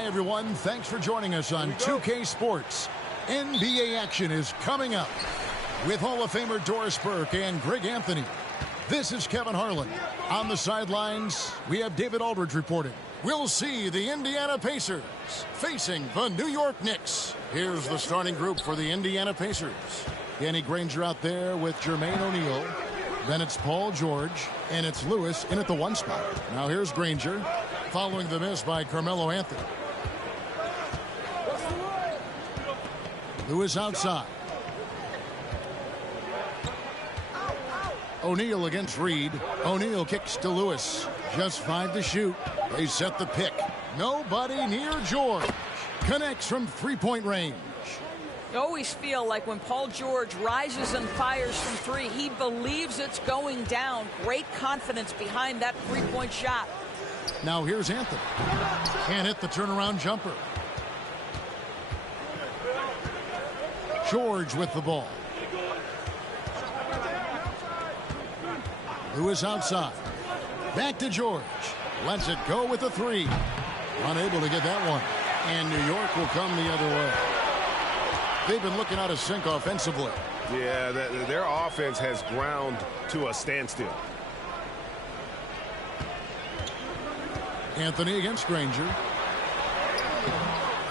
Hi, everyone. Thanks for joining us on 2K Sports. NBA action is coming up with Hall of Famer Doris Burke and Greg Anthony. This is Kevin Harlan. On the sidelines, we have David Aldridge reporting. We'll see the Indiana Pacers facing the New York Knicks. Here's the starting group for the Indiana Pacers. Danny Granger out there with Jermaine O'Neal. Then it's Paul George, and it's Lewis in at the 1 spot. Now here's Granger, following the miss by Carmelo Anthony. Lewis outside. O'Neal against Reed. O'Neal kicks to Lewis. Just 5 to shoot. They set the pick. Nobody near George. Connects from three-point range. You always feel like when Paul George rises and fires from 3, he believes it's going down. Great confidence behind that three-point shot. Now here's Anthony. Can't hit the turnaround jumper. George with the ball. Lewis outside. Back to George. Lets it go with the 3. Unable to get that one. And New York will come the other way. They've been looking out of sync offensively. Yeah, their offense has ground to a standstill. Anthony against Granger.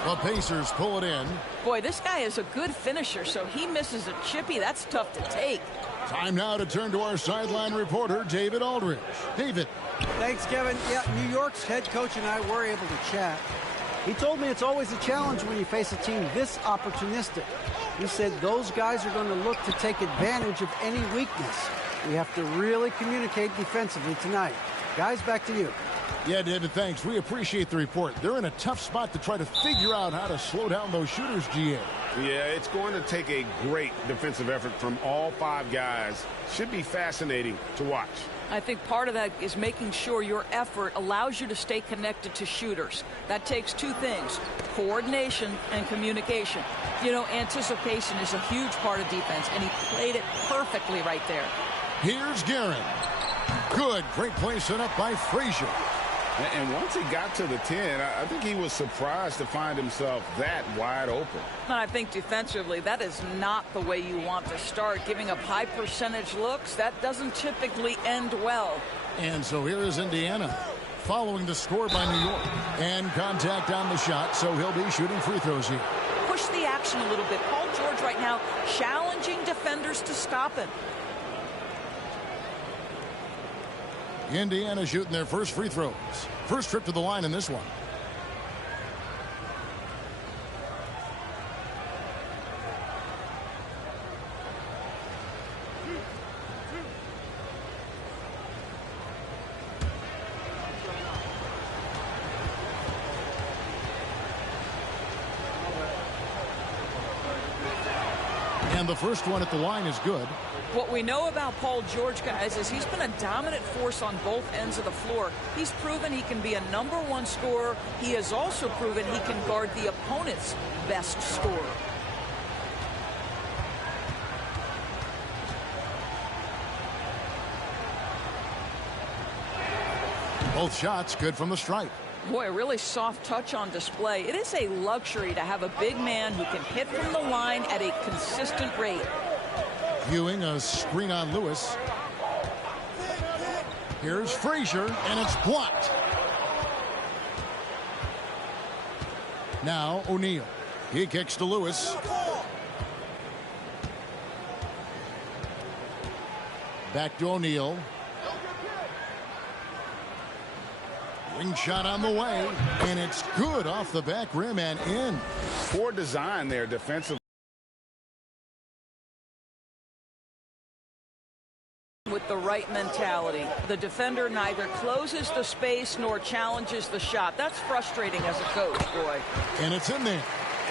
The Pacers pull it in. Boy, this guy is a good finisher, so he misses a chippy. That's tough to take. Time now to turn to our sideline reporter, David Aldridge. David. Thanks, Kevin. Yeah, New York's head coach and I were able to chat. He told me it's always a challenge when you face a team this opportunistic. He said those guys are going to look to take advantage of any weakness. We have to really communicate defensively tonight. Guys, back to you. Yeah, David, thanks. We appreciate the report. They're in a tough spot to try to figure out how to slow down those shooters, GA. Yeah, it's going to take a great defensive effort from all 5 guys. Should be fascinating to watch. I think part of that is making sure your effort allows you to stay connected to shooters. That takes 2 things, coordination and communication. You know, anticipation is a huge part of defense, and he played it perfectly right there. Here's Guerin. Good. Great play set up by Frazier. And once he got to the 10, I think he was surprised to find himself that wide open. I think defensively, that is not the way you want to start. Giving up high percentage looks, that doesn't typically end well. And so here is Indiana following the score by New York. And contact on the shot, so he'll be shooting free throws here. Push the action a little bit. Paul George right now challenging defenders to stop him. Indiana shooting their first free throws. First trip to the line in this one. And the first one at the line is good. What we know about Paul George, guys, is he's been a dominant force on both ends of the floor. He's proven he can be a #1 scorer. He has also proven he can guard the opponent's best scorer. Both shots good from the stripe. Boy, a really soft touch on display. It is a luxury to have a big man who can hit from the line at a consistent rate. Viewing a screen on Lewis. Here's Frazier, and it's blocked. Now O'Neal. He kicks to Lewis. Back to O'Neal. Ring shot on the way, and it's good off the back rim and in. Poor design there defensively. With the right mentality. The defender neither closes the space nor challenges the shot. That's frustrating as a coach, boy. And it's in there.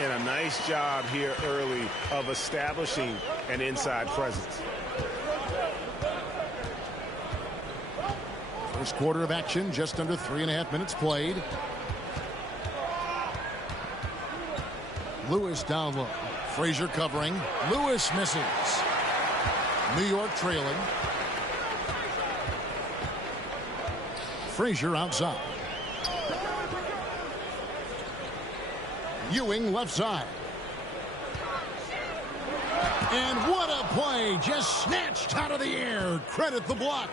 And a nice job here early of establishing an inside presence. First quarter of action, just under 3.5 minutes played. Lewis down low. Frazier covering. Lewis misses. New York trailing. Frazier outside. Ewing left side. And what a play, just snatched out of the air. Credit the block.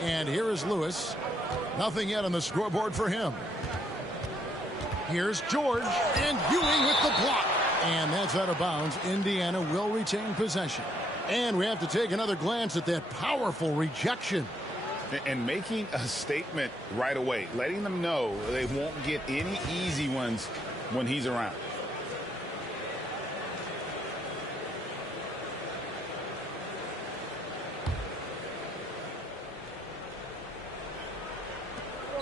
And here is Lewis. Nothing yet on the scoreboard for him. Here's George, and Ewing with the block. And that's out of bounds. Indiana will retain possession. And we have to take another glance at that powerful rejection. And making a statement right away, letting them know they won't get any easy ones when he's around.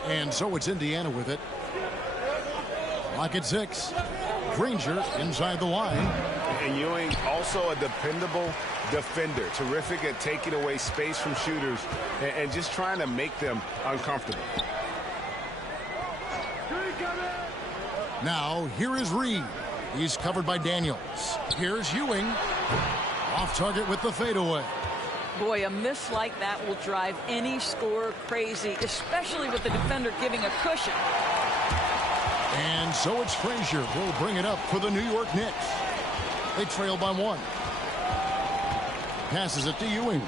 And so it's Indiana with it. Lock at 6. Granger inside the line. And Ewing also a dependable defender. Terrific at taking away space from shooters and just trying to make them uncomfortable. Now here is Reed. He's covered by Daniels. Here's Ewing. Off target with the fadeaway. Boy, a miss like that will drive any scorer crazy, especially with the defender giving a cushion. And so it's Frazier who'll bring it up for the New York Knicks. They trail by 1. Passes it to Ewing.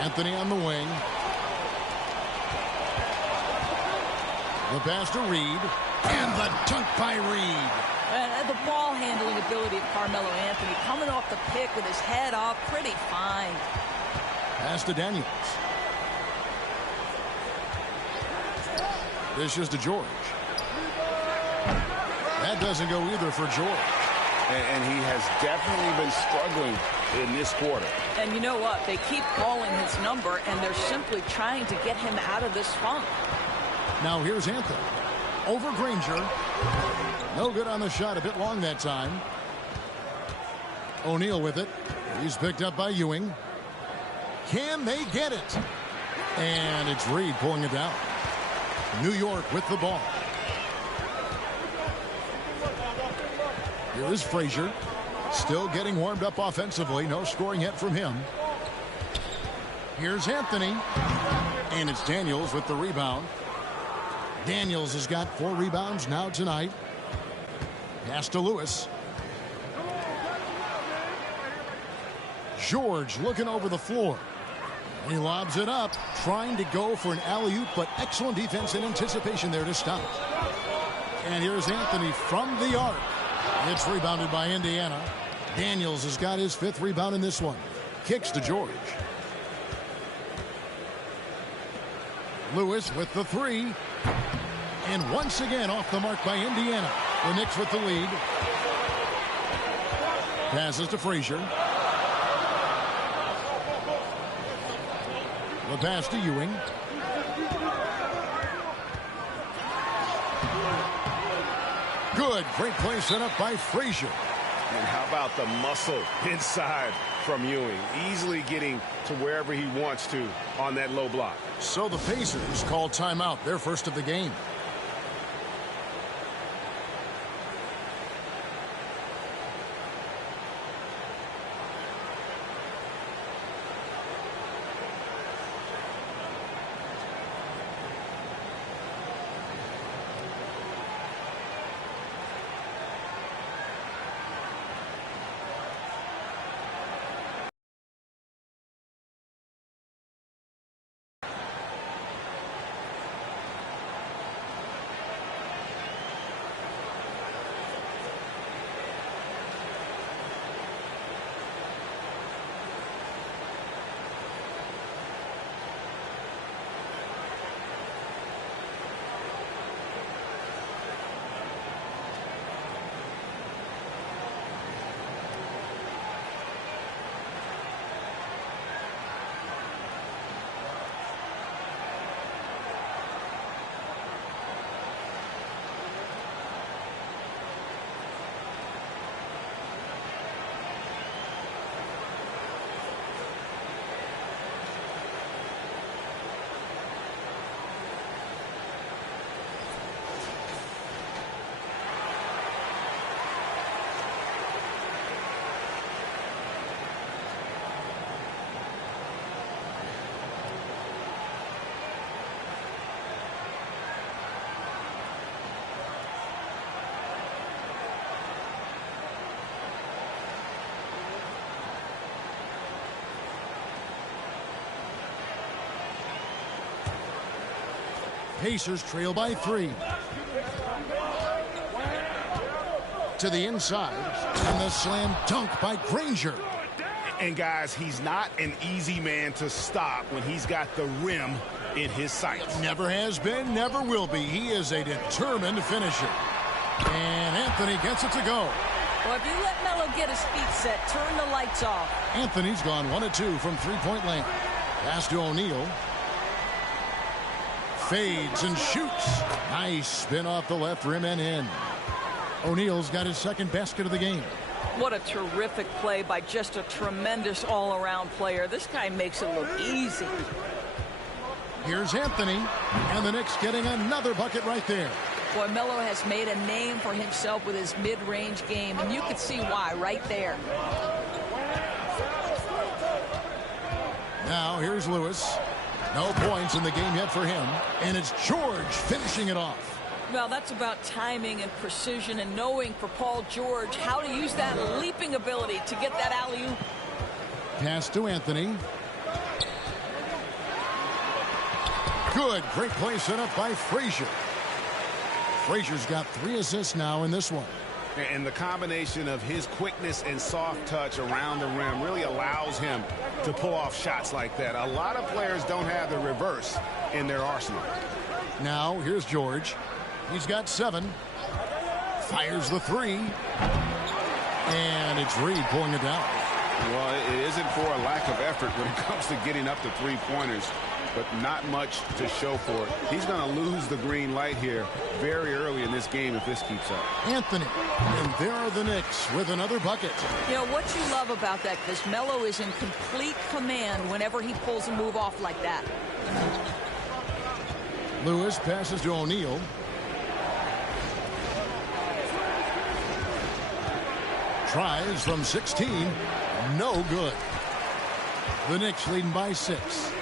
Anthony on the wing. The pass to Reed. And the dunk by Reed. The ball handling ability of Carmelo Anthony coming off the pick with his head up, pretty fine. Pass to Daniels. This is to George. That doesn't go either for George. And he has definitely been struggling in this quarter. And you know what? They keep calling his number, and they're simply trying to get him out of this funk. Now here's Anthony. Over Granger. No good on the shot. A bit long that time. O'Neal with it. He's picked up by Ewing. Can they get it? And it's Reed pulling it down. New York with the ball. Here is Frazier. Still getting warmed up offensively. No scoring yet from him. Here's Anthony. And it's Daniels with the rebound. Daniels has got 4 rebounds now tonight. Pass to Lewis. George looking over the floor. He lobs it up, trying to go for an alley-oop, but excellent defense and anticipation there to stop. And here's Anthony from the arc. It's rebounded by Indiana. Daniels has got his 5th rebound in this one. Kicks to George. Lewis with the 3. And once again off the mark by Indiana. The Knicks with the lead. Passes to Frazier. The pass to Ewing. Good. Great play set up by Frazier. And how about the muscle inside from Ewing? Easily getting to wherever he wants to on that low block. So the Pacers call timeout, their first of the game. Pacers trail by 3. To the inside, and the slam dunk by Granger. And guys, he's not an easy man to stop when he's got the rim in his sights. Never has been, never will be. He is a determined finisher. And Anthony gets it to go. Well, if you let Melo get his feet set, turn the lights off. Anthony's gone 1 of 2 from three-point land. Pass to O'Neal. Fades and shoots. Nice spin off the left rim and in. O'Neal's got his second basket of the game. What a terrific play by just a tremendous all-around player. This guy makes it look easy. Here's Anthony, and the Knicks getting another bucket right there. Boy, Melo has made a name for himself with his mid-range game, and you can see why right there. Now here's Lewis. No points in the game yet for him, and it's George finishing it off. Well, that's about timing and precision and knowing for Paul George how to use that leaping ability to get that alley-oop. Pass to Anthony. Good, great play set up by Frazier. Frazier's got 3 assists now in this one. And the combination of his quickness and soft touch around the rim really allows him to pull off shots like that. A lot of players don't have the reverse in their arsenal. Now here's George. He's got 7. Fires the 3. And it's Reed pulling it down. Well, it isn't for a lack of effort when it comes to getting up to three-pointers, but not much to show for it. He's going to lose the green light here very early in this game if this keeps up. Anthony, and there are the Knicks with another bucket. You know, what you love about that, because Melo is in complete command whenever he pulls a move off like that. Lewis passes to O'Neal. Tries from 16. No good. The Knicks leading by 6.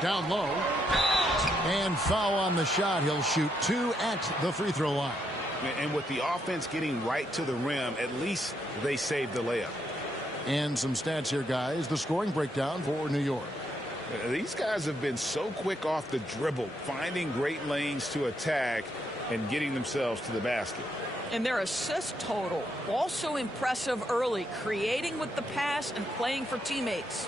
Down low. And foul on the shot. He'll shoot 2 at the free throw line. And with the offense getting right to the rim, at least they saved the layup. And some stats here, guys. The scoring breakdown for New York. These guys have been so quick off the dribble, finding great lanes to attack and getting themselves to the basket. And their assist total, also impressive early, creating with the pass and playing for teammates.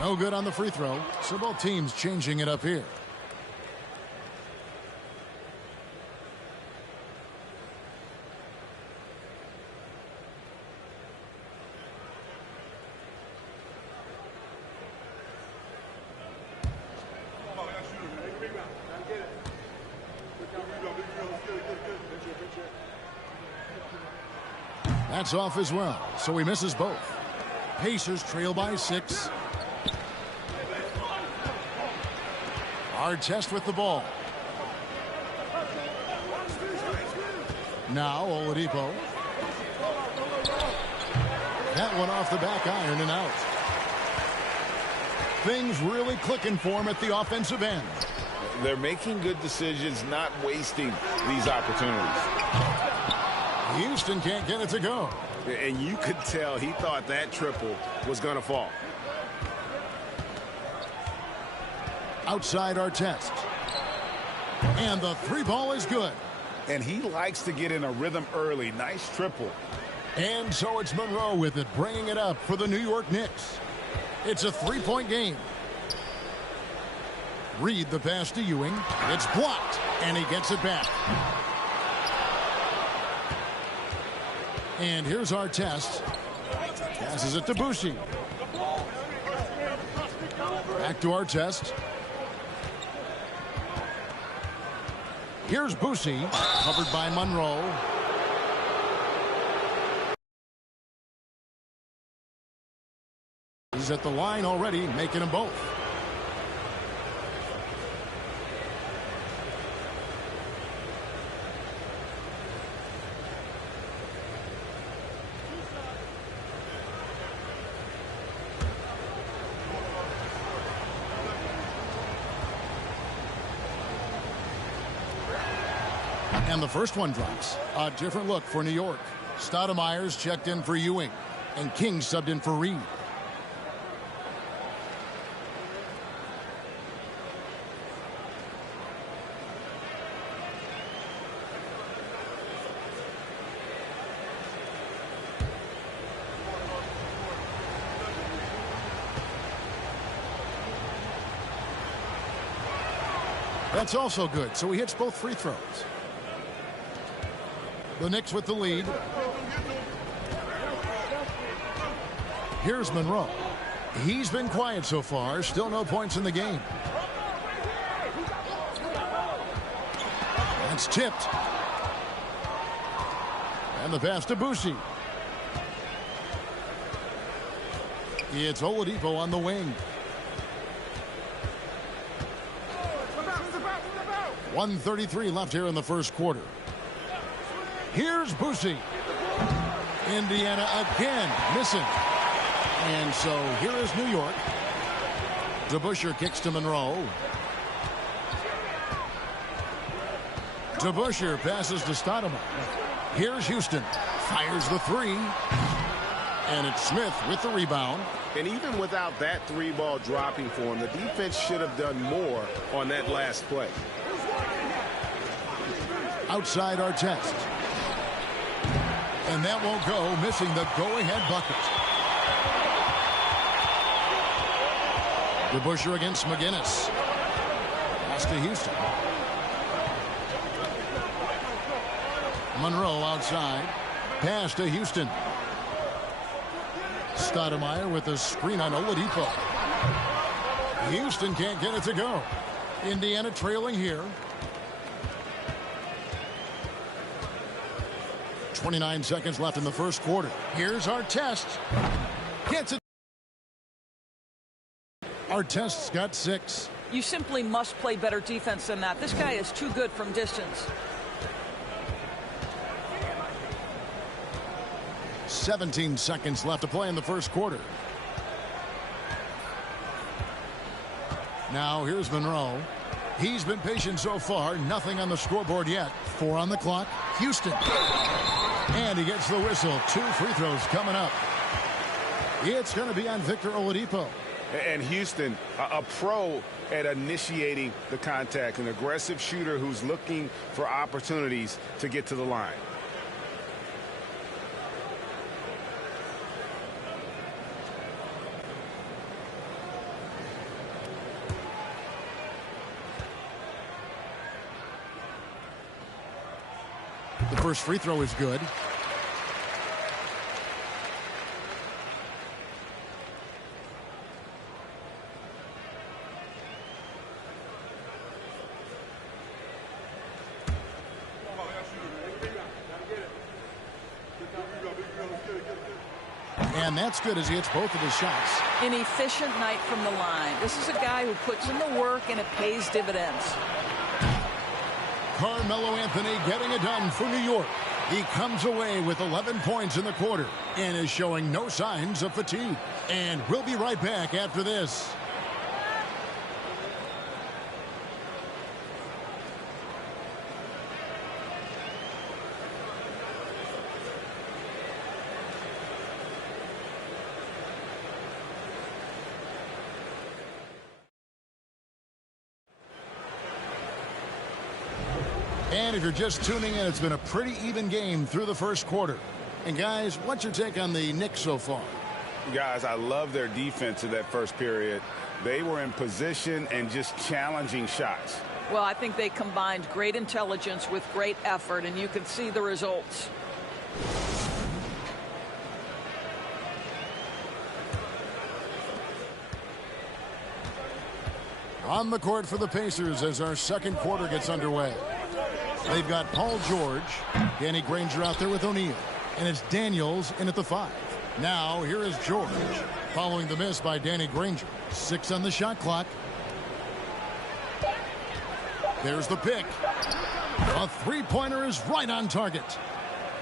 No good on the free throw, so both teams changing it up here. That's off as well, so he misses both. Pacers trail by 6. Artest with the ball. Now Oladipo. That one off the back iron and out. Things really clicking for him at the offensive end. They're making good decisions, not wasting these opportunities. Houston can't get it to go. And you could tell he thought that triple was going to fall. Outside Artest. And the 3 ball is good. And he likes to get in a rhythm early. Nice triple. And so it's Monroe with it, bringing it up for the New York Knicks. It's a 3-point game. Reed the pass to Ewing. It's blocked, and he gets it back. And here's Artest. Passes it to Boucher. Back to Artest. Here's Boucher, covered by Monroe. He's at the line already, making them both. And the first one drops. A different look for New York. Stoudemire's checked in for Ewing. And King subbed in for Reed. That's also good, so he hits both free throws. The Knicks with the lead. Here's Monroe. He's been quiet so far. Still no points in the game. That's tipped. And the pass to Boucher. It's Oladipo on the wing. 1:33 left here in the first quarter. Here's Boucher. Indiana again missing. And so here is New York. DeBusschere kicks to Monroe. DeBusschere passes to Stoudemire. Here's Houston. Fires the three. And it's Smith with the rebound. And even without that three ball dropping for him, the defense should have done more on that last play. Outside Artest. And that won't go, missing the go-ahead bucket. DeBusschere against McGinnis. Pass to Houston. Monroe outside. Pass to Houston. Stoudemire with a screen on Oladipo. Houston can't get it to go. Indiana trailing here. 29 seconds left in the first quarter. Here's Artest. Gets it. Artest's got 6. You simply must play better defense than that. This guy is too good from distance. 17 seconds left to play in the first quarter. Now here's Monroe. He's been patient so far. Nothing on the scoreboard yet. 4 on the clock. Houston. And he gets the whistle. 2 free throws coming up. It's going to be on Victor Oladipo. And Houston, a pro at initiating the contact, an aggressive shooter who's looking for opportunities to get to the line. The first free throw is good. And that's good as he hits both of his shots. An efficient night from the line. This is a guy who puts in the work and it pays dividends. Carmelo Anthony getting it done for New York. He comes away with 11 points in the quarter and is showing no signs of fatigue. And we'll be right back after this. And if you're just tuning in, it's been a pretty even game through the first quarter. And guys, what's your take on the Knicks so far? Guys, I love their defense in that first period. They were in position and just challenging shots. Well, I think they combined great intelligence with great effort, and you can see the results. On the court for the Pacers as our second quarter gets underway. They've got Paul George, Danny Granger out there with O'Neal, and it's Daniels in at the 5. Now here is George following the miss by Danny Granger. 6 on the shot clock. There's the pick. A three-pointer is right on target.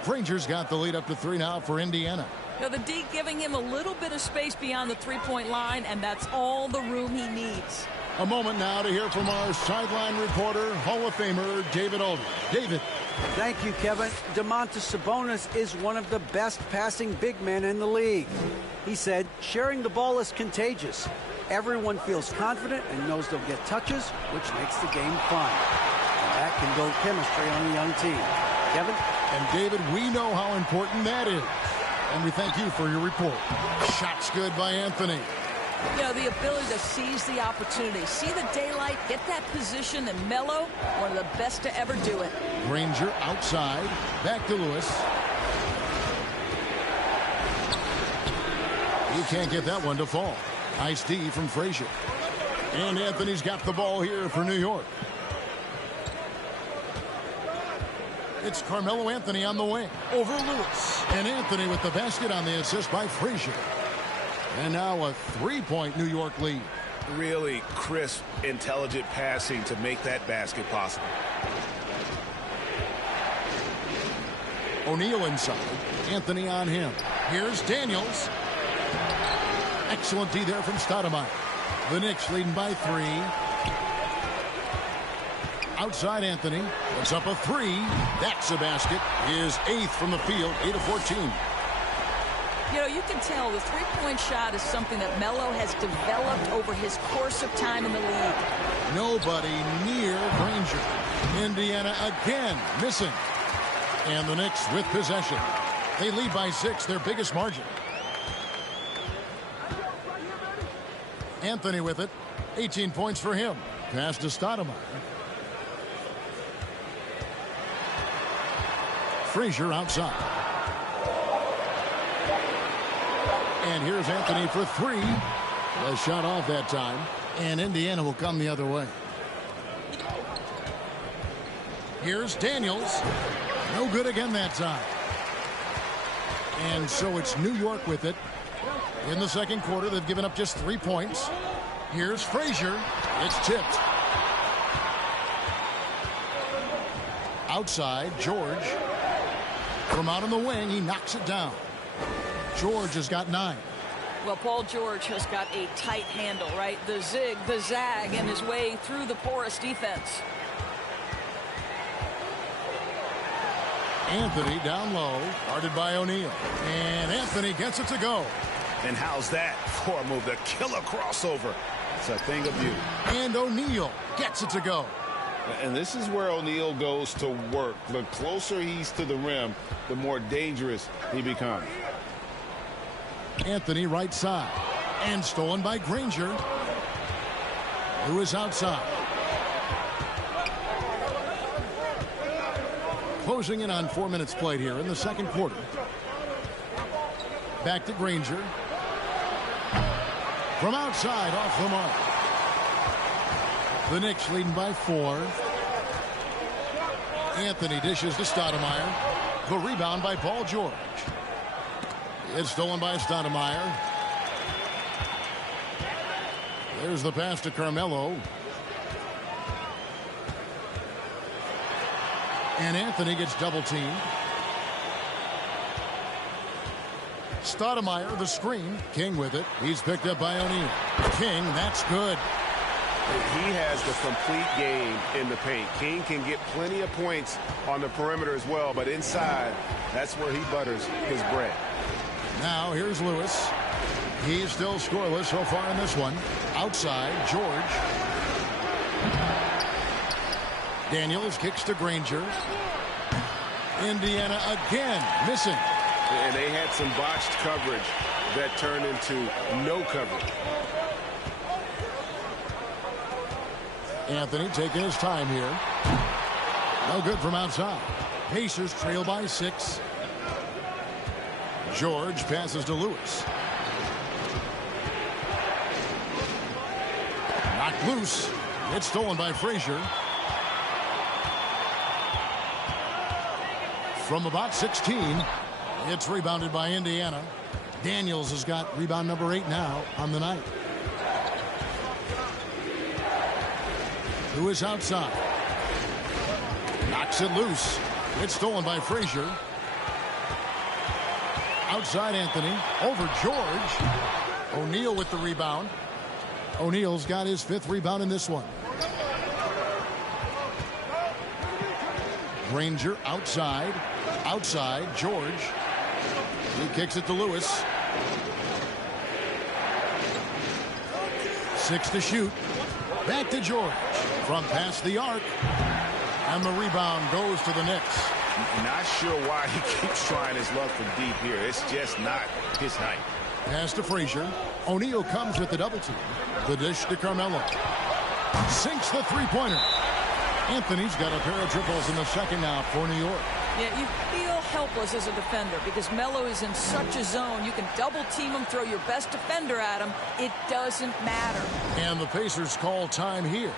Granger's got the lead up to 3 now for Indiana. Now the D giving him a little bit of space beyond the three-point line, and that's all the room he needs. A moment now to hear from our sideline reporter, Hall of Famer David Aldridge. David, Thank you, Kevin. Domantas Sabonis is one of the best passing big men in the league. He said, sharing the ball is contagious. Everyone feels confident and knows they'll get touches, which makes the game fun. And that can build chemistry on a young team. Kevin? And David, we know how important that is. And we thank you for your report. Shot's good by Anthony. You know, the ability to seize the opportunity, see the daylight, get that position, and Melo, one of the best to ever do it. Granger outside. Back to Lewis. He can't get that one to fall. Nice D from Frazier. And Anthony's got the ball here for New York. It's Carmelo Anthony on the wing. Over Lewis. And Anthony with the basket on the assist by Frazier. And now a three-point New York lead. Really crisp, intelligent passing to make that basket possible. O'Neal inside. Anthony on him. Here's Daniels. Excellent D there from Stoudemire. The Knicks leading by 3. Outside Anthony. Puts up a 3. That's a basket. His 8th from the field. 8 of 14. You know, you can tell the three-point shot is something that Melo has developed over his course of time in the league. Nobody near Granger. Indiana again missing. And the Knicks with possession. They lead by 6, their biggest margin. Anthony with it. 18 points for him. Pass to Stoudemire. Frazier outside. And here's Anthony for 3. A shot off that time. And Indiana will come the other way. Here's Daniels. No good again that time. And so it's New York with it. In the second quarter, they've given up just 3 points. Here's Frazier. It's tipped. Outside, George. From out on the wing, he knocks it down. George has got 9. Well, Paul George has got a tight handle, right? The zig, the zag, and his way through the porous defense. Anthony down low, guarded by O'Neal. And Anthony gets it to go. And how's that for a move? The killer crossover. It's a thing of beauty. And O'Neal gets it to go. And this is where O'Neal goes to work. The closer he's to the rim, the more dangerous he becomes. Anthony right side. And stolen by Granger. Lewis outside. Closing in on 4 minutes played here in the second quarter. Back to Granger. From outside, off the mark. The Knicks leading by 4. Anthony dishes to Stoudemire. The rebound by Paul George. It's stolen by Stoudemire. There's the pass to Carmelo. And Anthony gets double teamed. Stoudemire, the screen. King with it. He's picked up by O'Neal. King, that's good. He has the complete game in the paint. King can get plenty of points on the perimeter as well, but inside, that's where he butters his bread. Now here's Lewis. He's still scoreless so far in this one. Outside, George. Daniels kicks to Granger. Indiana again missing. And they had some botched coverage that turned into no coverage. Anthony taking his time here. No good from outside. Pacers trail by 6. George passes to Lewis. Knocked loose. It's stolen by Frazier. From about 16, it's rebounded by Indiana. Daniels has got rebound number 8 now on the night. Lewis outside. Knocks it loose. It's stolen by Frazier. Outside Anthony. Over George. O'Neal with the rebound. O'Neal's got his 5th rebound in this one. Granger outside. Outside, George. He kicks it to Lewis. 6 to shoot. Back to George. From past the arc. And the rebound goes to the Knicks. Not sure why he keeps trying his luck from deep here. It's just not his night. Pass to Frazier. O'Neal comes with the double team. The dish to Carmelo. Sinks the three-pointer. Anthony's got a pair of triples in the second now for New York. Yeah, you feel helpless as a defender because Melo is in such a zone. You can double team him, throw your best defender at him. It doesn't matter. And the Pacers call time here.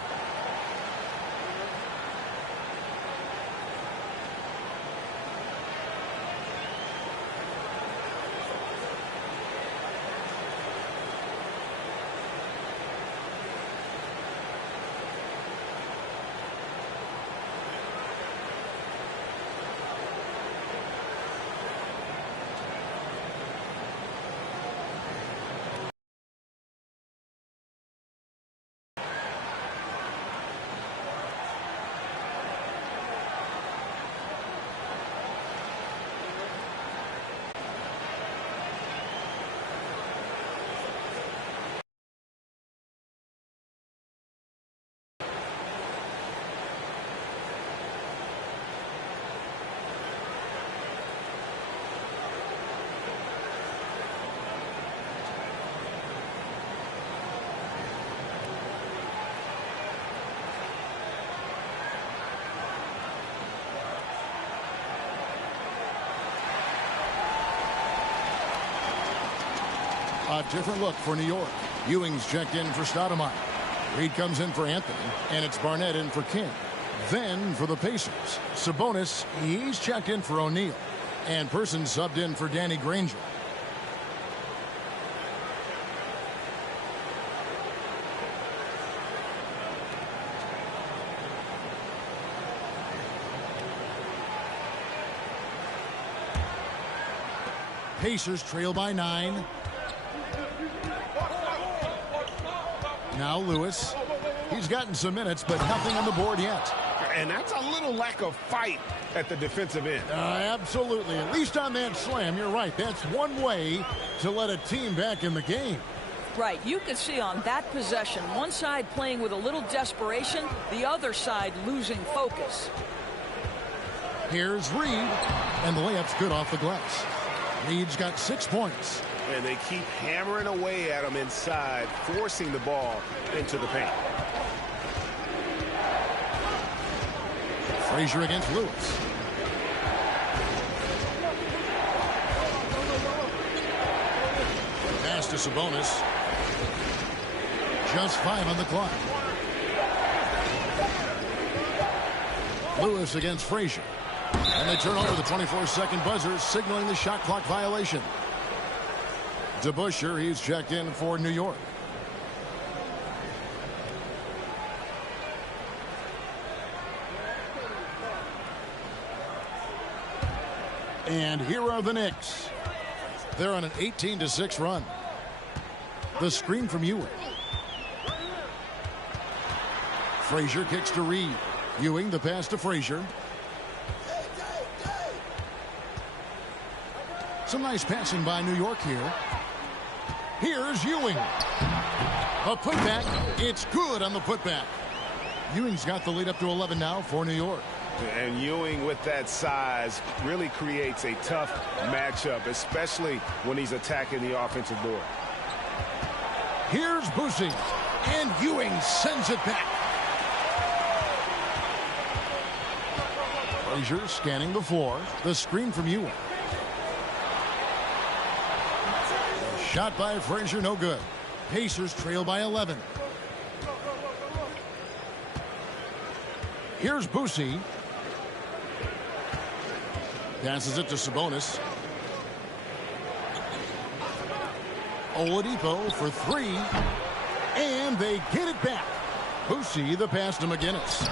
A different look for New York. Ewing's checked in for Stoudemire. Reed comes in for Anthony, and it's Barnett in for King. Then for the Pacers, Sabonis, he's checked in for O'Neal, and Person subbed in for Danny Granger. Pacers trail by 9. Now Lewis. He's gotten some minutes, but nothing on the board yet. And that's a little lack of fight at the defensive end. Absolutely. At least on that slam, you're right. That's one way to let a team back in the game. Right. You could see on that possession, one side playing with a little desperation, the other side losing focus. Here's Reed, and the layup's good off the glass. Reed's got 6 points. And they keep hammering away at him inside, forcing the ball into the paint. Frazier against Lewis. Pass to Sabonis. Just 5 on the clock. Lewis against Frazier. And they turn over the 24-second buzzer, signaling the shot clock violation. DeBusschere, he's checked in for New York. And here are the Knicks. They're on an 18-6 run. The screen from Ewing. Frazier kicks to Reed. Ewing, the pass to Frazier. Some nice passing by New York here. Here's Ewing. A putback. It's good on the putback. Ewing's got the lead up to 11 now for New York. And Ewing with that size really creates a tough matchup, especially when he's attacking the offensive board. Here's Boosie. And Ewing sends it back. Frazier scanning the floor. The screen from Ewing. Shot by Frazier, no good. Pacers trail by 11. Here's Boosie. Passes it to Sabonis. Oladipo for 3. And they get it back. Boosie, the pass to McGinnis.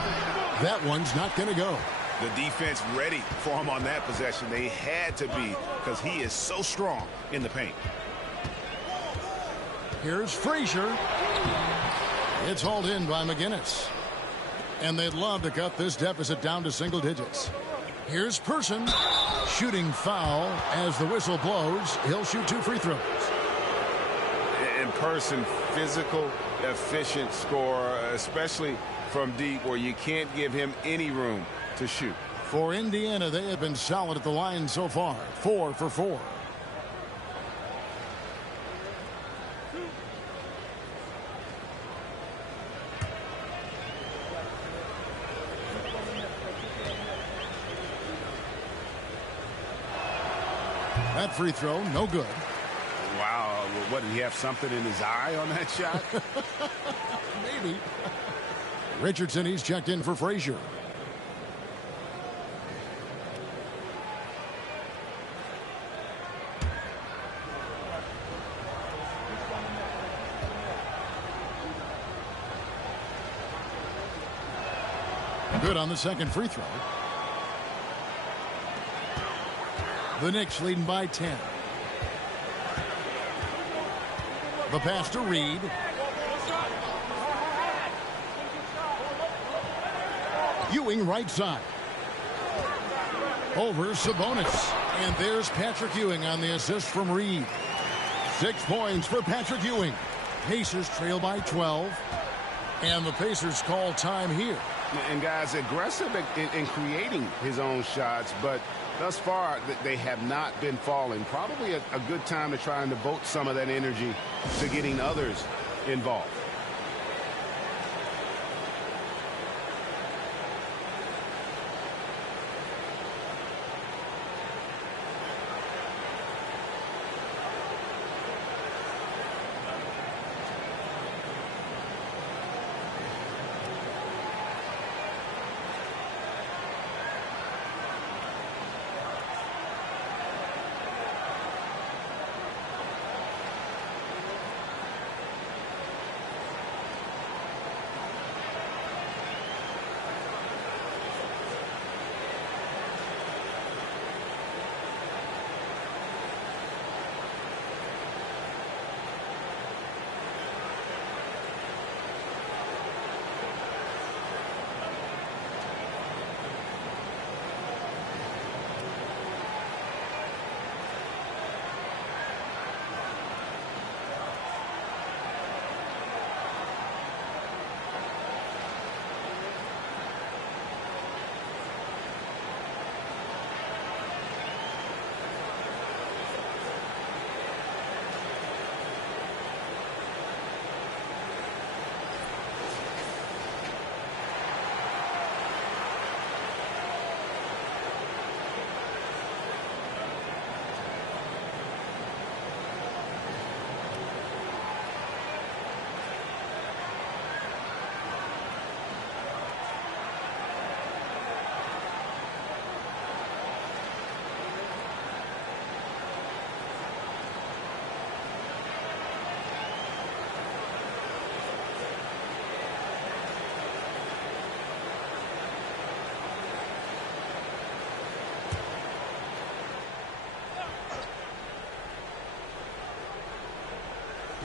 That one's not going to go. The defense ready for him on that possession. They had to be because he is so strong in the paint. Here's Frazier. It's hauled in by McGinnis. And they'd love to cut this deficit down to single digits. Here's Person. Shooting foul as the whistle blows. He'll shoot 2 free throws. In Person, physical, efficient scorer, especially from deep where you can't give him any room to shoot. For Indiana, they have been solid at the line so far. 4 for 4. That free throw, no good. Wow, what, did he have something in his eye on that shot? Maybe. Richardson, he's checked in for Frazier. Good on the second free throw. The Knicks leading by 10. The pass to Reed. Ewing right side. Over Sabonis. And there's Patrick Ewing on the assist from Reed. 6 points for Patrick Ewing. Pacers trail by 12. And the Pacers call time here. And guys, aggressive in creating his own shots, but thus far they have not been falling. Probably a good time to try and devote some of that energy to getting others involved.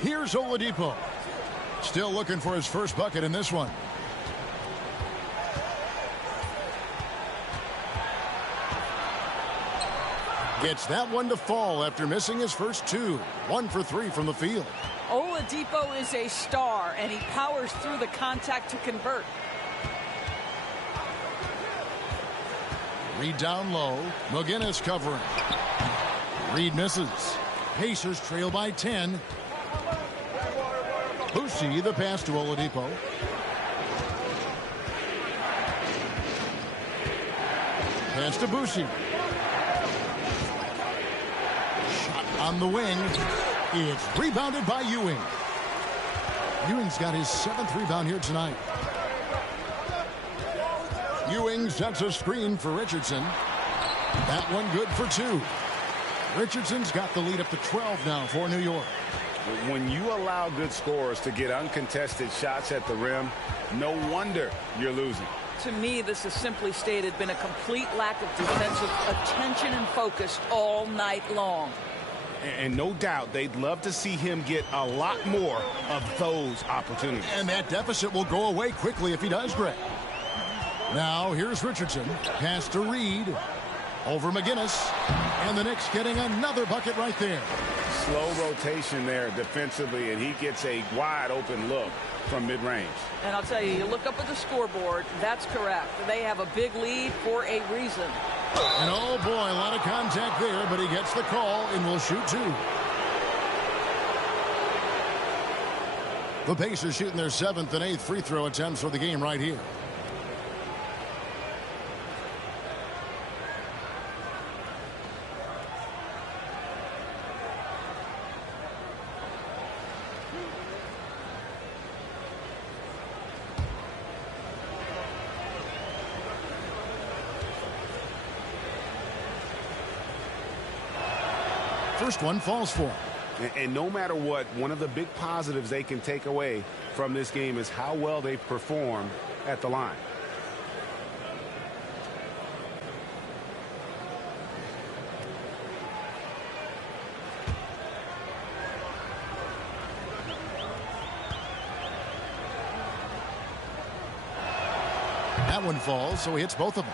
Here's Oladipo. Still looking for his first bucket in this one. Gets that one to fall after missing his first 2. 1 for 3 from the field. Oladipo is a star, and he powers through the contact to convert. Reed down low. McGinnis covering. Reed misses. Pacers trail by 10. Boucher, the pass to Oladipo. Pass to Boucher. Shot on the wing. It's rebounded by Ewing. Ewing's got his 7th rebound here tonight. Ewing sets a screen for Richardson. That one good for 2. Richardson's got the lead up to 12 now for New York. When you allow good scorers to get uncontested shots at the rim, no wonder you're losing. To me, this has simply stated been a complete lack of defensive attention and focus all night long. And no doubt they'd love to see him get a lot more of those opportunities. And that deficit will go away quickly if he does, Greg. Now, here's Richardson. Pass to Reed. Over McGinnis. And the Knicks getting another bucket right there. Slow rotation there defensively, and he gets a wide open look from mid-range. And I'll tell you, you look up at the scoreboard, that's correct. They have a big lead for a reason. And oh boy, a lot of contact there, but he gets the call and will shoot two. The Pacers shooting their 7th and 8th free throw attempts for the game right here. First one falls for him. And no matter what, one of the big positives they can take away from this game is how well they've performed at the line. That one falls, so he hits both of them.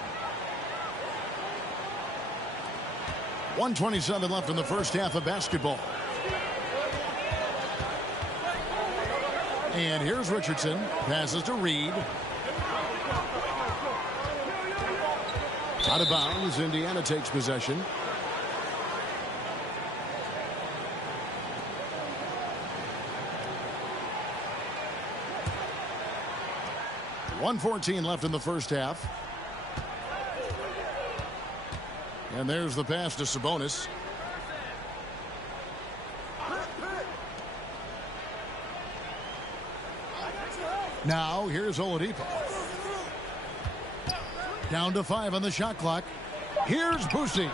1:27 left in the first half of basketball. And here's Richardson. Passes to Reed. Out of bounds. Indiana takes possession. .114 left in the first half. And there's the pass to Sabonis. Now here's Oladipo. Down to 5 on the shot clock. Here's Boosie.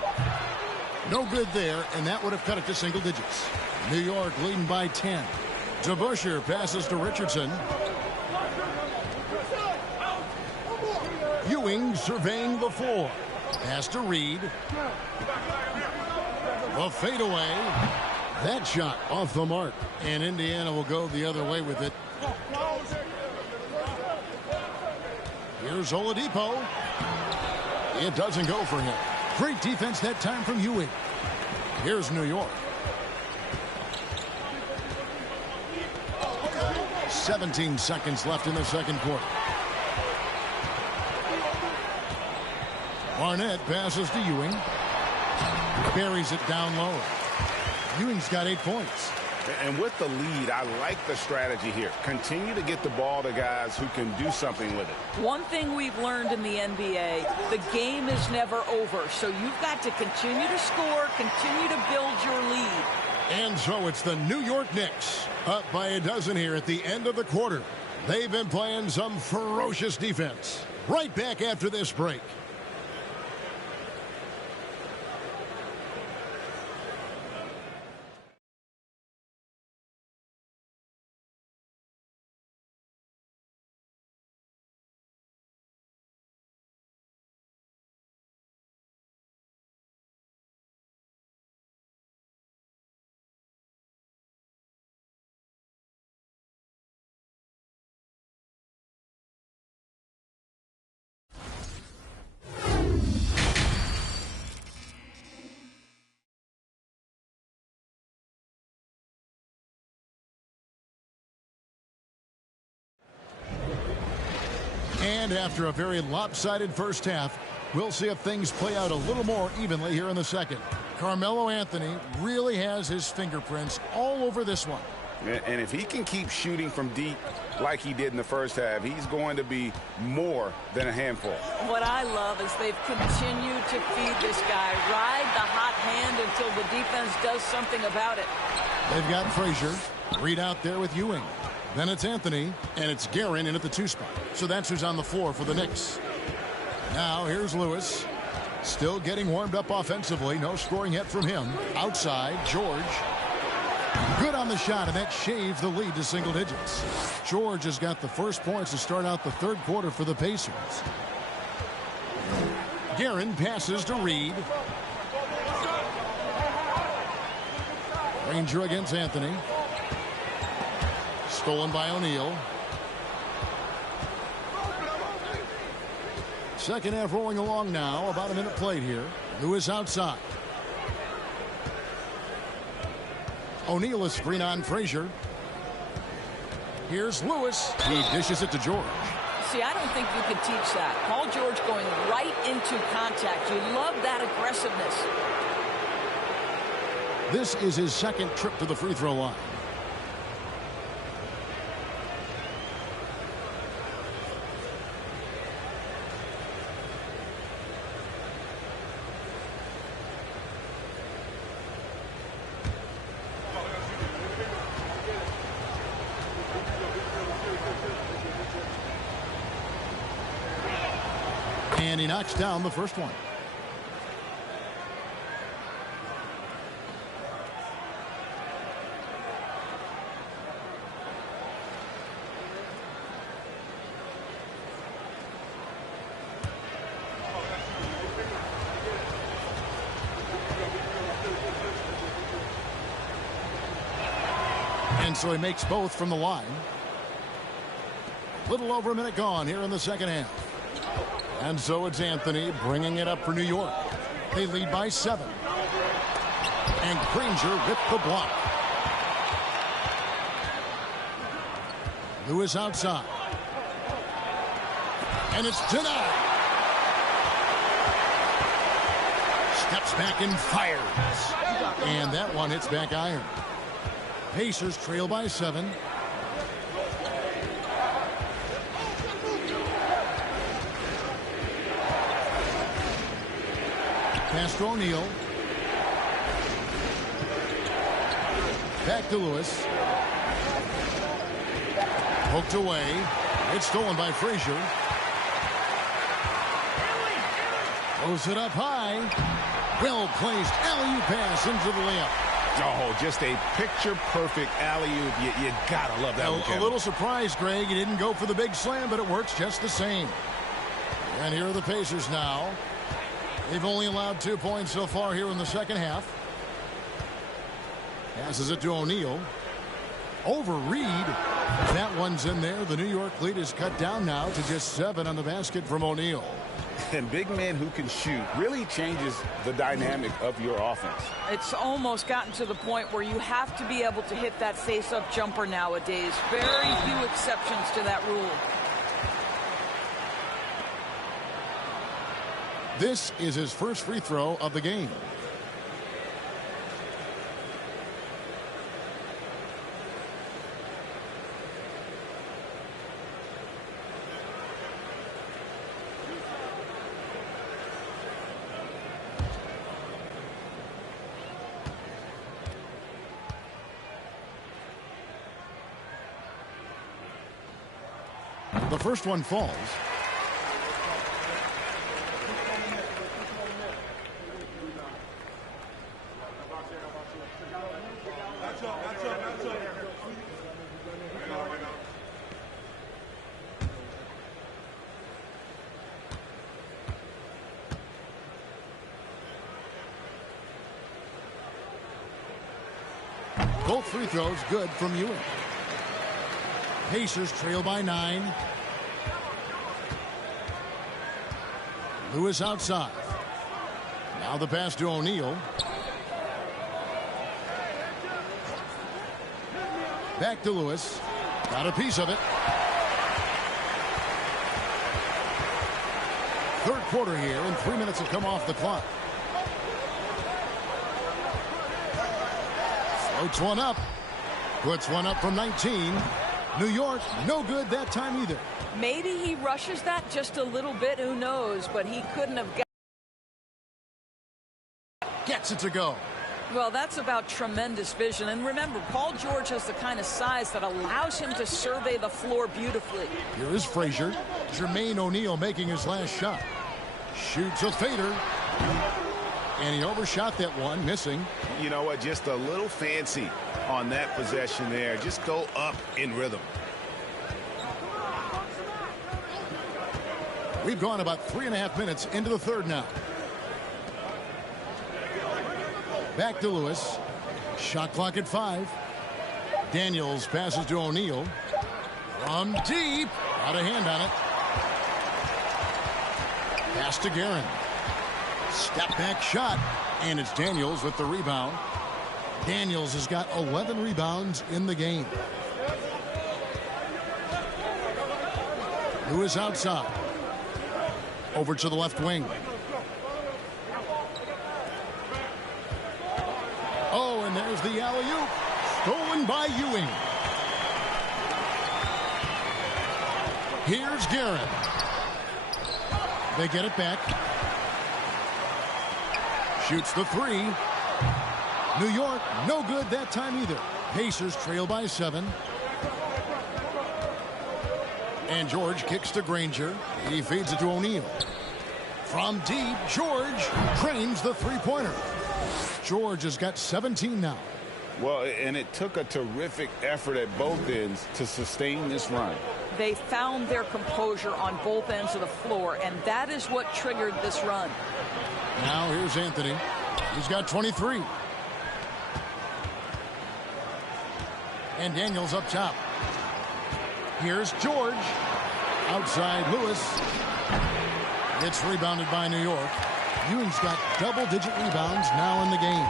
No good there, and that would have cut it to single digits. New York leading by 10. DeBusschere passes to Richardson. Ewing surveying the floor. Pass to Reed. A fadeaway. That shot off the mark. And Indiana will go the other way with it. Here's Oladipo. It doesn't go for him. Great defense that time from Ewing. Here's New York. 17 seconds left in the second quarter. Barnett passes to Ewing. Buries it down low. Ewing's got 8 points. And with the lead, I like the strategy here. Continue to get the ball to guys who can do something with it. One thing we've learned in the NBA, the game is never over. So you've got to continue to score, continue to build your lead. And so it's the New York Knicks up by a dozen here at the end of the quarter. They've been playing some ferocious defense. Right back after this break. And after a very lopsided first half, we'll see if things play out a little more evenly here in the second. Carmelo Anthony really has his fingerprints all over this one. And if he can keep shooting from deep like he did in the first half, he's going to be more than a handful. What I love is they've continued to feed this guy, ride the hot hand until the defense does something about it. They've got Frazier. Reed out there with Ewing. Then it's Anthony, and it's Guerin in at the 2 spot. So that's who's on the floor for the Knicks. Now here's Lewis. Still getting warmed up offensively. No scoring yet from him. Outside, George. Good on the shot, and that shaves the lead to single digits. George has got the first points to start out the third quarter for the Pacers. Guerin passes to Reed. Ranger against Anthony. Stolen by O'Neal. Second half rolling along now. About a minute played here. Lewis outside. O'Neal is screen on Frazier. Here's Lewis. He dishes it to George. See, I don't think you can teach that. Paul George going right into contact. You love that aggressiveness. This is his second trip to the free throw line. And he knocks down the first one. And so he makes both from the line. Little over a minute gone here in the second half. And so it's Anthony bringing it up for New York. They lead by 7. And Granger with the block. Lewis outside. And it's denied. Steps back and fires. And that one hits back iron. Pacers trail by 7. Pass to O'Neal. Back to Lewis. Poked away. It's stolen by Frazier. Throws it up high. Well placed alley-oop pass into the layup. Oh, just a picture-perfect alley-oop. You gotta love that one. A little surprised, Greg. He didn't go for the big slam, but it works just the same. And here are the Pacers now. They've only allowed 2 points so far here in the second half. Passes it to O'Neal. Over Reed. That one's in there. The New York lead is cut down now to just 7 on the basket from O'Neal. And big men who can shoot really changes the dynamic of your offense. It's almost gotten to the point where you have to be able to hit that face-up jumper nowadays. Very few exceptions to that rule. This is his first free throw of the game. The first one falls. Both free throws good from Ewing. Pacers trail by 9. Lewis outside. Now the pass to O'Neal. Back to Lewis. Got a piece of it. Third quarter here, and 3 minutes have come off the clock. Floats one up. Puts one up from 19. New York, no good that time either. Maybe he rushes that just a little bit. Who knows? But he couldn't have got. Gets it to go. Well, that's about tremendous vision. And remember, Paul George has the kind of size that allows him to survey the floor beautifully. Here is Frazier. Jermaine O'Neal making his last shot. Shoots a fader. And he overshot that one, missing. You know what? Just a little fancy on that possession there. Just go up in rhythm. We've gone about 3.5 minutes into the third now. Back to Lewis. Shot clock at 5. Daniels passes to O'Neal. From deep. Got a hand on it. Pass to Guerin. Step back shot, and it's Daniels with the rebound. Daniels has got 11 rebounds in the game. Lewis outside. Over to the left wing. Oh, and there's the alley-oop. Stolen by Ewing. Here's Garrett. They get it back. Shoots the three. New York, no good that time either. Pacers trail by 7. And George kicks to Granger. He feeds it to O'Neal. From deep, George drains the three-pointer. George has got 17 now. Well, and it took a terrific effort at both ends to sustain this run. They found their composure on both ends of the floor, and that is what triggered this run. Now here's Anthony. He's got 23. And Daniels up top. Here's George. Outside Lewis. It's rebounded by New York. Ewing's got double-digit rebounds now in the game.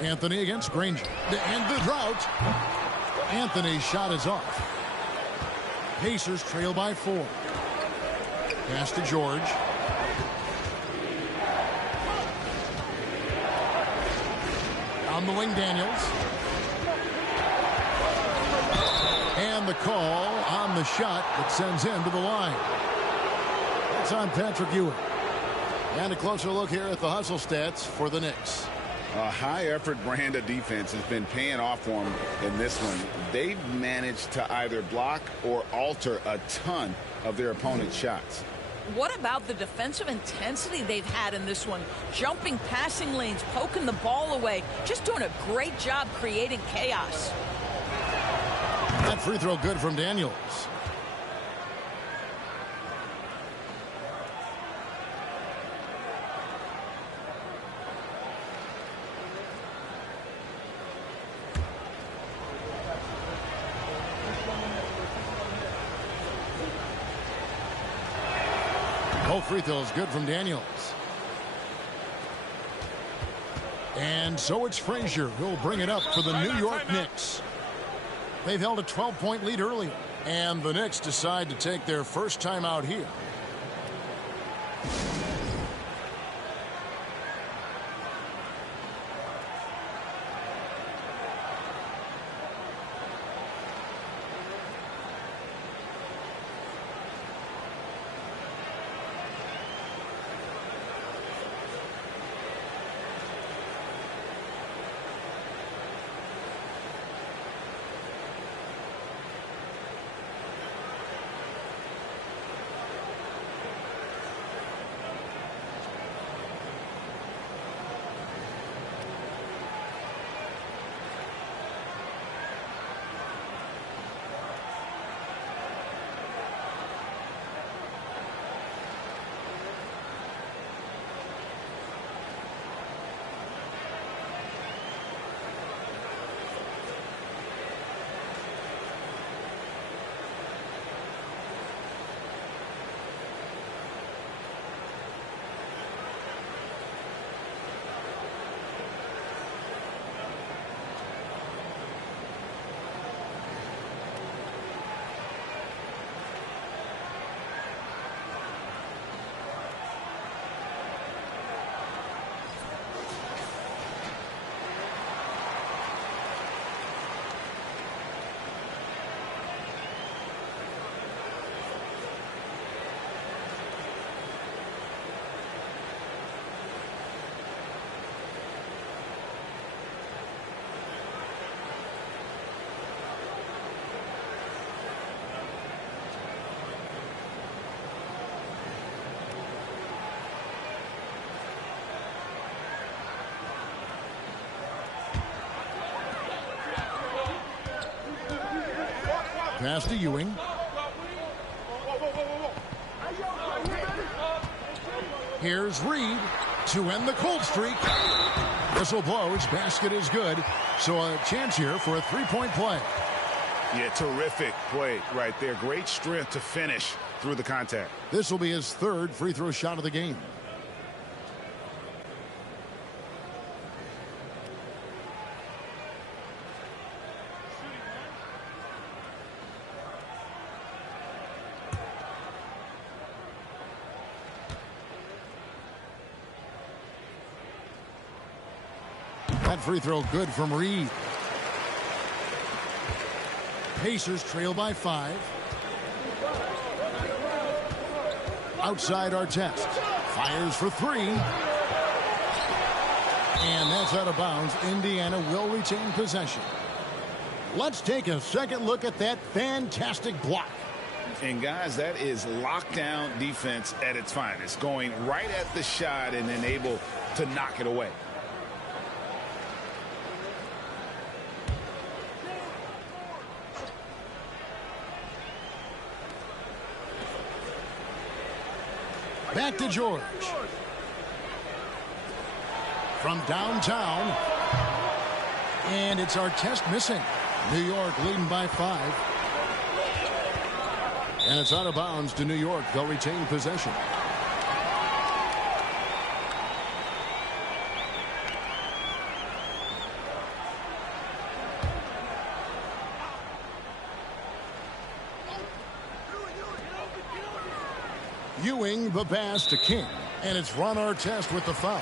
Anthony against Granger. To end the drought. Anthony's shot is off. Pacers trail by 4. Pass to George. On the wing, Daniels. And the call on the shot that sends him to the line. It's on Patrick Ewing. And a closer look here at the hustle stats for the Knicks. A high-effort brand of defense has been paying off for them in this one. They've managed to either block or alter a ton of their opponent's shots. What about the defensive intensity they've had in this one? Jumping passing lanes, poking the ball away, just doing a great job creating chaos. That free throw good from Daniels. Both free throws good from Daniels. And so it's Frazier who'll bring it up for the New York Knicks. They've held a 12-point lead earlier, and the Knicks decide to take their first time out here. Pass to Ewing. Here's Reed to end the cold streak. Whistle blows. Basket is good. So a chance here for a three-point play. Yeah, terrific play right there. Great strength to finish through the contact. This will be his third free throw shot of the game. That free throw good from Reed. Pacers trail by 5. Outside Artest. Fires for 3. And that's out of bounds. Indiana will retain possession. Let's take a second look at that fantastic block. And guys, that is lockdown defense at its finest. Going right at the shot and then able to knock it away. Back to George. From downtown. And it's Artest missing. New York leading by 5. And it's out of bounds to New York. They'll retain possession. Ewing the pass to King. And it's Ron Artest with the foul.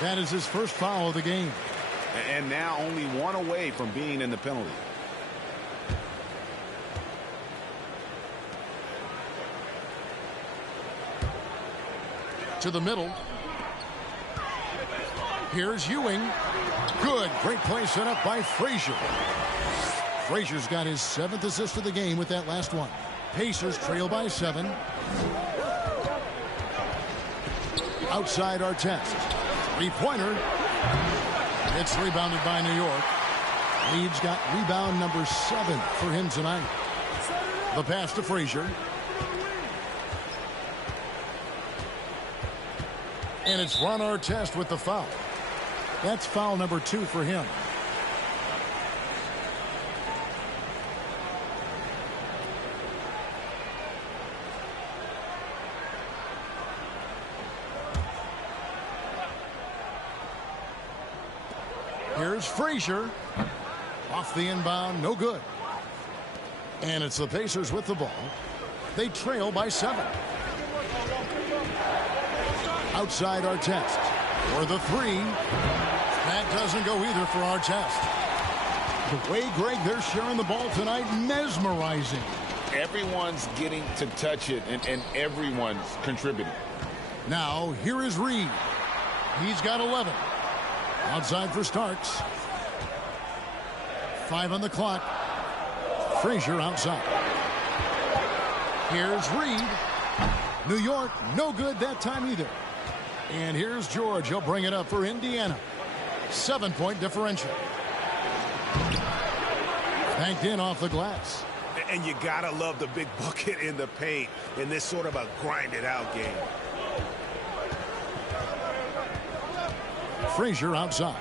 That is his first foul of the game. And now only one away from being in the penalty. To the middle. Here's Ewing. Good. Great play set up by Frazier. Frazier's got his 7th assist of the game with that last one. Pacers trail by 7. Outside Artest. Three-pointer. It's rebounded by New York. Reed's got rebound number 7 for him tonight. The pass to Frazier. And it's Ron Artest with the foul. That's foul number 2 for him. Here's Frazier. Off the inbound, no good. And it's the Pacers with the ball. They trail by 7. Outside Artest. For the 3. That doesn't go either for Artest. The way, Greg, they're sharing the ball tonight, mesmerizing. Everyone's getting to touch it, and everyone's contributing. Now, here is Reed. He's got 11. Outside for Starks. 5 on the clock. Frazier outside. Here's Reed. New York, no good that time either. And here's George. He'll bring it up for Indiana. 7-point differential. Banked in off the glass. And you gotta love the big bucket in the paint in this sort of a grinded-out game. Frazier outside.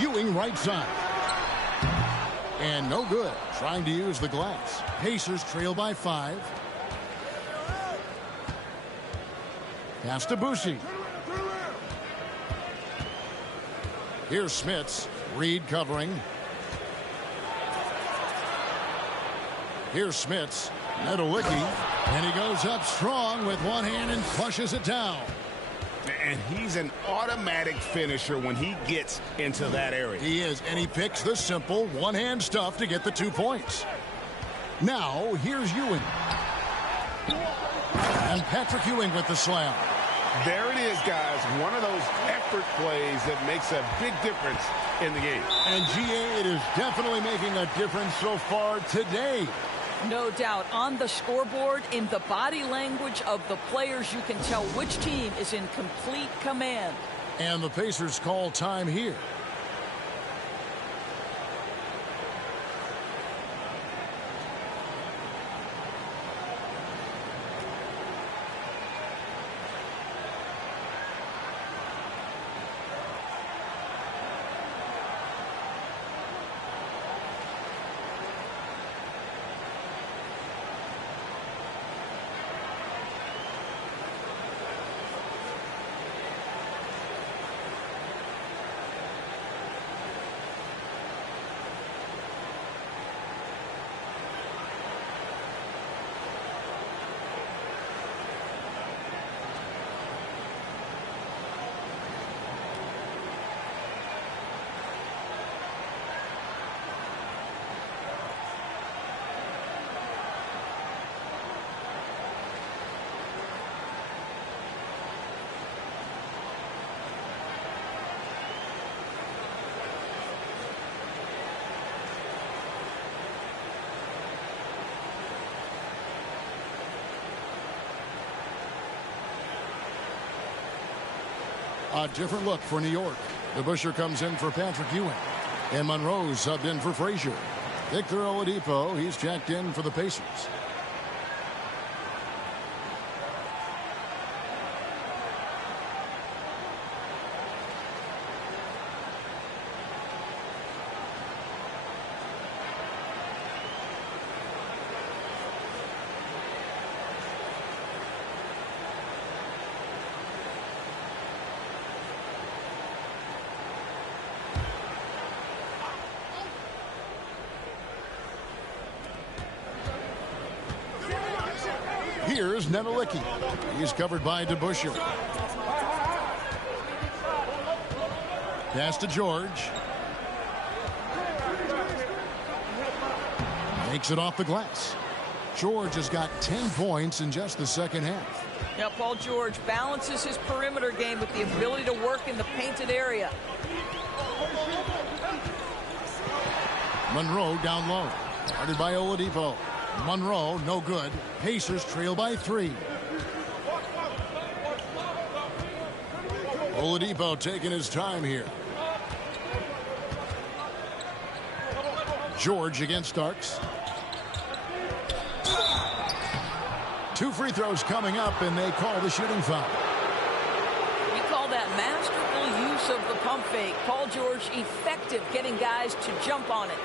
Ewing right side. And no good. Trying to use the glass. Pacers trail by 5. Pass to Boucher. Here's Smits. Reed covering. Here's Smits. Nedolicki. And he goes up strong with one hand and flushes it down. And he's an automatic finisher when he gets into that area. He is, and he picks the simple one-hand stuff to get the 2 points. Now, here's Ewing. And Patrick Ewing with the slam. There it is, guys. One of those effort plays that makes a big difference in the game. And GA, it is definitely making a difference so far today. No doubt. On the scoreboard, in the body language of the players, you can tell which team is in complete command. And the Pacers call time here. A different look for New York. DeBusschere comes in for Patrick Ewing. And Monroe subbed in for Frazier. Victor Oladipo, he's checked in for the Pacers. Here's Nenelicki. He's covered by DeBusschere. Pass to George. Makes it off the glass. George has got 10 points in just the second half. Yeah, Paul George balances his perimeter game with the ability to work in the painted area. Monroe down low. Guarded by Oladipo. Monroe, no good. Pacers trail by 3. Oladipo taking his time here. George against Starks. 2 free throws coming up, and they call the shooting foul. We call that masterful use of the pump fake. Paul George effective getting guys to jump on it.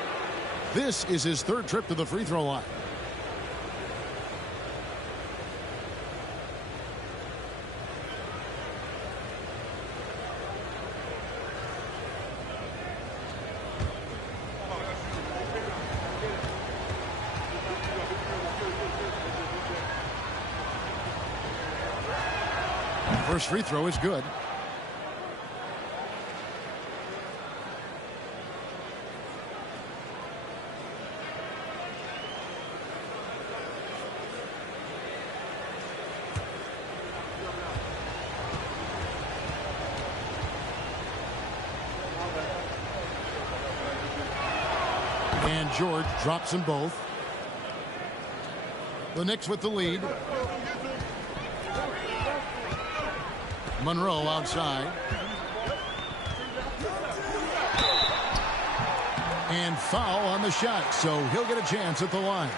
This is his 3rd trip to the free throw line. First free throw is good. And George drops them both. The Knicks with the lead. Monroe outside. And foul on the shot, so he'll get a chance at the line.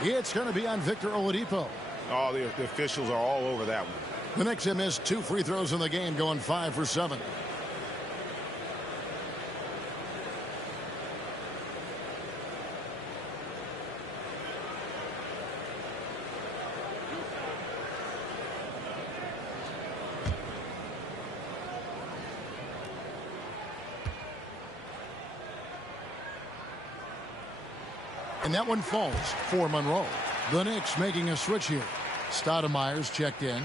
It's going to be on Victor Oladipo. Oh, the officials are all over that one. The Knicks have missed 2 free throws in the game, going 5 for 7. And that one falls for Monroe. The Knicks making a switch here. Stoudemire's checked in.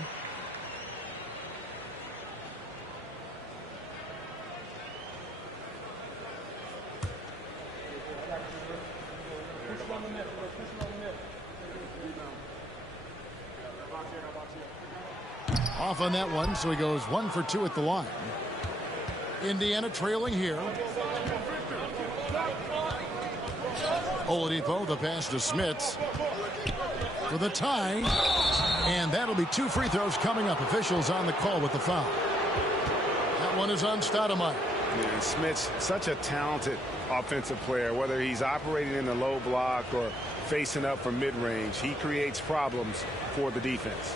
Off on that one, so he goes 1 for 2 at the line. Indiana trailing here. Oladipo, the pass to Smits for the tie. And that'll be 2 free throws coming up. Officials on the call with the foul. That one is on Stoudemire. Yeah, Smits, such a talented offensive player, whether he's operating in the low block or facing up from mid-range. He creates problems for the defense.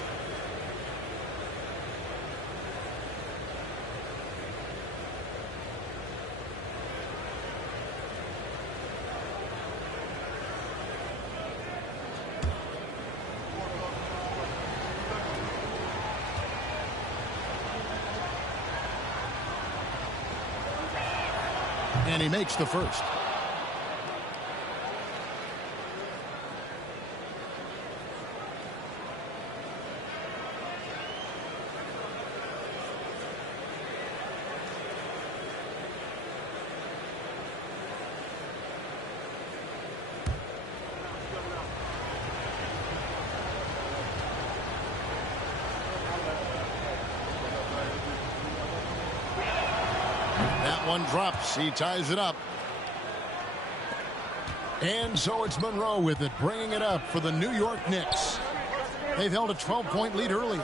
And he makes the first. One drops. He ties it up. And so it's Monroe with it, bringing it up for the New York Knicks. They've held a 12-point lead early.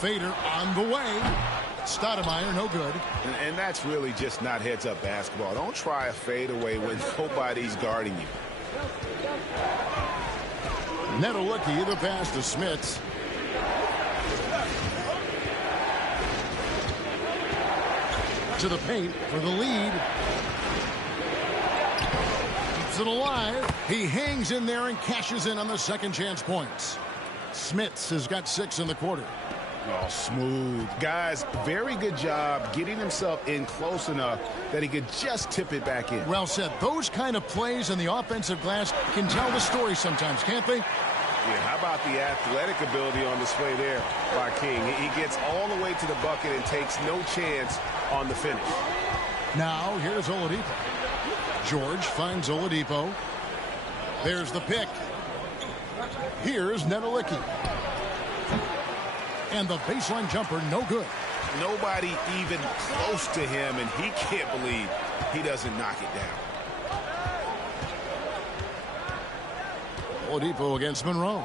fader on the way. Stoudemire, no good. And that's really just not heads-up basketball. Don't try a fadeaway when nobody's guarding you. Netolicky, the pass to Smits. To the paint for the lead. Keeps it alive. He hangs in there and cashes in on the second chance points. Smits has got 6 in the quarter. Oh, smooth. Guys, very good job getting himself in close enough that he could just tip it back in. Well said. Those kind of plays in the offensive glass can tell the story sometimes, can't they? Yeah, how about the athletic ability on display there by King? He gets all the way to the bucket and takes no chance on the finish. Now, here's Oladipo. George finds Oladipo. There's the pick. Here's Netolicky. And the baseline jumper, no good. Nobody even close to him, and he can't believe he doesn't knock it down. Oladipo against Monroe.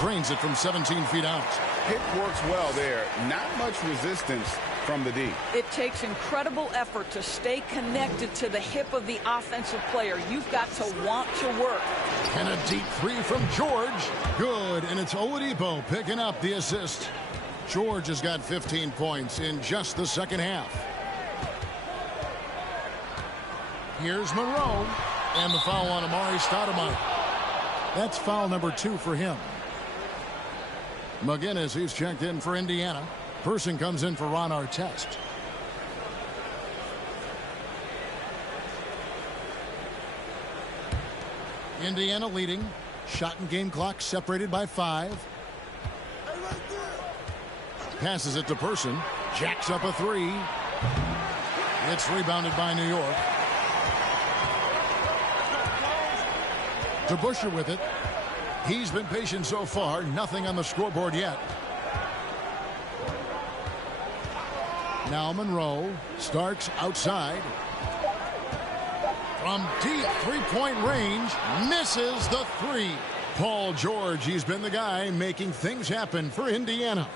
Drains it from 17 feet out. It works well there. Not much resistance from the D. It takes incredible effort to stay connected to the hip of the offensive player. You've got to want to work. And a deep 3 from George. Good, and it's Oladipo picking up the assist. George has got 15 points in just the second half. Here's Monroe. And the foul on Amari Stoudemire. That's foul number 2 for him. McGinnis, he's checked in for Indiana. Person comes in for Ron Artest. Indiana leading. Shot and game clock separated by 5. Passes it to Person. Jacks up a 3. It's rebounded by New York. DeBusschere with it. He's been patient so far. Nothing on the scoreboard yet. Now Monroe. Starks outside. From deep three-point range. Misses the 3. Paul George, he's been the guy making things happen for Indiana.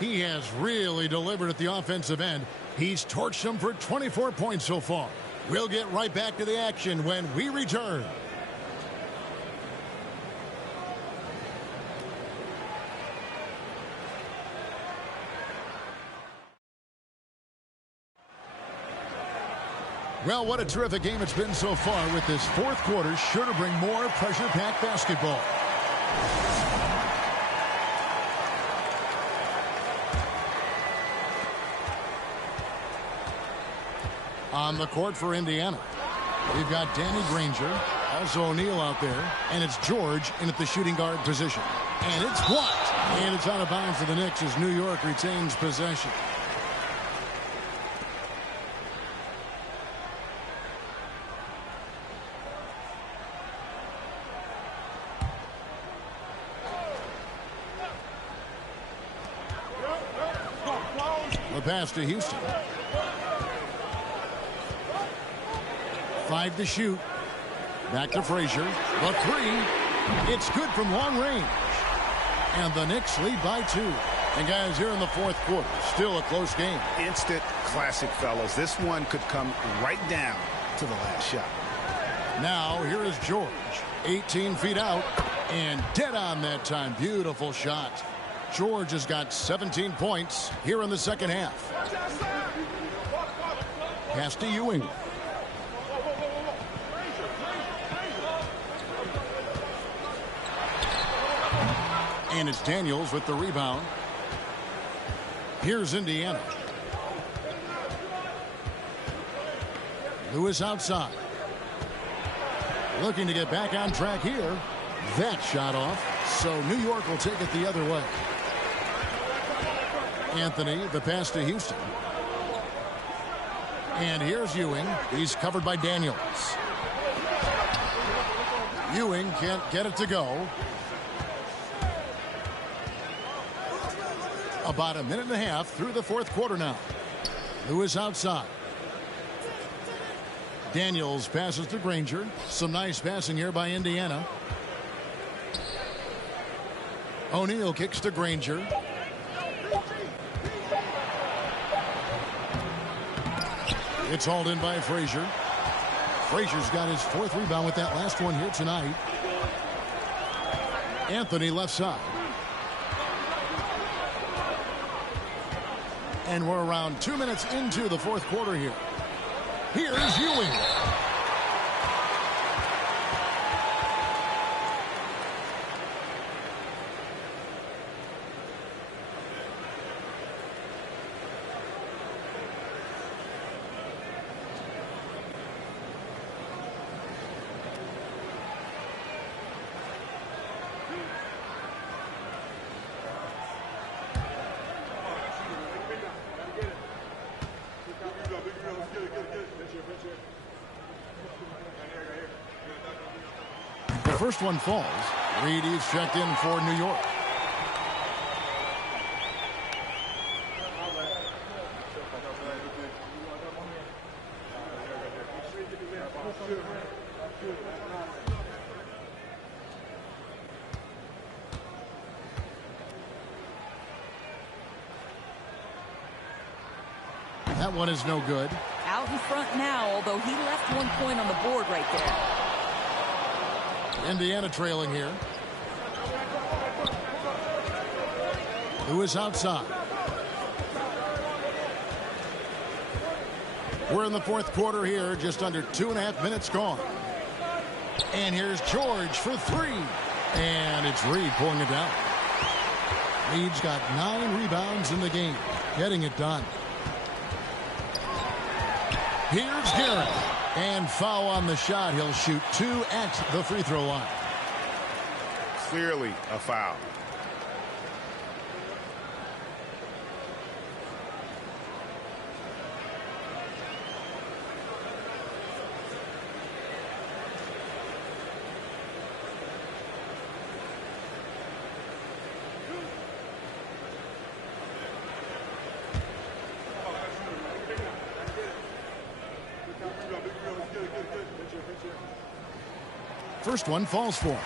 He has really delivered at the offensive end. He's torched them for 24 points so far. We'll get right back to the action when we return. Well, what a terrific game it's been so far, with this fourth quarter sure to bring more pressure-packed basketball. On the court for Indiana, we've got Danny Granger, also O'Neal out there, and it's George in at the shooting guard position. And it's blocked, and it's out of bounds to the Knicks as New York retains possession. The pass to Houston. 5 to shoot. Back to Frazier. The 3. It's good from long range. And the Knicks lead by 2. And guys, here in the fourth quarter, still a close game. Instant classic, fellas. This one could come right down to the last shot. Now, here is George. 18 feet out. And dead on that time. Beautiful shot. George has got 17 points here in the second half. Pass to Ewing. And it's Daniels with the rebound. Here's Indiana. Lewis outside. Looking to get back on track here. That shot off. So New York will take it the other way. Anthony, the pass to Houston. And here's Ewing. He's covered by Daniels. Ewing can't get it to go. About a minute and a half through the fourth quarter now. Lewis outside. Daniels passes to Granger. Some nice passing here by Indiana. O'Neal kicks to Granger. It's hauled in by Frazier. Frazier's got his 4th rebound with that last one here tonight. Anthony left side. And we're around 2 minutes into the 4th quarter here. Here's Ewing. The first one falls. Reedy's checked in for New York. That one is no good. Out in front now, although he left 1 point on the board right there. Indiana trailing here. Lewis outside. We're in the 4th quarter here, just under 2.5 minutes gone. And here's George for 3. And it's Reed pulling it down. Reed's got 9 rebounds in the game, getting it done. Here's Garrett. And foul on the shot. He'll shoot 2 at the free throw line. Clearly a foul. First one falls for him.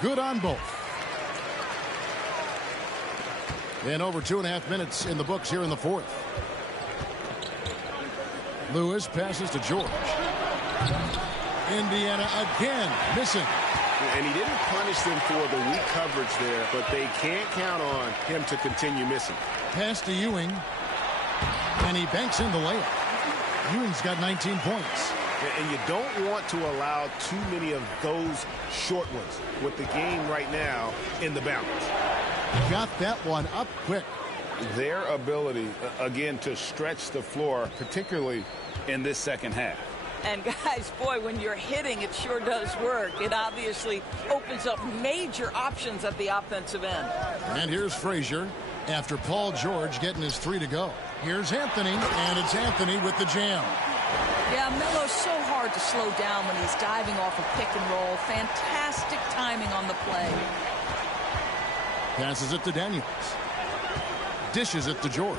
Good on both. And over 2.5 minutes in the books here in the 4th. Lewis passes to George. Indiana again missing. And he didn't punish them for the weak coverage there, but they can't count on him to continue missing. Pass to Ewing. And he banks in the layup. Ewing's got 19 points. And you don't want to allow too many of those short ones with the game right now in the balance. Got that one up quick. Their ability, again, to stretch the floor, particularly in this second half. And guys, boy, when you're hitting, it sure does work. It obviously opens up major options at the offensive end. And here's Frazier after Paul George getting his 3 to go. Here's Anthony, and it's Anthony with the jam. Yeah, Melo's so hard to slow down when he's diving off a pick and roll. Fantastic timing on the play. Passes it to Daniels. Dishes it to George.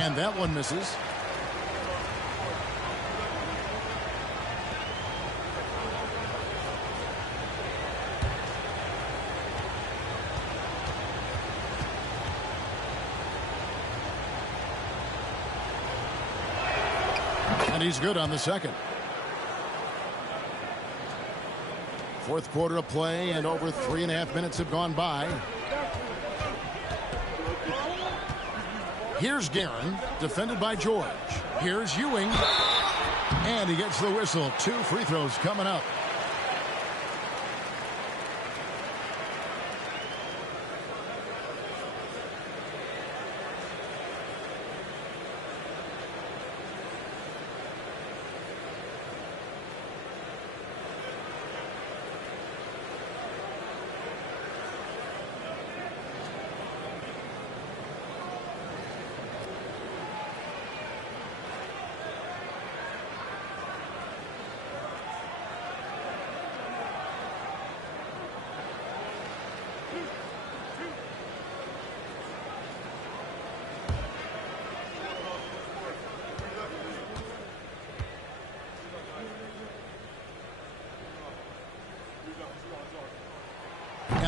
And that one misses. And he's good on the second. 4th quarter of play, and over 3.5 minutes have gone by. Here's Guerin, defended by George. Here's Ewing. And he gets the whistle. 2 free throws coming up.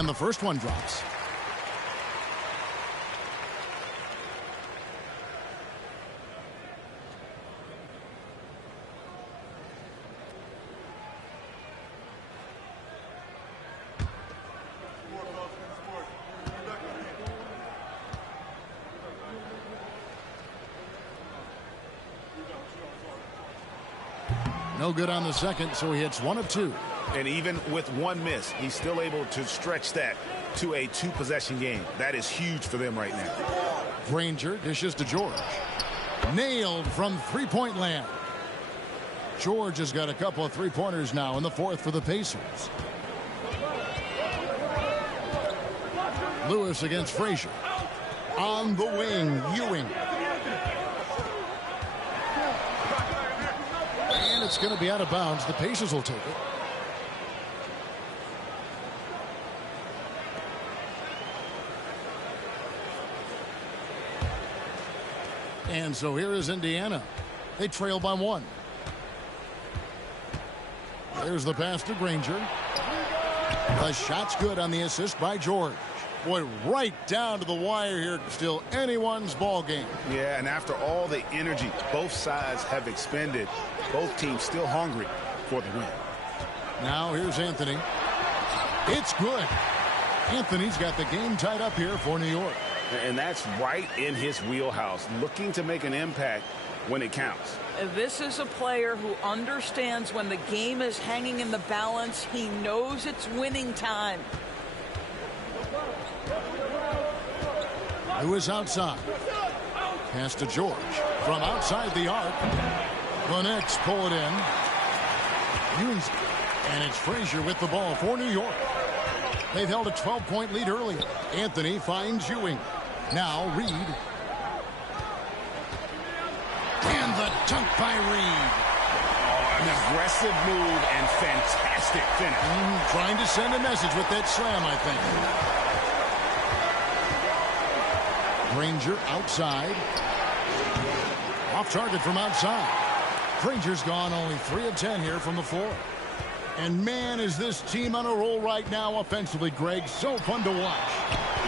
And the first one drops. No good on the second, so he hits 1 of 2. And even with one miss, he's still able to stretch that to a 2-possession game. That is huge for them right now. Granger dishes to George. Nailed from three-point land. George has got a couple of three-pointers now in the fourth for the Pacers. Lewis against Frazier. On the wing, Ewing. And it's going to be out of bounds. The Pacers will take it. And so here is Indiana. They trail by 1. There's the pass to Granger. The shot's good on the assist by George. Boy, right down to the wire here. Still anyone's ball game. Yeah, and after all the energy both sides have expended, both teams still hungry for the win. Now here's Anthony. It's good. Anthony's got the game tied up here for New York. And that's right in his wheelhouse, looking to make an impact when it counts. This is a player who understands when the game is hanging in the balance. He knows it's winning time. Lewis outside. Pass to George. From outside the arc. The Knicks pull it in. Ewing's, and it's Frazier with the ball for New York. They've held a 12-point lead early. Anthony finds Ewing. Now Reed. And the dunk by Reed. An aggressive move and fantastic finish. Trying to send a message with that slam, I think. Granger outside. Off target from outside. Granger's gone only 3 of 10 here from the floor. And man, is this team on a roll right now offensively, Greg. So fun to watch.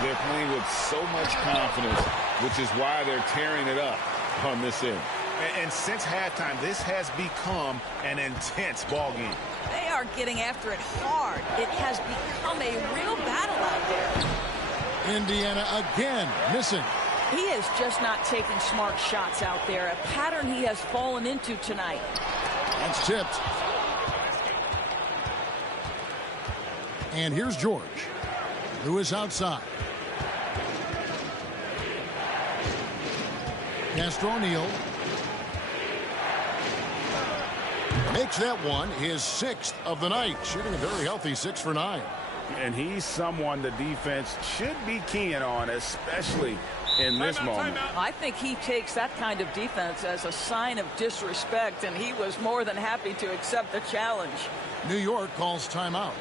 They're playing with so much confidence, which is why they're tearing it up on this end. And since halftime, this has become an intense ball game. They are getting after it hard. It has become a real battle out there. Indiana again missing. He is just not taking smart shots out there. A pattern he has fallen into tonight. That's tipped. And here's George. Lewis outside. Castro O'Neal. Makes that one his 6th of the night. Shooting a very healthy 6 for 9. And he's someone the defense should be keying on, especially in this moment. I think he takes that kind of defense as a sign of disrespect, and he was more than happy to accept the challenge. New York calls timeout.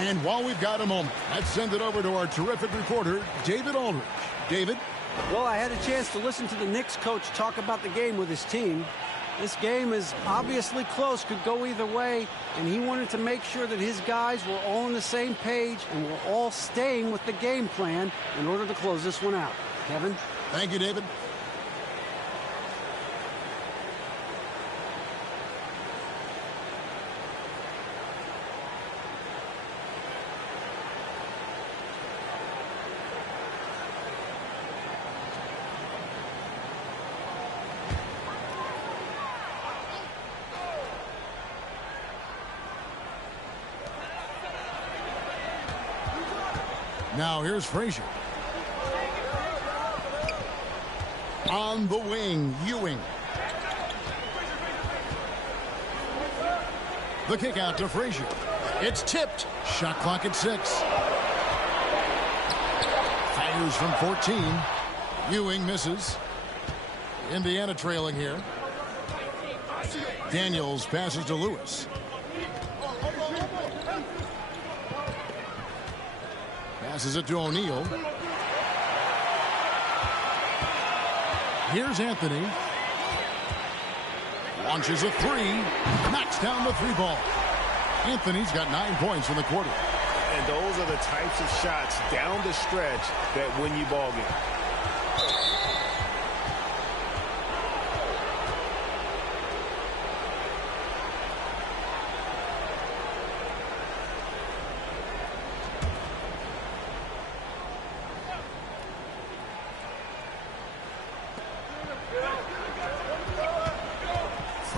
And while we've got a moment, let's send it over to our terrific reporter, David Aldridge. David? Well, I had a chance to listen to the Knicks coach talk about the game with his team. This game is obviously close, could go either way, and he wanted to make sure that his guys were all on the same page and were all staying with the game plan in order to close this one out. Kevin? Thank you, David. Now here's Frazier. On the wing, Ewing. The kick out to Frazier. It's tipped. Shot clock at 6. Fires from 14. Ewing misses. Indiana trailing here. Daniels passes to Lewis. Passes it to O'Neal. Here's Anthony. Launches a 3. Knocks down the 3 ball. Anthony's got 9 points in the quarter. And those are the types of shots down the stretch that win you ball games.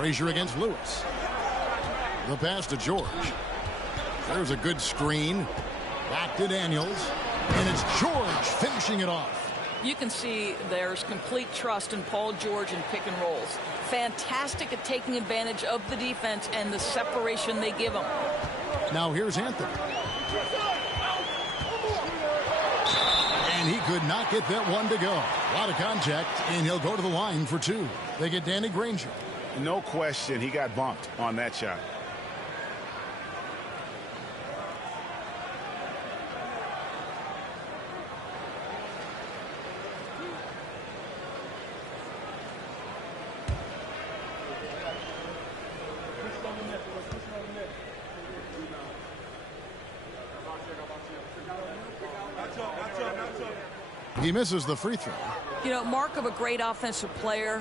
Frazier against Lewis. The pass to George. There's a good screen. Back to Daniels. And it's George finishing it off. You can see there's complete trust in Paul George in pick and rolls. Fantastic at taking advantage of the defense and the separation they give him. Now here's Anthony. And he could not get that one to go. A lot of contact, and he'll go to the line for 2. They get Danny Granger. No question, he got bumped on that shot. He misses the free throw. You know, mark of a great offensive player,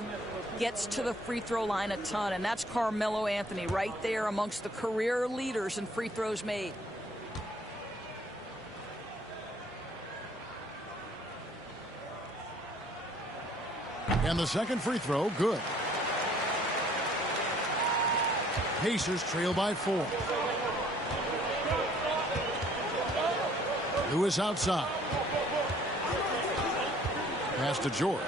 gets to the free throw line a ton, and that's Carmelo Anthony right there amongst the career leaders in free throws made. And the second free throw, good. Pacers trail by 4. Lewis outside. Pass to George.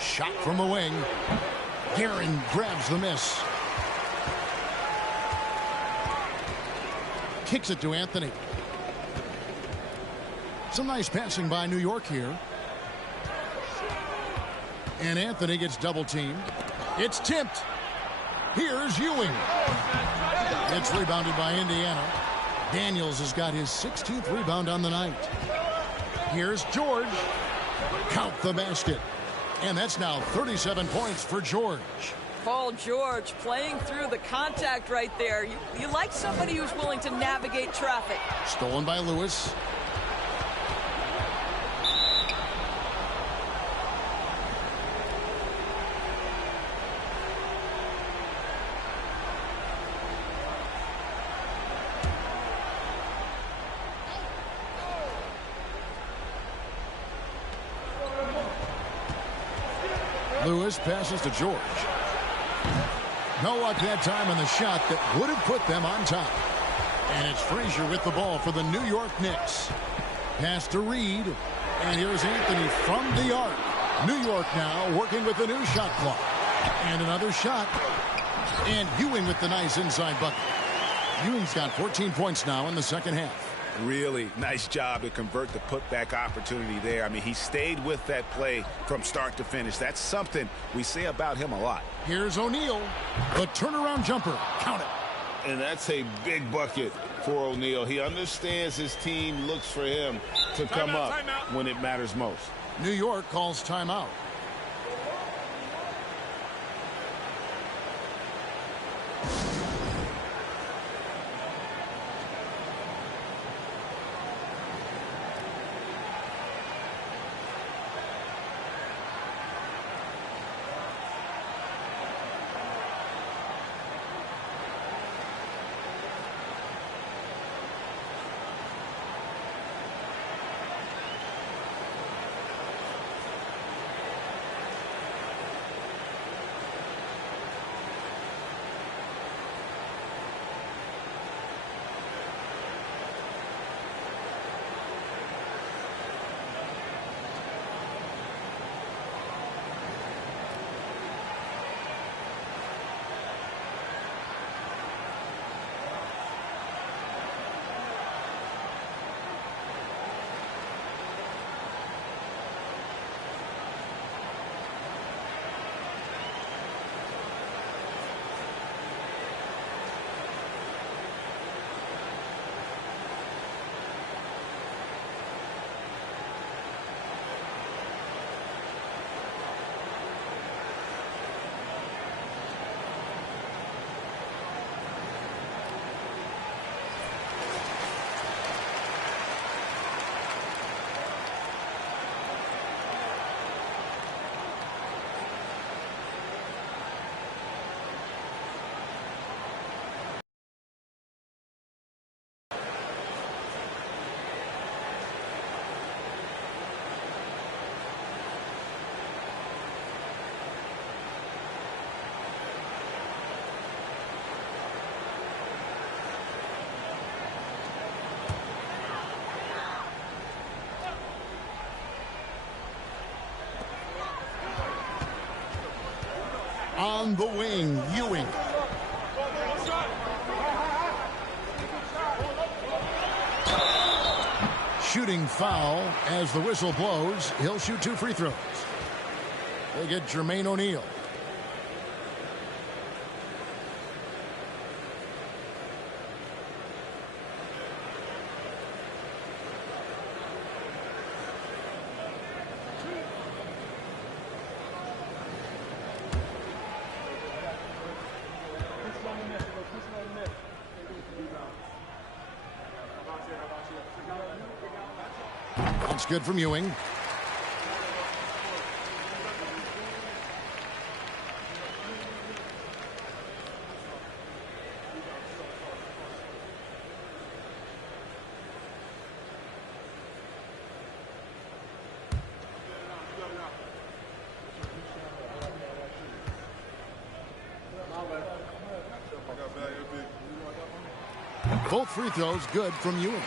Shot from the wing. Guerin grabs the miss. Kicks it to Anthony. Some nice passing by New York here. And Anthony gets double teamed. It's tipped. Here's Ewing. It's rebounded by Indiana. Daniels has got his 16th rebound on the night. Here's George. Count the basket. And that's now 37 points for George. Paul George playing through the contact right there. You like somebody who's willing to navigate traffic. Stolen by Lewis. Lewis passes to George. No luck that time on the shot that would have put them on top. And it's Frazier with the ball for the New York Knicks. Pass to Reed. And here's Anthony from the arc. New York now working with the new shot clock. And another shot. And Ewing with the nice inside bucket. Ewing's got 14 points now in the second half. Really nice job to convert the putback opportunity there. I mean, he stayed with that play from start to finish. That's something we say about him a lot. Here's O'Neal. The turnaround jumper. Count it. And that's a big bucket for O'Neal. He understands his team looks for him to come up when it matters most. New York calls timeout. On the wing, Ewing. Shooting foul as the whistle blows. He'll shoot 2 free throws. They get Jermaine O'Neal. That's good from Ewing. Both free throws good from Ewing.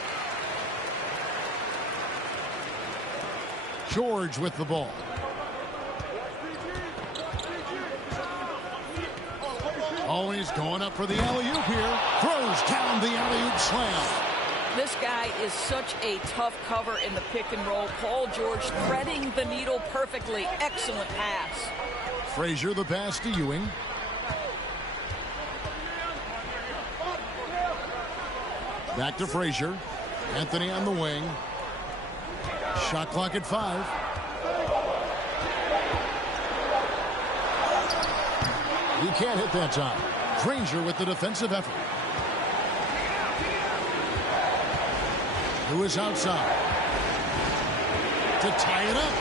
George with the ball. Always going up for the alley-oop here. Throws down the alley-oop slam. This guy is such a tough cover in the pick and roll. Paul George threading the needle perfectly. Excellent pass. Frazier the pass to Ewing. Back to Frazier. Anthony on the wing. Shot clock at 5. He can't hit that time. Frazier with the defensive effort. Lewis outside. To tie it up.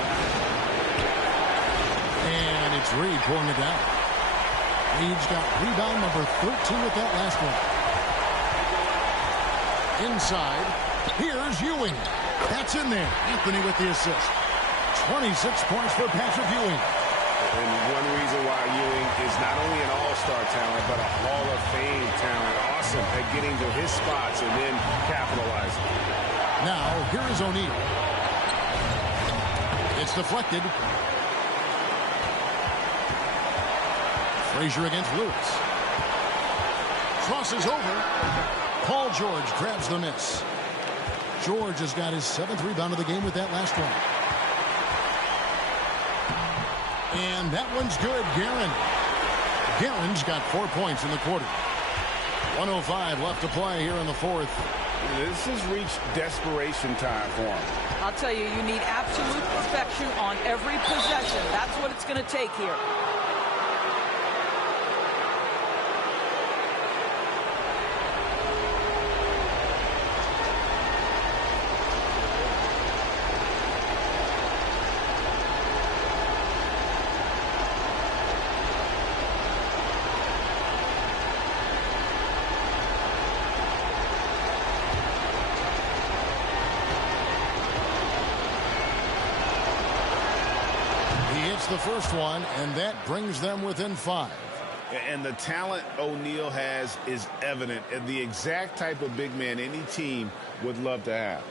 And it's Reed pulling it down. Reed's got rebound number 13 with that last one. Inside, here's Ewing. That's in there. Anthony with the assist. 26 points for Patrick Ewing. And one reason why Ewing is not only an all-star talent, but a Hall of Fame talent. Awesome at getting to his spots and then capitalizing. Now, here is O'Neal. It's deflected. Frazier against Lewis. Crosses over. Paul George grabs the miss. George has got his 7th rebound of the game with that last one. And that one's good. Guerin's got 4 points in the quarter. 1:05 left to play here in the 4th. This has reached desperation time for him. I'll tell you, you need absolute perfection on every possession. That's what it's going to take here. The first one, and that brings them within 5. And the talent O'Neal has is evident, and the exact type of big man any team would love to have.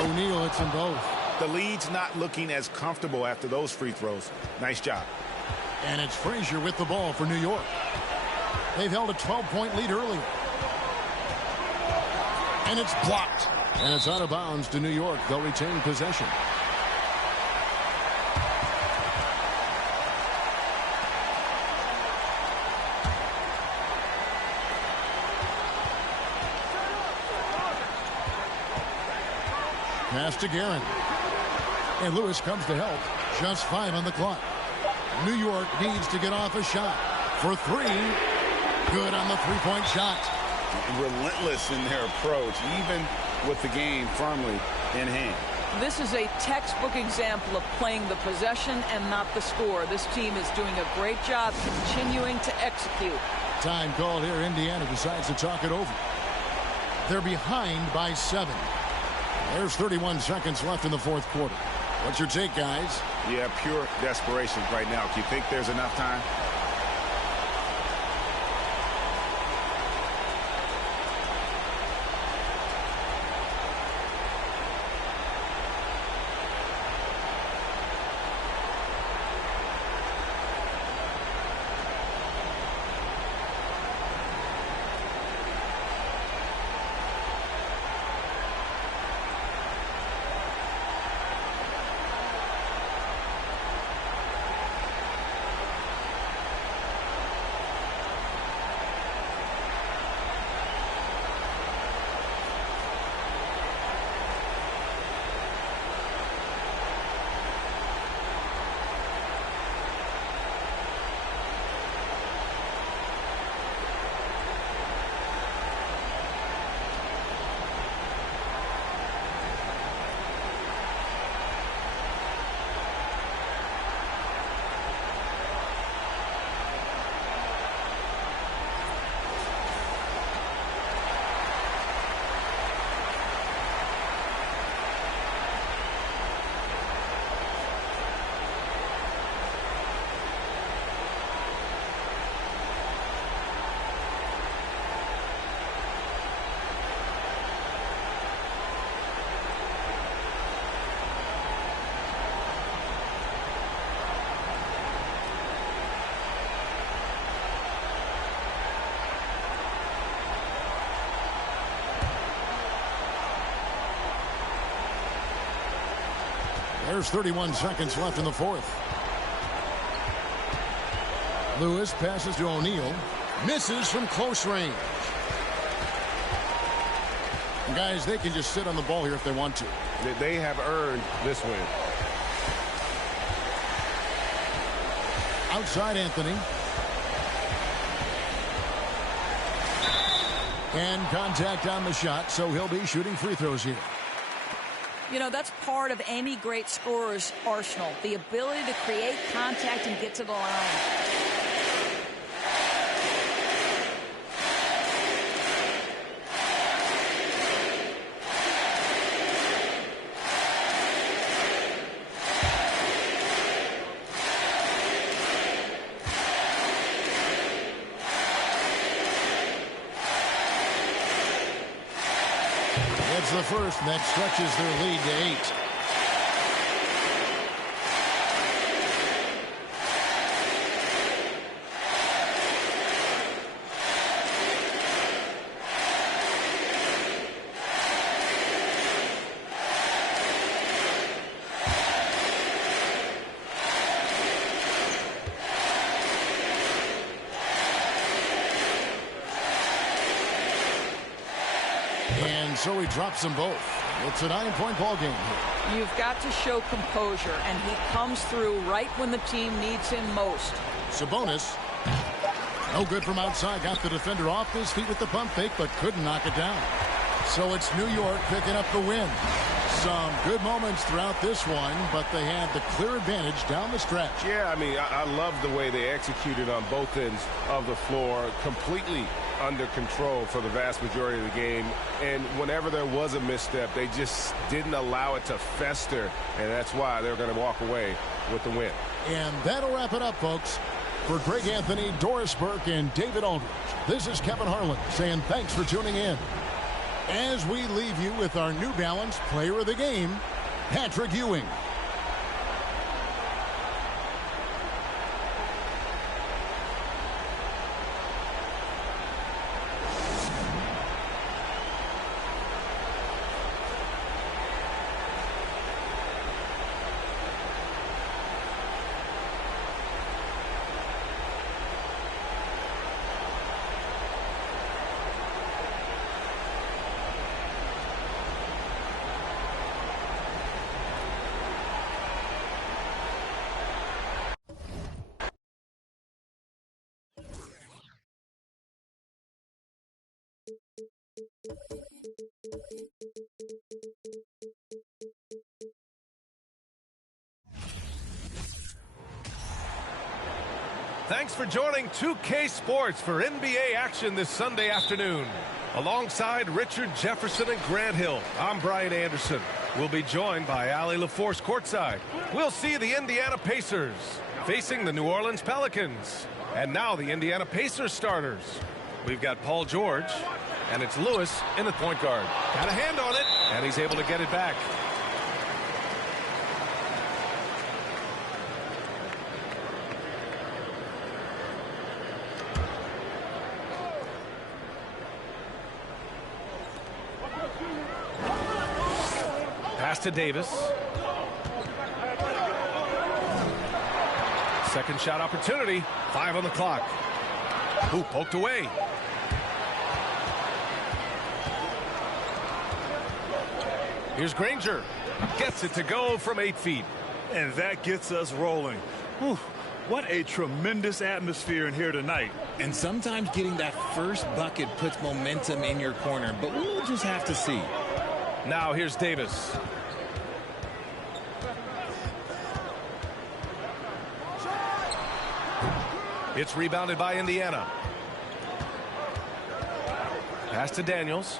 O'Neal hits them both. The lead's not looking as comfortable after those free throws. Nice job. And it's Frazier with the ball for New York. They've held a 12-point lead earlier. And it's blocked. And it's out of bounds to New York. They'll retain possession. Pass to Guerin. And Lewis comes to help. Just 5 on the clock. New York needs to get off a shot. For 3. Good on the three-point shot. Relentless in their approach, even with the game firmly in hand. This is a textbook example of playing the possession and not the score. This team is doing a great job continuing to execute. Time called here. Indiana decides to talk it over. They're behind by 7. There's 31 seconds left in the 4th quarter. What's your take, guys? Yeah, pure desperation right now. Do you think there's enough time? There's 31 seconds left in the fourth. Lewis passes to O'Neal. Misses from close range. And guys, they can just sit on the ball here if they want to. They have earned this win. Outside Anthony. And contact on the shot, so he'll be shooting free throws here. You know, that's part of any great scorer's arsenal, the ability to create contact and get to the line. That's the first, and that stretches their lead to 8. So he drops them both. It's a 9-point ball game here. You've got to show composure, and he comes through right when the team needs him most. Sabonis, no good from outside. Got the defender off his feet with the pump fake, but couldn't knock it down. So it's New York picking up the win. Some good moments throughout this one, but they had the clear advantage down the stretch. Yeah, I mean, I love the way they executed on both ends of the floor, completely under control for the vast majority of the game. And whenever there was a misstep, they just didn't allow it to fester, and that's why they're going to walk away with the win. And that'll wrap it up, folks. For Greg Anthony, Doris Burke, and David Aldridge, this is Kevin Harlan saying thanks for tuning in. As we leave you with our New Balance Player of the Game, Patrick Ewing. Thanks for joining 2K Sports for NBA action this Sunday afternoon. Alongside Richard Jefferson and Grant Hill, I'm Brian Anderson. We'll be joined by Allie LaForce courtside. We'll see the Indiana Pacers facing the New Orleans Pelicans. And now the Indiana Pacers starters. We've got Paul George, and it's Lewis in the point guard. Got a hand on it, and he's able to get it back. Pass to Davis. Second shot opportunity. 5 on the clock. Ooh, poked away. Here's Granger. Gets it to go from 8 feet. And that gets us rolling. Whew, what a tremendous atmosphere in here tonight. And sometimes getting that first bucket puts momentum in your corner, but we'll just have to see. Now here's Davis. It's rebounded by Indiana. Pass to Daniels.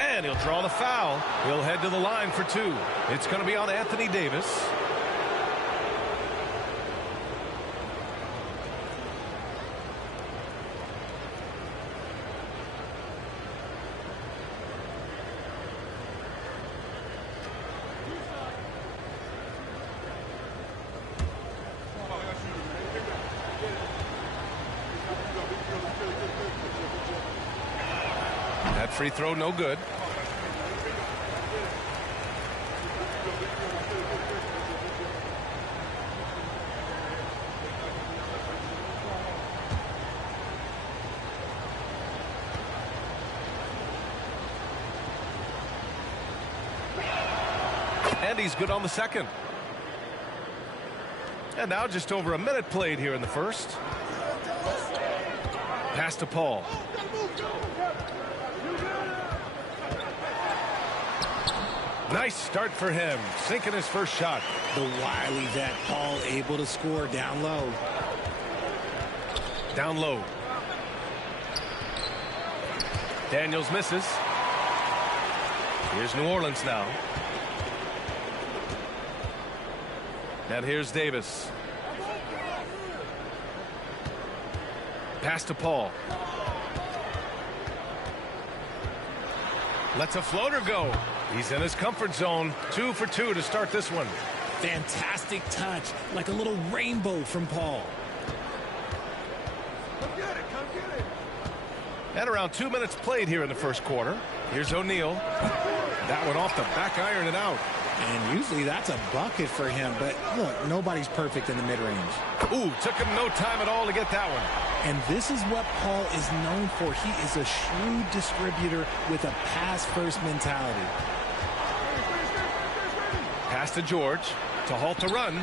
And he'll draw the foul. He'll head to the line for 2. It's going to be on Anthony Davis. That free throw no good. And he's good on the second. And now just over a minute played here in the first. Pass to Paul. Nice start for him, sinking his first shot. The wily vet Paul able to score down low. Down low. Daniels misses. Here's New Orleans now. And here's Davis. Pass to Paul. Lets a floater go. He's in his comfort zone. 2 for 2 to start this one. Fantastic touch, like a little rainbow from Paul. And around 2 minutes played here in the first quarter. Here's O'Neal. That one off the back iron and out. And usually that's a bucket for him, but look, nobody's perfect in the mid-range. Ooh, took him no time at all to get that one. And this is what Paul is known for. He is a shrewd distributor with a pass-first mentality. Pass to George to halt the run.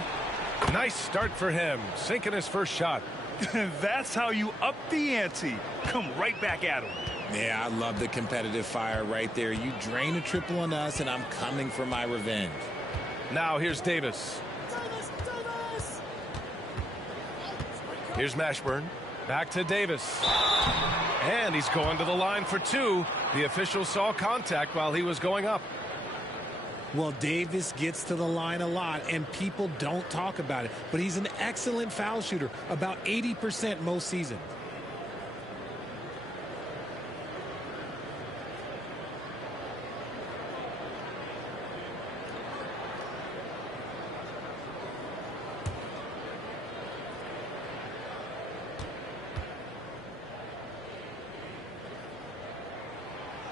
Nice start for him, sinking his first shot. That's how you up the ante. Come right back at him. Yeah, I love the competitive fire right there. You drain a triple on us, and I'm coming for my revenge. Now here's Davis. Here's Mashburn. Back to Davis. And he's going to the line for 2. The official saw contact while he was going up. Well, Davis gets to the line a lot, and people don't talk about it. But he's an excellent foul shooter, about 80% most seasons.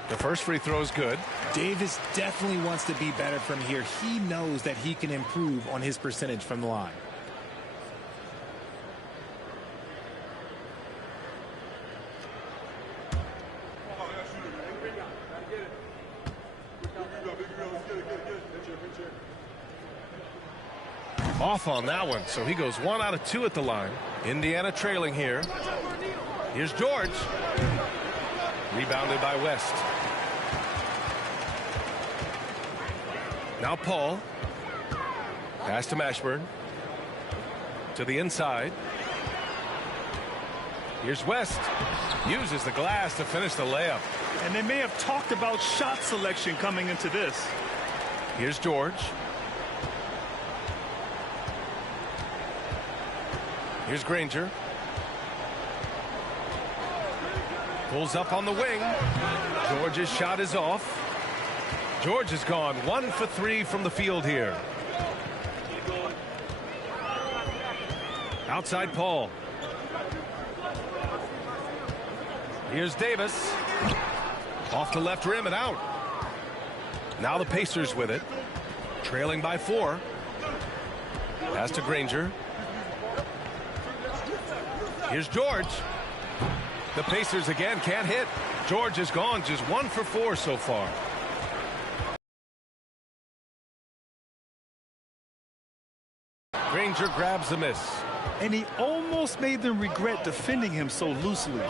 The first free throw is good. Davis definitely wants to be better from here. He knows that he can improve on his percentage from the line. Off on that one, so he goes 1 out of 2 at the line. Indiana trailing here. Here's George. Rebounded by West. Now Paul. Pass to Mashburn. To the inside. Here's West. Uses the glass to finish the layup. And they may have talked about shot selection coming into this. Here's George. Here's Granger. Pulls up on the wing. George's shot is off. George has gone 1 for 3 from the field here. Outside Paul. Here's Davis. Off the left rim and out. Now the Pacers with it. Trailing by 4. Pass to Granger. Here's George. The Pacers again can't hit. George is gone, just 1 for 4 so far. Granger grabs the miss. And he almost made them regret defending him so loosely.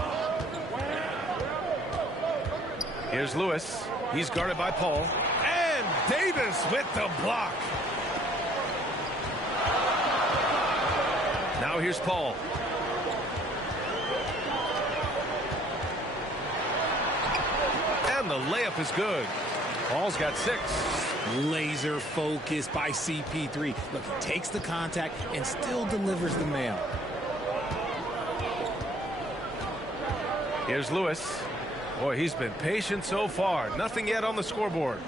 Here's Lewis. He's guarded by Paul. And Davis with the block. Now here's Paul. And the layup is good. Paul's got 6. Laser focus by CP3. Look, he takes the contact and still delivers the mail. Here's Lewis. Boy, he's been patient so far. Nothing yet on the scoreboard.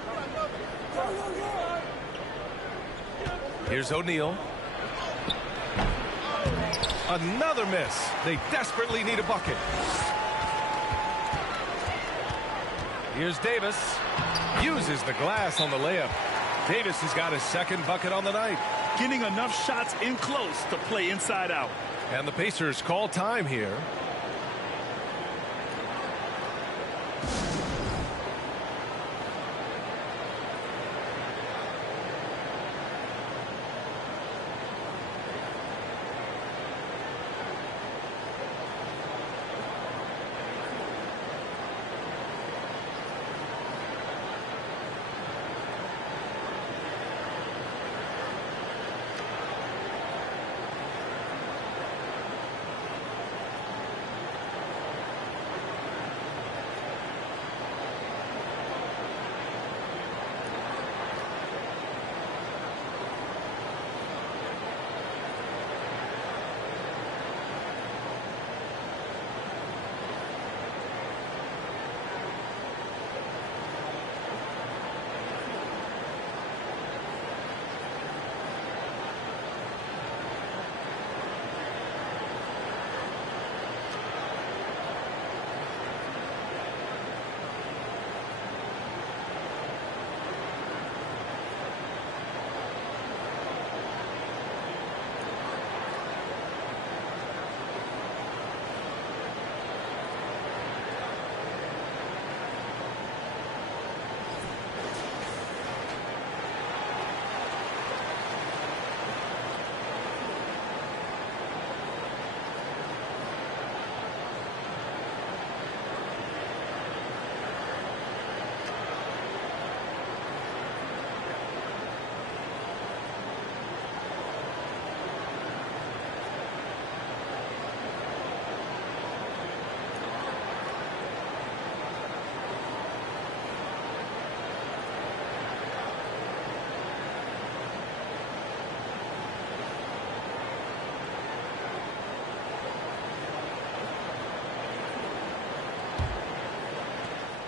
Here's O'Neal. Another miss. They desperately need a bucket. Here's Davis. Uses the glass on the layup. Davis has got his 2nd bucket on the night. Getting enough shots in close to play inside out. And the Pacers call time here.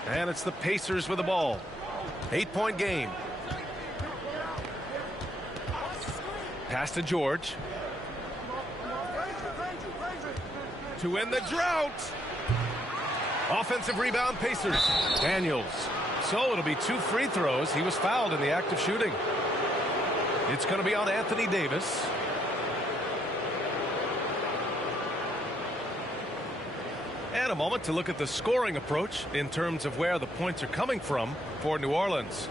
And it's the Pacers with the ball. 8-point game. Pass to George. To end the drought. Offensive rebound, Pacers. Daniels. So it'll be 2 free throws. He was fouled in the act of shooting. It's going to be on Anthony Davis. And a moment to look at the scoring approach in terms of where the points are coming from for New Orleans.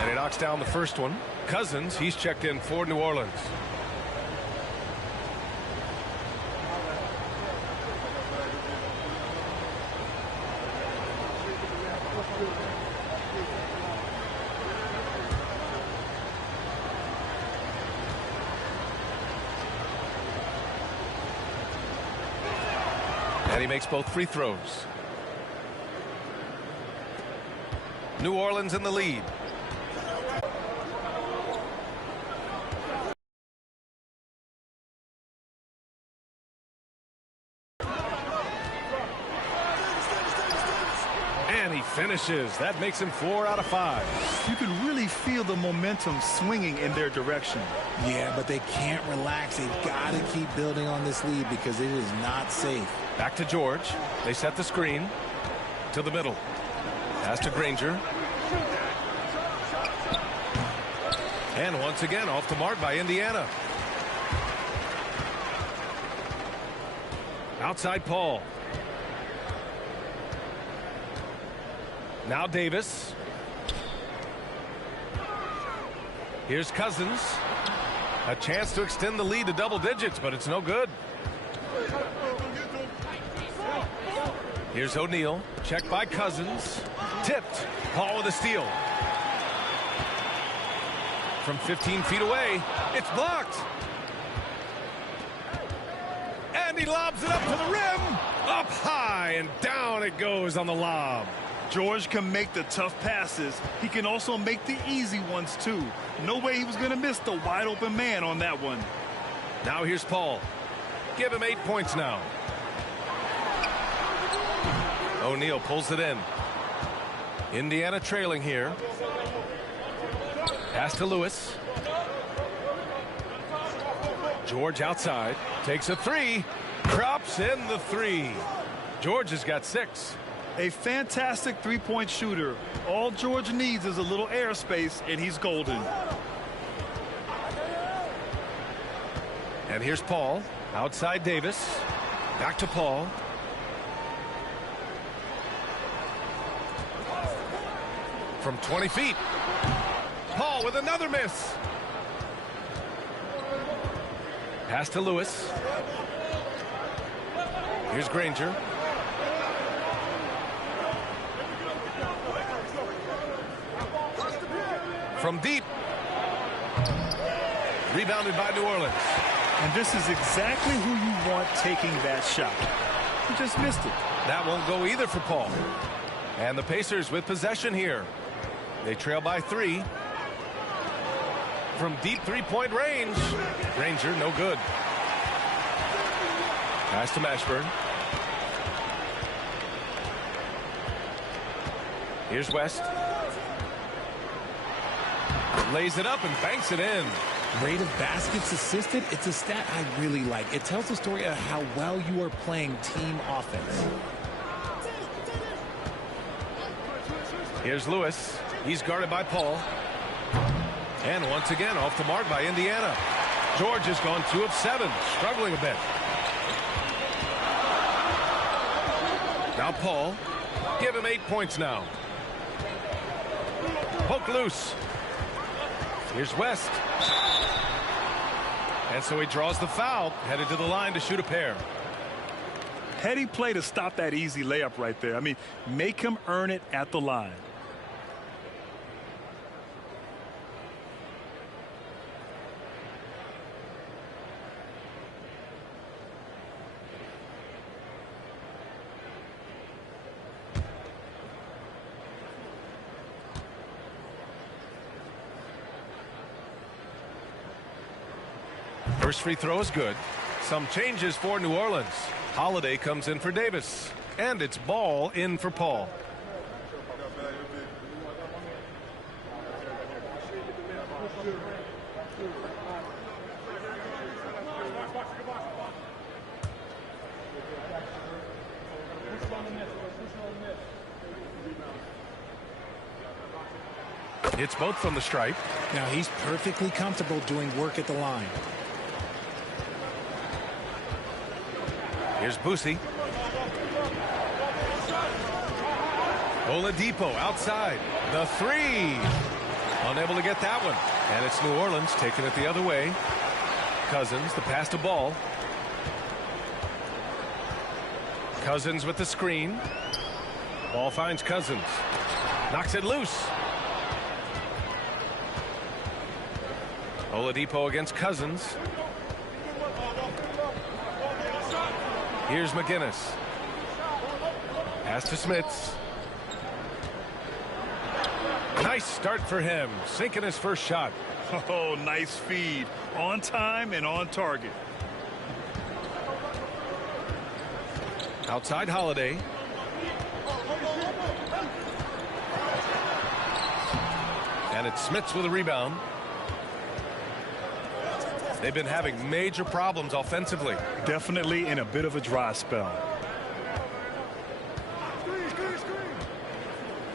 And he knocks down the first one. Cousins, he's checked in for New Orleans. And he makes both free throws. New Orleans in the lead. And he finishes. That makes him 4 out of 5. You can really feel the momentum swinging in their direction. Yeah, but they can't relax. They've got to keep building on this lead because it is not safe. Back to George. They set the screen to the middle. Pass to Granger. And once again off the mark by Indiana. Outside Paul. Now Davis. Here's Cousins. A chance to extend the lead to double digits, but it's no good. Here's O'Neal. Checked by Cousins. Tipped. Paul with a steal. From 15 feet away. It's blocked. And he lobs it up to the rim. Up high and down it goes on the lob. George can make the tough passes. He can also make the easy ones, too. No way he was going to miss the wide open man on that one. Now here's Paul. Give him 8 points now. O'Neal pulls it in. Indiana trailing here. Pass to Lewis. George outside. Takes a 3. Drops in the 3. George has got 6. A fantastic three-point shooter. All George needs is a little airspace, and he's golden. And here's Paul. Outside Davis. Back to Paul. From 20 feet. Paul with another miss. Pass to Lewis. Here's Granger. From deep. Rebounded by New Orleans. And this is exactly who you want taking that shot. He just missed it. That won't go either for Paul. And the Pacers with possession here. They trail by 3. From deep three-point range. Granger, no good. Pass to Mashburn. Here's West. Lays it up and banks it in. Rate of baskets assisted, it's a stat I really like. It tells the story of how well you are playing team offense. Here's Lewis. He's guarded by Paul. And once again off the mark by Indiana. George has gone 2 of 7, struggling a bit. Now Paul. Give him 8 points now. Poke loose. Here's West. And so he draws the foul, headed to the line to shoot a pair. Heady play to stop that easy layup right there. I mean, make him earn it at the line. First free throw is good. Some changes for New Orleans. Holiday comes in for Davis. And it's Ball in for Paul. It's both from the stripe. Now he's perfectly comfortable doing work at the line. Here's Boosie. Oladipo outside. The three. Unable to get that one. And it's New Orleans taking it the other way. Cousins, the pass to Ball. Cousins with the screen. Ball finds Cousins. Knocks it loose. Oladipo against Cousins. Here's McGinnis. Pass to Smits. Nice start for him. Sinking his first shot. Oh, nice feed. On time and on target. Outside Holiday. And it's Smits with a rebound. They've been having major problems offensively. Definitely in a bit of a dry spell.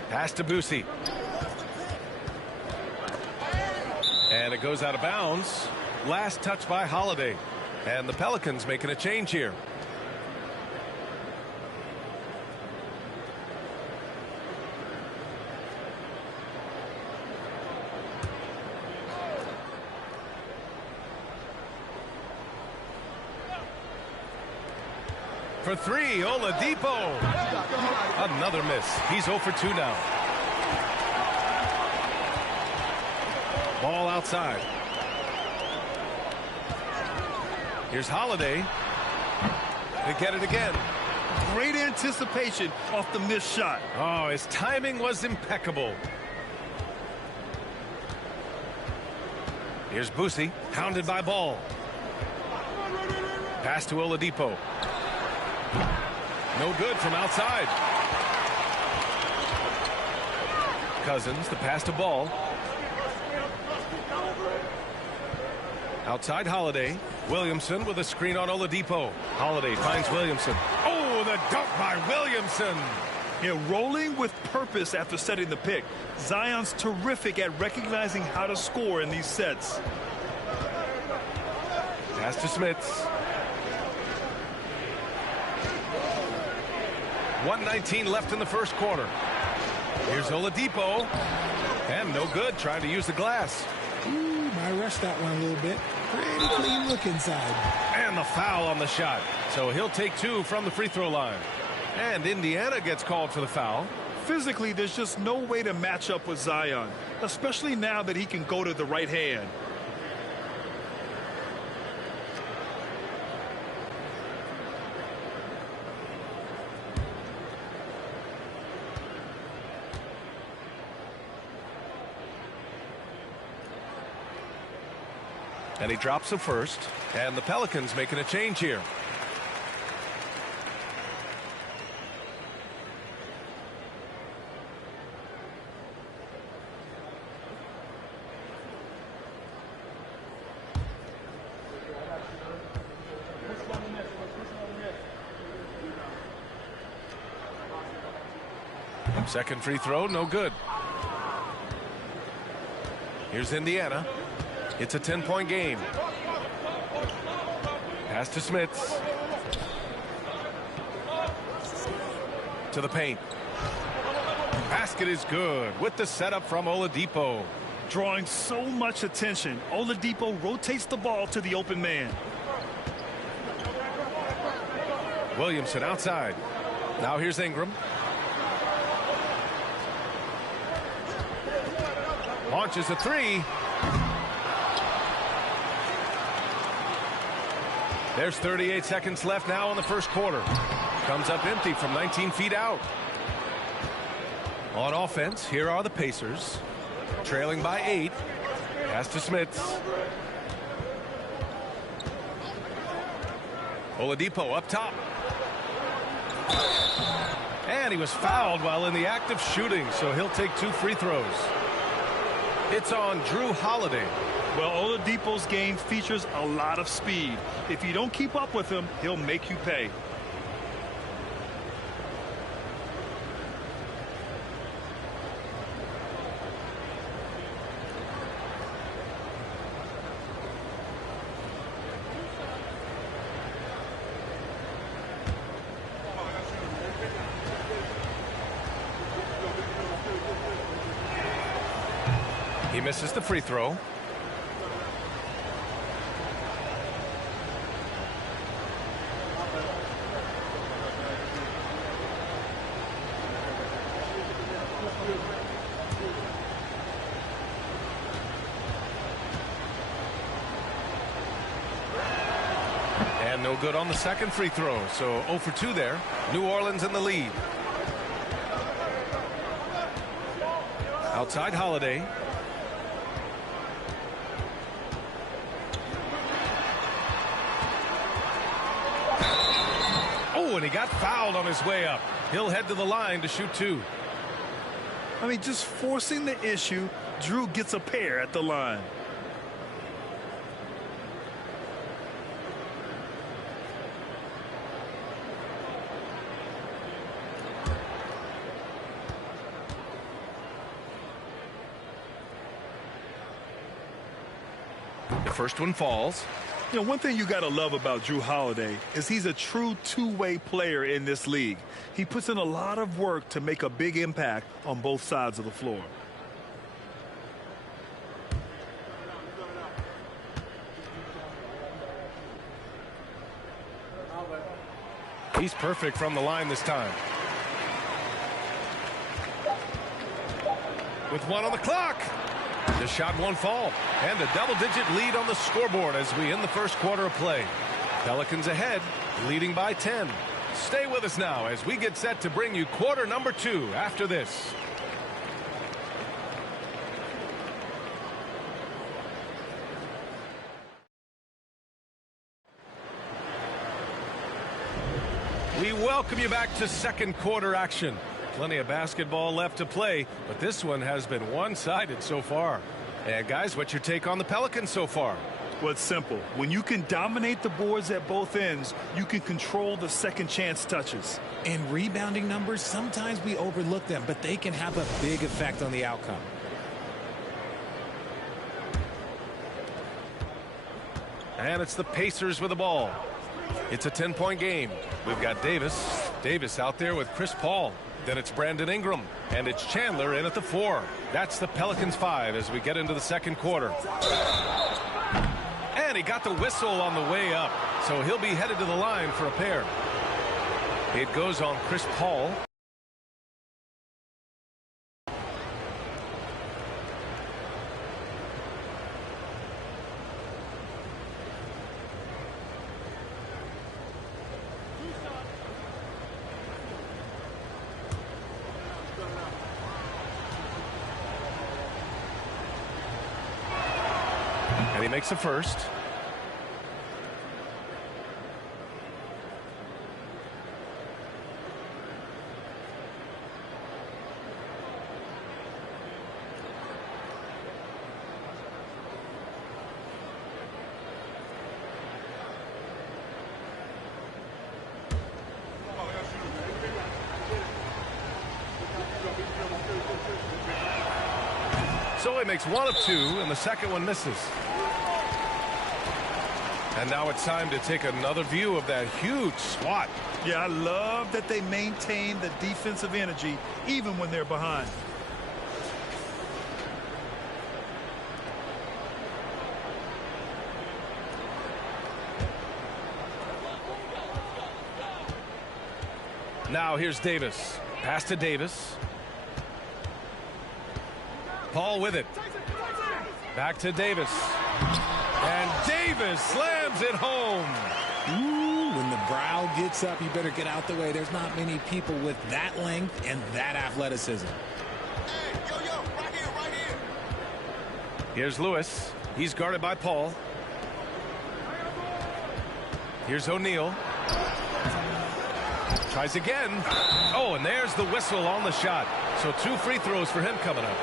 Pass to Boosie. And it goes out of bounds. Last touch by Holiday. And the Pelicans making a change here. For three, Oladipo. Another miss. He's 0 for 2 now. Ball outside. Here's Holiday. They get it again. Great anticipation off the missed shot. Oh, his timing was impeccable. Here's Boosie, hounded by Ball. Pass to Oladipo. No good from outside. Cousins, the pass to Ball. Outside Holiday. Williamson with a screen on Oladipo. Holiday finds Williamson. Oh, the dunk by Williamson. Yeah, rolling with purpose after setting the pick. Zion's terrific at recognizing how to score in these sets. Pass to Smits. 1:19 left in the first quarter. Here's Oladipo. And no good, trying to use the glass. Ooh, might rush that one a little bit. Pretty clean look inside. And the foul on the shot. So he'll take 2 from the free throw line. And Indiana gets called for the foul. Physically, there's just no way to match up with Zion, especially now that he can go to the right hand. And he drops the first. And the Pelicans making a change here. Second free throw, no good. Here's Indiana. It's a 10-point game. Pass to Smits. To the paint. Basket is good with the setup from Oladipo. Drawing so much attention, Oladipo rotates the ball to the open man. Williamson outside. Now here's Ingram. Launches a three. There's 38 seconds left now in the first quarter. Comes up empty from 19 feet out. On offense, here are the Pacers. Trailing by 8. Pass to Smits. Oladipo up top. And he was fouled while in the act of shooting, so he'll take 2 free throws. It's on Drew Holiday. Well, Oladipo's game features a lot of speed. If you don't keep up with him, he'll make you pay. He misses the free throw. And no good on the second free throw, so 0 for 2 there. New Orleans in the lead. Outside Holiday. Oh, and he got fouled on his way up. He'll head to the line to shoot 2. I mean, just forcing the issue, Drew gets a pair at the line. The first one falls. You know, one thing you got to love about Drew Holiday is he's a true two-way player in this league. He puts in a lot of work to make a big impact on both sides of the floor. He's perfect from the line this time. With 1 on the clock. The shot won't fall. And a double-digit lead on the scoreboard as we end the first quarter of play. Pelicans ahead, leading by 10. Stay with us now as we get set to bring you quarter number 2 after this. We welcome you back to second quarter action. Plenty of basketball left to play, but this one has been one-sided so far. And guys, what's your take on the Pelicans so far? Well, it's simple. When you can dominate the boards at both ends, you can control the second chance touches. And rebounding numbers, sometimes we overlook them, but they can have a big effect on the outcome. And it's the Pacers with the ball. It's a 10-point game. We've got Davis out there with Chris Paul. Then it's Brandon Ingram, and it's Chandler in at the 4. That's the Pelicans 5 as we get into the second quarter. And he got the whistle on the way up, so he'll be headed to the line for a pair. It goes on Chris Paul. And he makes the first. So he makes 1 of 2, and the second one misses. And now it's time to take another view of that huge swat. Yeah, I love that they maintain the defensive energy even when they're behind. Now here's Davis. Pass to Davis. Paul with it. Back to Davis. And Davis slams it home. Ooh, when the brow gets up, you better get out the way. There's not many people with that length and that athleticism. Hey, yo, right here. Here's Lewis. He's guarded by Paul. Here's O'Neal. Tries again. Oh, and there's the whistle on the shot. So 2 free throws for him coming up.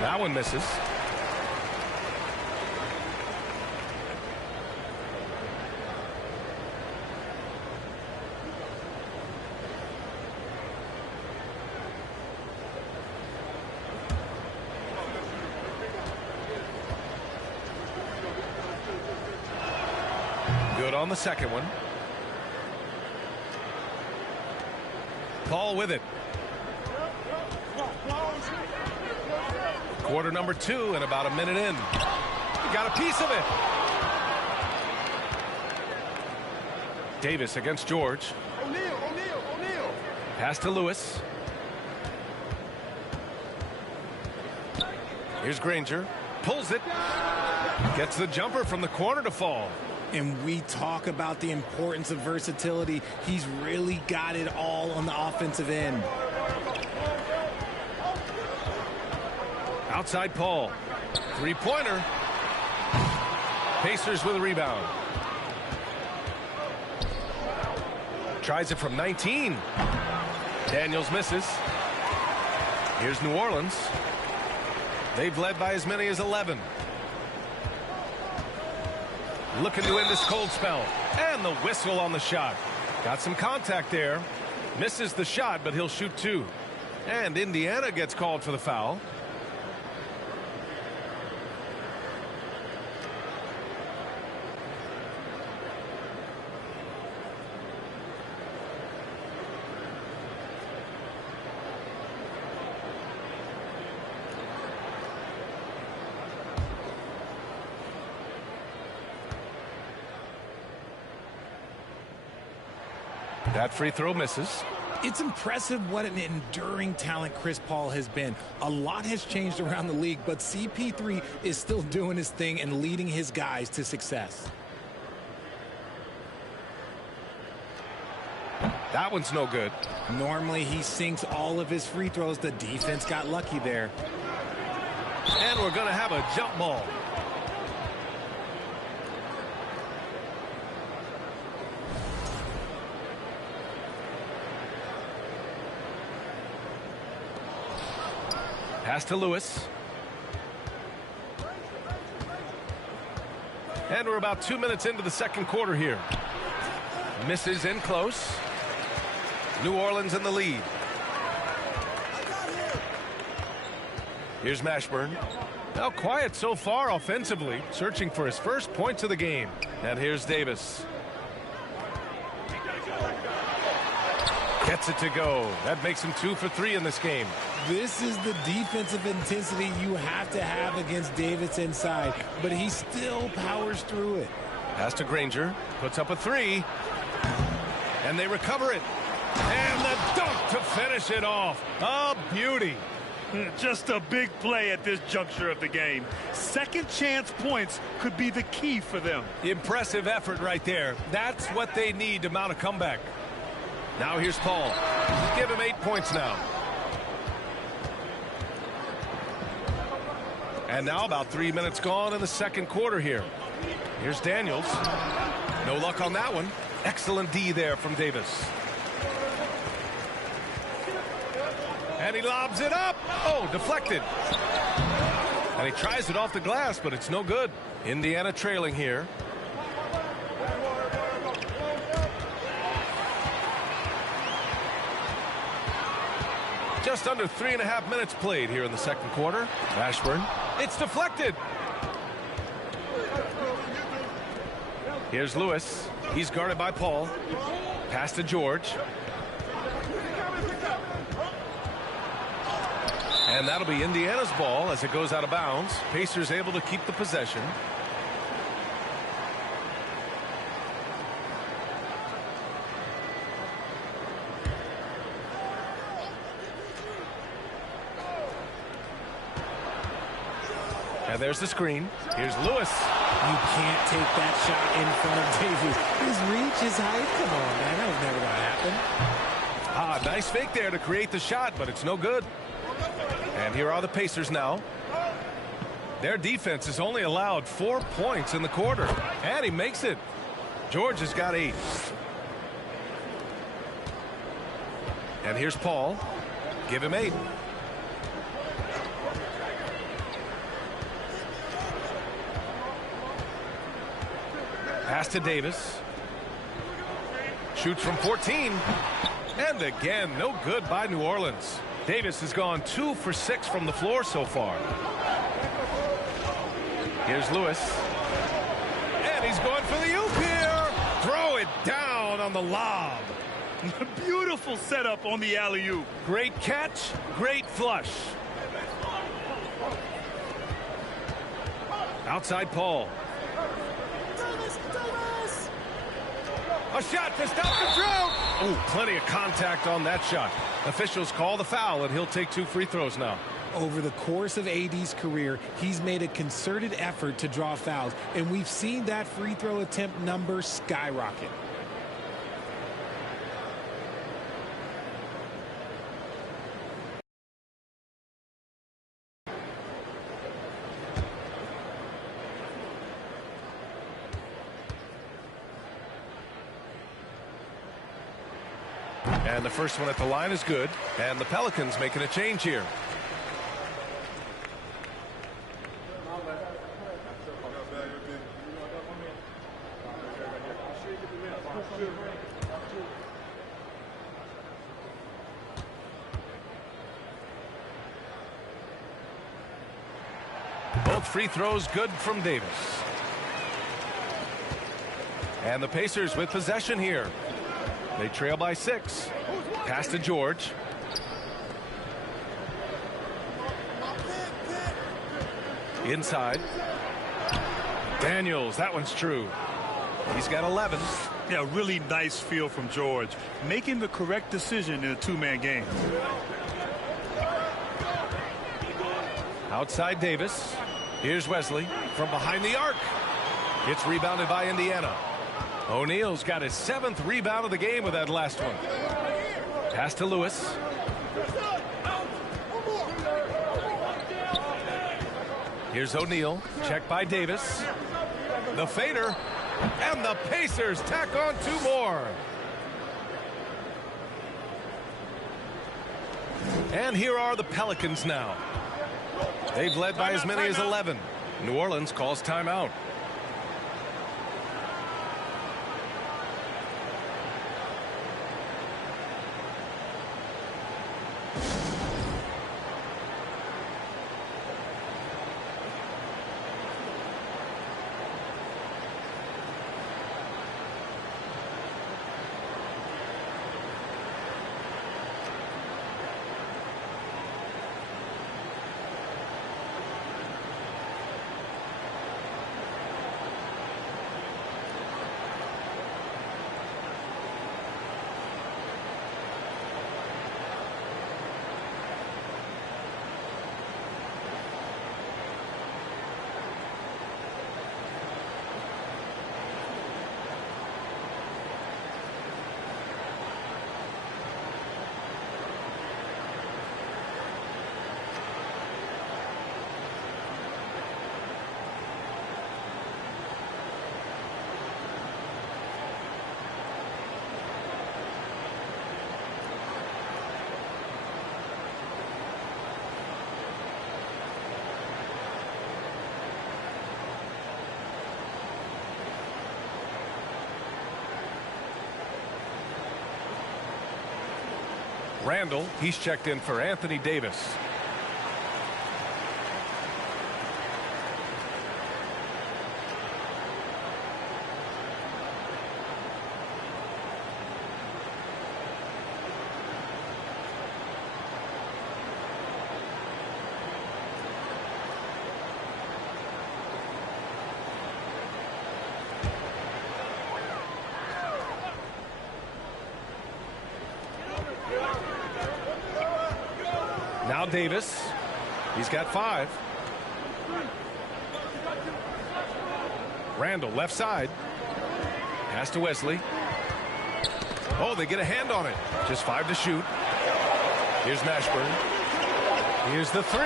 That one misses. Good on the second one. Paul with it. Quarter number 2 and about a minute in. He got a piece of it. Davis against George. O'Neal. Pass to Lewis. Here's Granger. Pulls it. Gets the jumper from the corner to fall. And we talk about the importance of versatility. He's really got it all on the offensive end. Outside Paul. Three-pointer. Pacers with a rebound. Tries it from 19. Daniels misses. Here's New Orleans. They've led by as many as 11. Looking to end this cold spell. And the whistle on the shot. Got some contact there. Misses the shot, but he'll shoot 2. And Indiana gets called for the foul. That free throw misses. It's impressive what an enduring talent Chris Paul has been. A lot has changed around the league, but CP3 is still doing his thing and leading his guys to success. That one's no good. Normally he sinks all of his free throws. The defense got lucky there. And we're going to have a jump ball. Pass to Lewis. And we're about 2 minutes into the second quarter here. Misses in close. New Orleans in the lead. Here's Mashburn. Now quiet so far offensively, searching for his first points of the game. And here's Davis. Gets it to go. That makes him 2 for 3 in this game. This is the defensive intensity you have to have against Davis inside, but he still powers through it. Pass to Granger. Puts up a 3. And they recover it. And the dunk to finish it off. A beauty. Just a big play at this juncture of the game. Second chance points could be the key for them. Impressive effort right there. That's what they need to mount a comeback. Now here's Paul. Give him 8 points now. And now about 3 minutes gone in the second quarter here. Here's Daniels. No luck on that one. Excellent D there from Davis. And he lobs it up. Oh, deflected. And he tries it off the glass, but it's no good. Indiana trailing here. Just under 3.5 minutes played here in the second quarter. Ashburn. It's deflected. Here's Lewis. He's guarded by Paul. Pass to George. And that'll be Indiana's ball as it goes out of bounds. Pacers able to keep the possession. And there's the screen. Here's Lewis. You can't take that shot in front of Davies. His reach, his height. Come on, man. That was never going to happen. Nice fake there to create the shot, but it's no good. And here are the Pacers now. Their defense has only allowed 4 points in the quarter. And he makes it. George has got 8. And here's Paul. Give him 8. Pass to Davis. Shoots from 14. And again, no good by New Orleans. Davis has gone 2 for 6 from the floor so far. Here's Lewis. And he's going for the oop here. Throw it down on the lob. Beautiful setup on the alley-oop. Great catch, great flush. Outside Paul. A shot to stop the drought. Oh, plenty of contact on that shot. Officials call the foul, and he'll take 2 free throws now. Over the course of AD's career, he's made a concerted effort to draw fouls, and we've seen that free throw attempt number skyrocket. And the first one at the line is good. And the Pelicans making a change here. Both free throws good from Davis. And the Pacers with possession here. They trail by 6. Pass to George. Inside. Daniels, that one's true. He's got 11. Yeah, really nice feel from George. Making the correct decision in a 2-man game. Outside Davis. Here's Wesley from behind the arc. It's rebounded by Indiana. O'Neal's got his 7th rebound of the game with that last one. Pass to Lewis. Here's O'Neal. Check by Davis. The fader. And the Pacers tack on 2 more. And here are the Pelicans now. They've led by as many as 11. New Orleans calls timeout. Randall, he's checked in for Anthony Davis. Now Davis. He's got 5. Randall, left side. Pass to Wesley. Oh, they get a hand on it. Just 5 to shoot. Here's Mashburn. Here's the 3.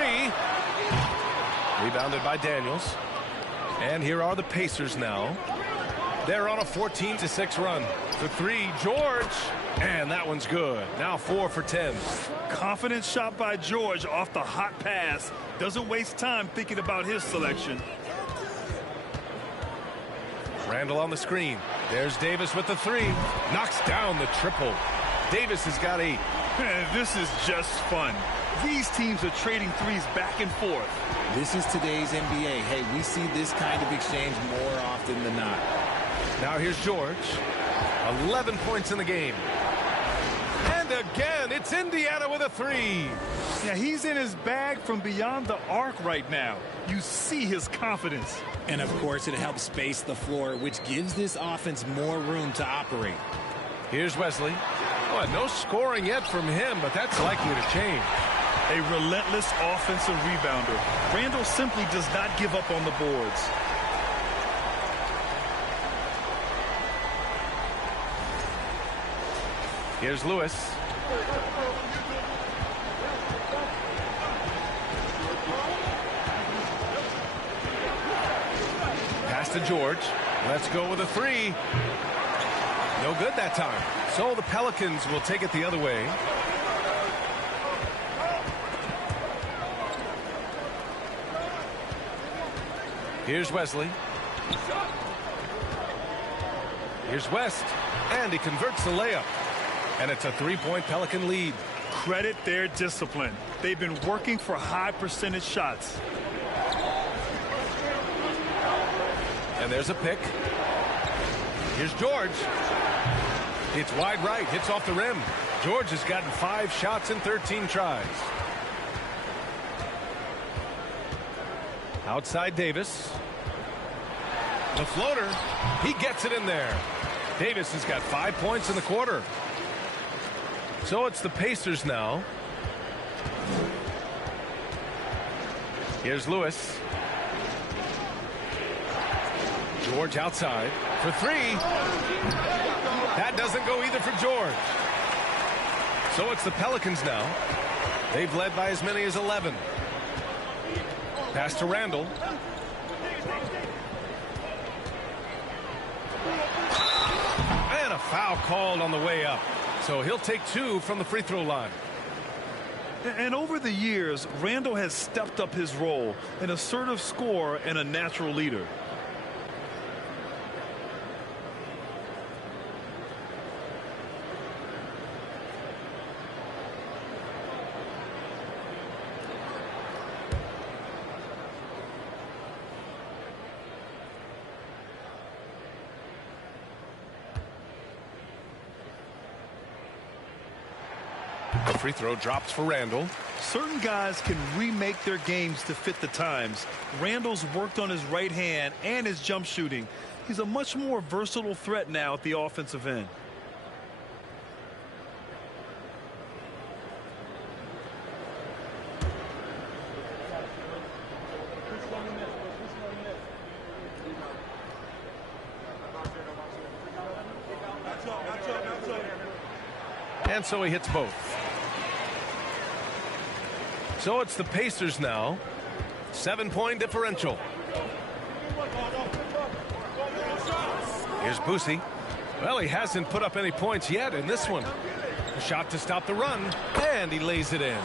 Rebounded by Daniels. And here are the Pacers now. They're on a 14-6 run. For 3, George. And that one's good. Now 4 for 10. Confident shot by George off the hot pass. Doesn't waste time thinking about his selection. Randall on the screen. There's Davis with the 3. Knocks down the triple. Davis has got 8. This is just fun. These teams are trading threes back and forth. This is today's NBA. Hey, we see this kind of exchange more often than not. Now here's George. 11 points in the game. And again, it's Indiana with a 3. Yeah, he's in his bag from beyond the arc right now. You see his confidence. And, of course, it helps space the floor, which gives this offense more room to operate. Here's Wesley. Oh, no scoring yet from him, but that's likely to change. A relentless offensive rebounder. Randall simply does not give up on the boards. Here's Lewis. Pass to George. Let's go with a 3. No good that time. So the Pelicans will take it the other way. Here's Wesley. Here's West. And he converts the layup. And it's a 3-point Pelican lead. Credit their discipline. They've been working for high percentage shots. And there's a pick. Here's George. It's wide right. Hits off the rim. George has gotten 5 shots in 13 tries. Outside Davis. The floater. He gets it in there. Davis has got 5 points in the quarter. So it's the Pacers now. Here's Lewis. George outside for 3. That doesn't go either for George. So it's the Pelicans now. They've led by as many as 11. Pass to Randall. And a foul called on the way up. So he'll take 2 from the free throw line. And over the years, Randall has stepped up his role, an assertive scorer and a natural leader. The free throw drops for Randall. Certain guys can remake their games to fit the times. Randall's worked on his right hand and his jump shooting. He's a much more versatile threat now at the offensive end. And so he hits both. So it's the Pacers now. 7-point differential. Here's Boosie. Well, he hasn't put up any points yet in this one. A shot to stop the run, and he lays it in.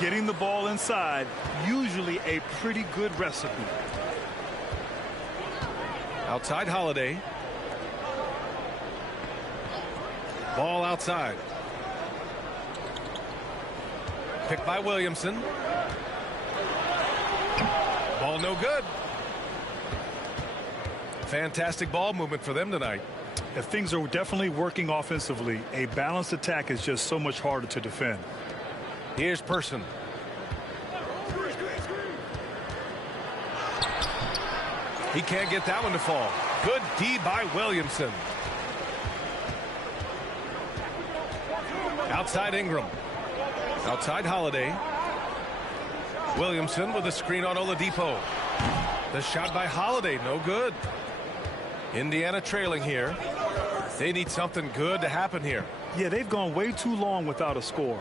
Getting the ball inside, usually a pretty good recipe. Outside Holiday. Ball outside. Picked by Williamson. Ball no good. Fantastic ball movement for them tonight. If things are definitely working offensively, a balanced attack is just so much harder to defend. Here's Person. He can't get that one to fall. Good D by Williamson. Outside Ingram. Outside Holiday. Williamson with a screen on Oladipo. The shot by Holiday, no good. Indiana trailing here. They need something good to happen here. Yeah, they've gone way too long without a score.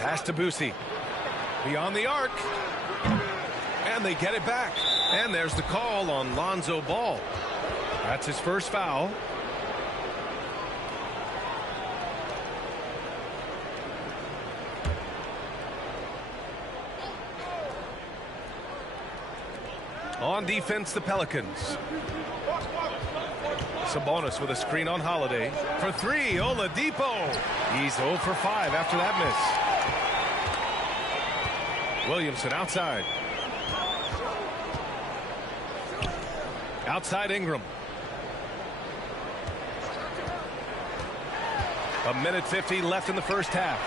Pass to Boosie. Beyond the arc. And they get it back. And there's the call on Lonzo Ball. That's his first foul. On defense, the Pelicans. Sabonis with a screen on Holiday. For three, Oladipo. He's 0 for 5 after that miss. Williamson outside. Outside Ingram. A minute 50 left in the first half.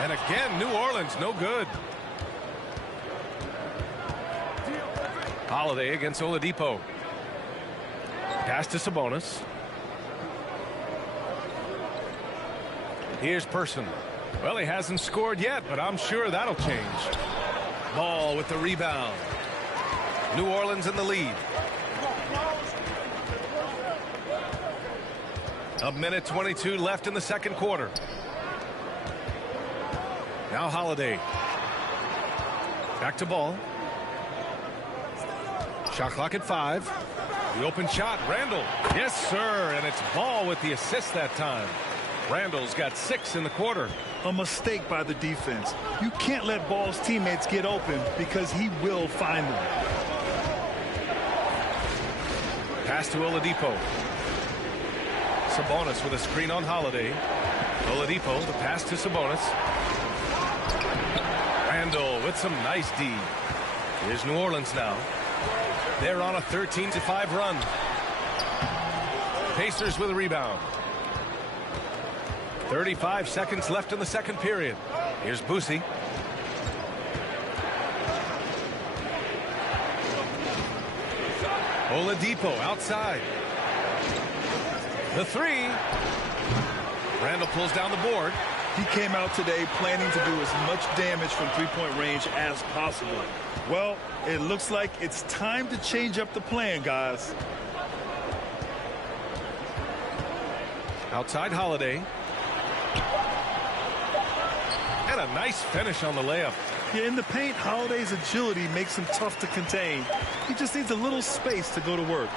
And again, New Orleans, no good. Holiday against Oladipo. Pass to Sabonis. Here's Person. Well, he hasn't scored yet, but I'm sure that'll change. Ball with the rebound. New Orleans in the lead. A minute 22 left in the second quarter. Now Holiday. Back to Ball. Shot clock at 5. The open shot, Randall. Yes, sir, and it's Ball with the assist that time. Randall's got 6 in the quarter. A mistake by the defense. You can't let Ball's teammates get open because he will find them. Pass to Oladipo. Sabonis with a screen on Holiday. Oladipo, the pass to Sabonis. Randall with some nice D. Here's New Orleans now. They're on a 13-5 run. Pacers with a rebound. 35 seconds left in the second period. Here's Boosie. Oladipo outside. The three. Randall pulls down the board. He came out today planning to do as much damage from three-point range as possible. Well, it looks like it's time to change up the plan, guys. Outside Holiday. And a nice finish on the layup. Yeah, in the paint, Holiday's agility makes him tough to contain. He just needs a little space to go to work.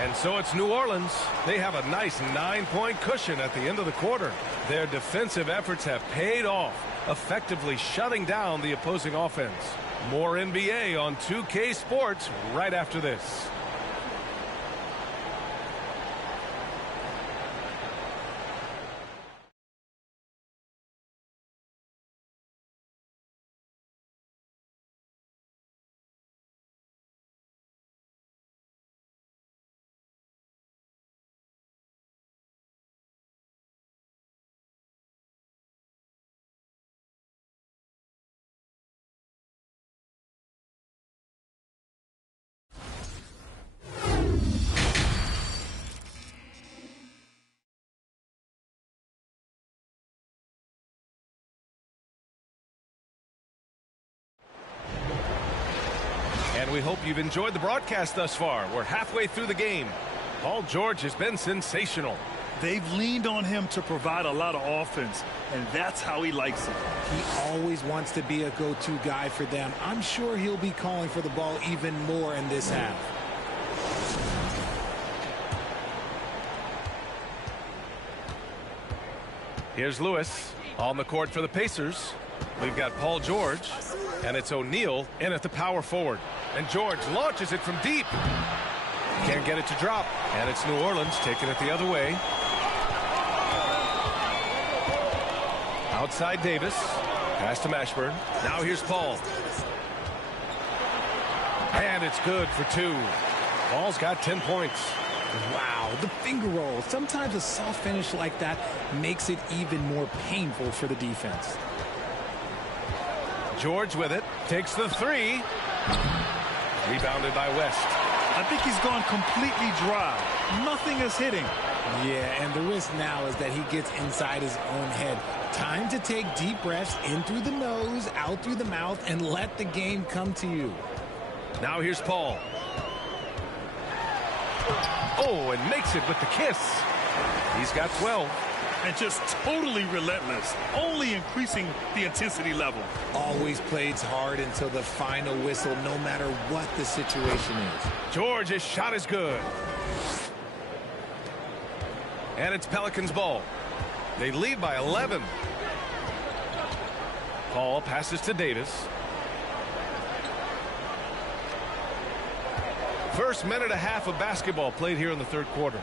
And so it's New Orleans. They have a nice 9-point cushion at the end of the quarter. Their defensive efforts have paid off, effectively shutting down the opposing offense. More NBA on 2K Sports right after this. And we hope you've enjoyed the broadcast thus far. We're halfway through the game. Paul George has been sensational. They've leaned on him to provide a lot of offense, and that's how he likes it. He always wants to be a go-to guy for them. I'm sure he'll be calling for the ball even more in this half. Here's Lewis on the court for the Pacers. We've got Paul George, and it's O'Neal in at the power forward. And George launches it from deep. Can't get it to drop. And it's New Orleans taking it the other way. Outside Davis. Pass to Mashburn. Now here's Paul. And it's good for 2. Paul's got 10 points. Wow, the finger roll. Sometimes a soft finish like that makes it even more painful for the defense. George with it. Takes the 3. Rebounded by West. I think he's gone completely dry. Nothing is hitting. Yeah, and the risk now is that he gets inside his own head. Time to take deep breaths in through the nose, out through the mouth, and let the game come to you. Now here's Paul. Oh, and makes it with the kiss. He's got 12. And just totally relentless, only increasing the intensity level. Always plays hard until the final whistle, no matter what the situation is. George's shot is good. And it's Pelicans ball. They lead by 11. Paul passes to Davis. First minute and a half of basketball played here in the third quarter.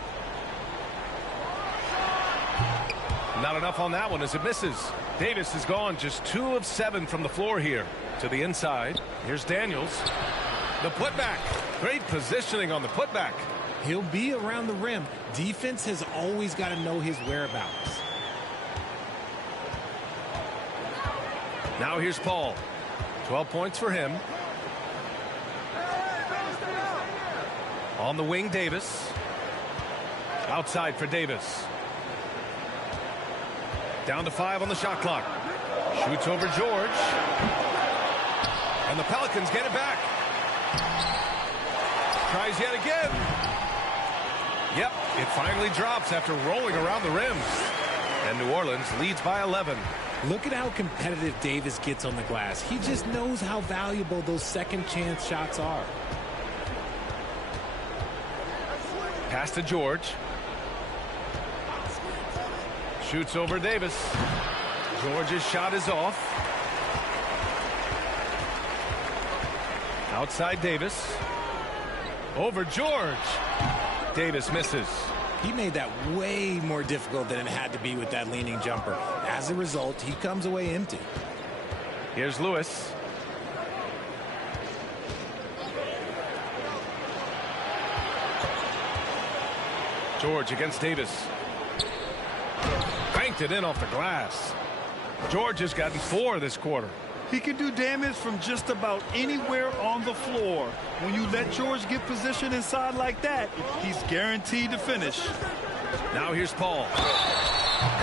Not enough on that one as it misses. Davis is gone just 2 of 7 from the floor here. To the inside. Here's Daniels. The putback. Great positioning on the putback. He'll be around the rim. Defense has always got to know his whereabouts. Now here's Paul. 12 points for him. On the wing, Davis. Outside for Davis. Down to 5 on the shot clock. Shoots over George. And the Pelicans get it back. Tries yet again. Yep, it finally drops after rolling around the rim. And New Orleans leads by 11. Look at how competitive Davis gets on the glass. He just knows how valuable those second chance shots are. Pass to George. Shoots over Davis. George's shot is off. Outside Davis. Over George. Davis misses. He made that way more difficult than it had to be with that leaning jumper. As a result, he comes away empty. Here's Lewis. George against Davis. Banked it in off the glass. George has gotten 4 this quarter. He can do damage from just about anywhere on the floor. When you let George get position inside like that, he's guaranteed to finish. Now here's Paul.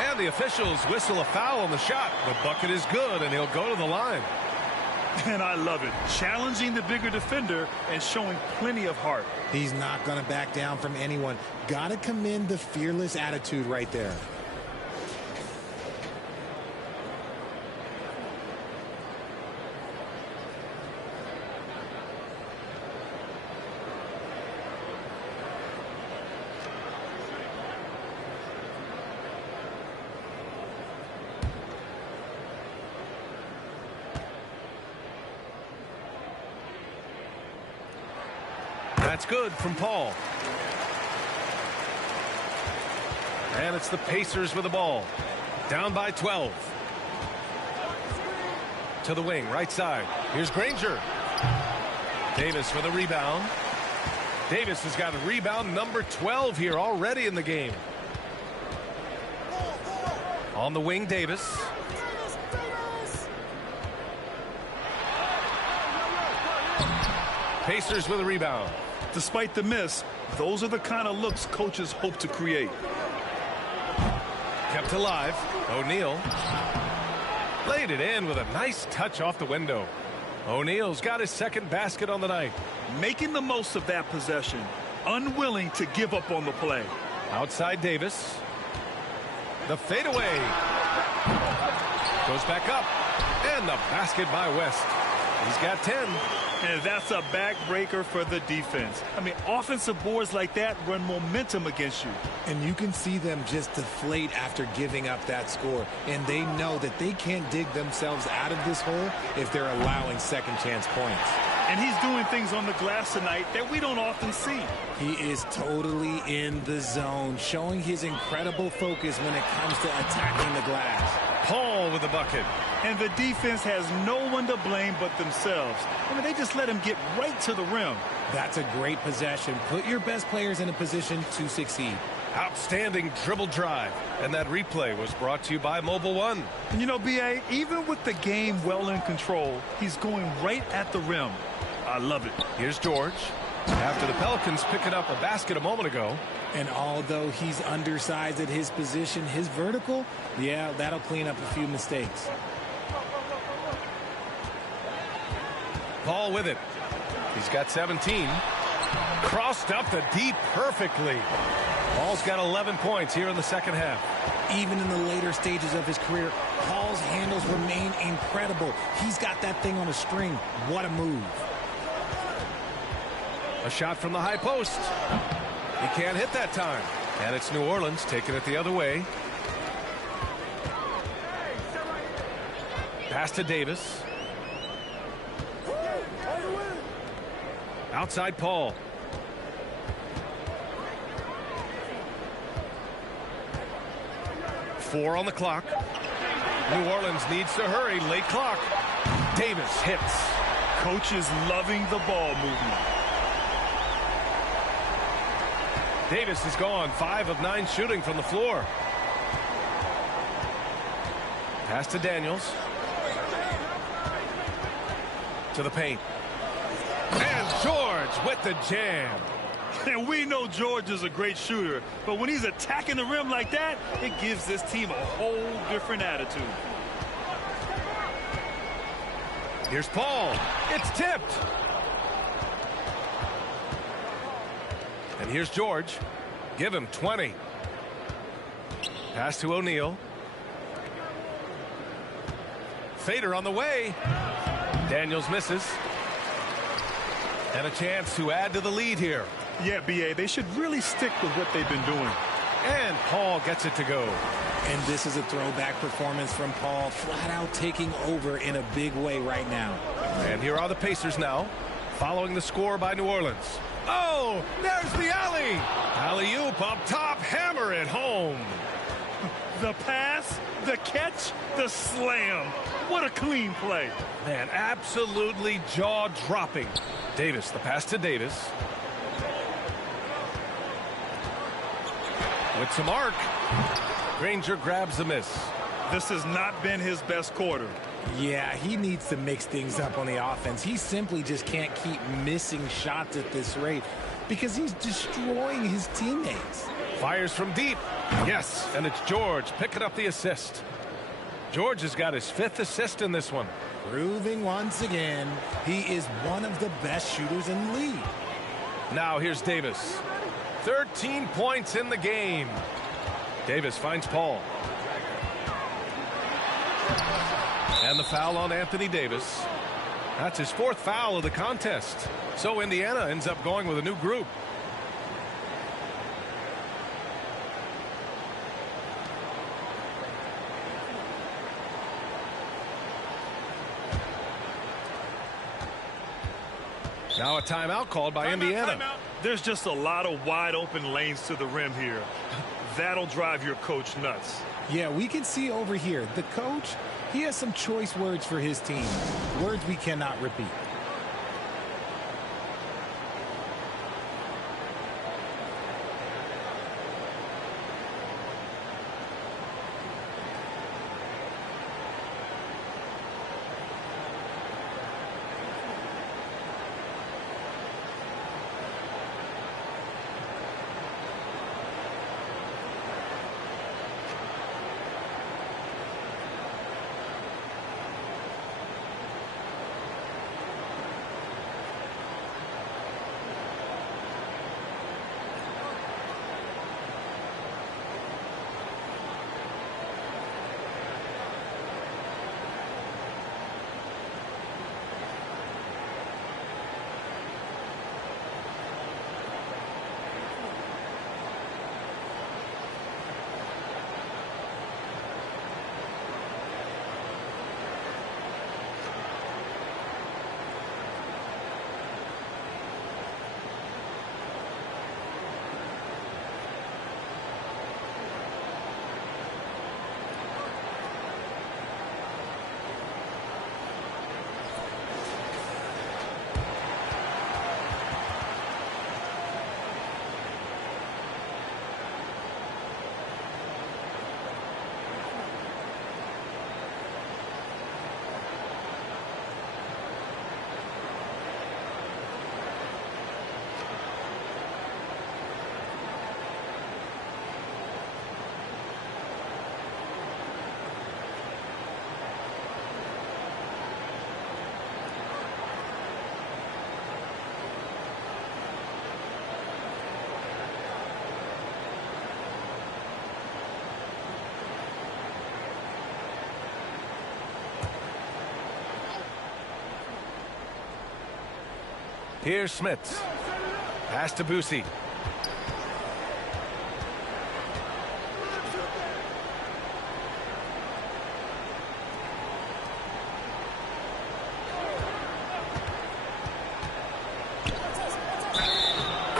And the officials whistle a foul on the shot. The bucket is good, and he'll go to the line. And I love it. Challenging the bigger defender and showing plenty of heart. He's not going to back down from anyone. Got to commend the fearless attitude right there. That's good from Paul. And it's the Pacers with the ball. Down by 12. To the wing, right side. Here's Granger. Davis for the rebound. Davis has got a rebound number 12 here already in the game. On the wing, Davis. Pacers with a rebound. Despite the miss, those are the kind of looks coaches hope to create. Kept alive. O'Neal laid it in with a nice touch off the window. O'Neal's got his second basket on the night. Making the most of that possession. Unwilling to give up on the play. Outside Davis. The fadeaway. Goes back up. And the basket by West. He's got 10. And that's a backbreaker for the defense. I mean, offensive boards like that run momentum against you. And you can see them just deflate after giving up that score. And they know that they can't dig themselves out of this hole if they're allowing second chance points. And he's doing things on the glass tonight that we don't often see. He is totally in the zone, showing his incredible focus when it comes to attacking the glass. Paul with the bucket. And the defense has no one to blame but themselves. I mean, they just let him get right to the rim. That's a great possession. Put your best players in a position to succeed. Outstanding dribble drive. And that replay was brought to you by Mobile One. And you know, B.A., even with the game well in control, he's going right at the rim. I love it. Here's George. After the Pelicans picking up a basket a moment ago. And although he's undersized at his position, his vertical, yeah, that'll clean up a few mistakes. Paul with it. He's got 17. Crossed up the deep perfectly. Paul's got 11 points here in the second half. Even in the later stages of his career, Paul's handles remain incredible. He's got that thing on a string. What a move. A shot from the high post. He can't hit that time. And it's New Orleans taking it the other way. Pass to Davis. Outside Paul. Four on the clock. New Orleans needs to hurry. Late clock. Davis hits. Coach is loving the ball movement. Davis is gone. 5 of 9 shooting from the floor. Pass to Daniels. To the paint. And George with the jam. And we know George is a great shooter, but when he's attacking the rim like that, it gives this team a whole different attitude. Here's Paul. It's tipped. And here's George. Give him 20. Pass to O'Neal. Fader on the way. Daniels misses. And a chance to add to the lead here. Yeah, B.A., they should really stick with what they've been doing. And Paul gets it to go. And this is a throwback performance from Paul, flat out taking over in a big way right now. And here are the Pacers now, following the score by New Orleans. Oh, there's the alley. Alley-oop up top, hammer it home. The pass, the catch, the slam. What a clean play. Man, absolutely jaw-dropping. Davis, the pass to Davis. With some arc. Granger grabs the miss. This has not been his best quarter. Yeah, he needs to mix things up on the offense. He simply just can't keep missing shots at this rate because he's destroying his teammates. Fires from deep. Yes, and it's George picking up the assist. George has got his 5th assist in this one. Proving once again he is one of the best shooters in the league. Now here's Davis. 13 points in the game. Davis finds Paul. And the foul on Anthony Davis. That's his 4th foul of the contest. So Indiana ends up going with a new group. Now a timeout called by Indiana. Timeout. There's just a lot of wide open lanes to the rim here. That'll drive your coach nuts. Yeah, we can see over here, the coach, he has some choice words for his team. Words we cannot repeat. Here's Smits. Pass to Boosie.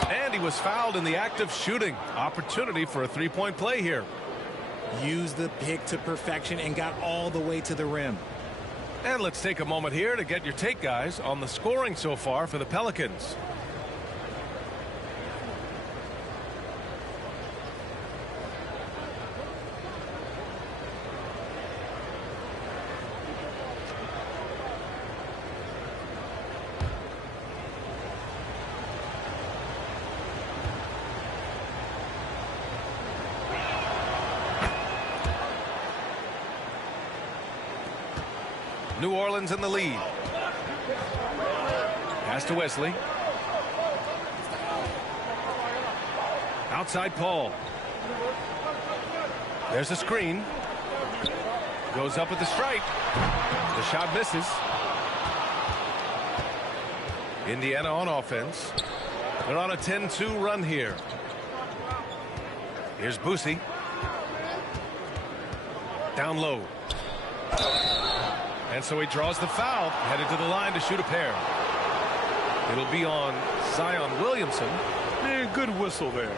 And he was fouled in the act of shooting. Opportunity for a three-point play here. Used the pick to perfection and got all the way to the rim. And let's take a moment here to get your take, guys, on the scoring so far for the Pelicans. New Orleans in the lead. Pass to Wesley. Outside Paul. There's a screen. Goes up with the strike. The shot misses. Indiana on offense. They're on a 10-2 run here. Here's Boosie. Down low. And so he draws the foul, headed to the line to shoot a pair. It'll be on Zion Williamson. Yeah, good whistle there.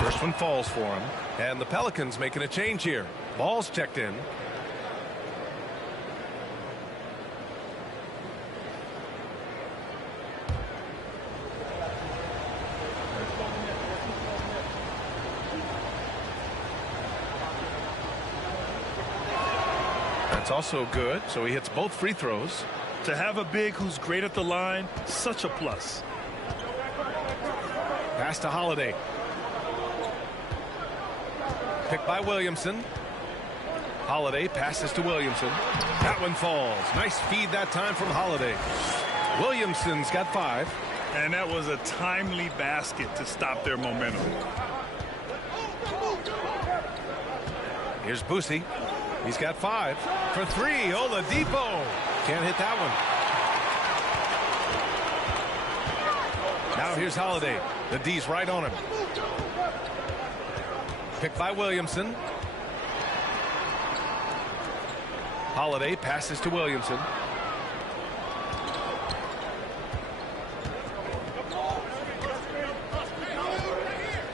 First one falls for him. And the Pelicans making a change here. Ball's checked in. That's also good. So he hits both free throws. To have a big who's great at the line, such a plus. Pass to Holiday. Picked by Williamson. Holiday passes to Williamson. That one falls. Nice feed that time from Holiday. Williamson's got 5. And that was a timely basket to stop their momentum. Here's Boosie. He's got 5 for 3. Oladipo can't hit that one. Now here's Holiday. The D's right on him. Picked by Williamson. Holiday passes to Williamson.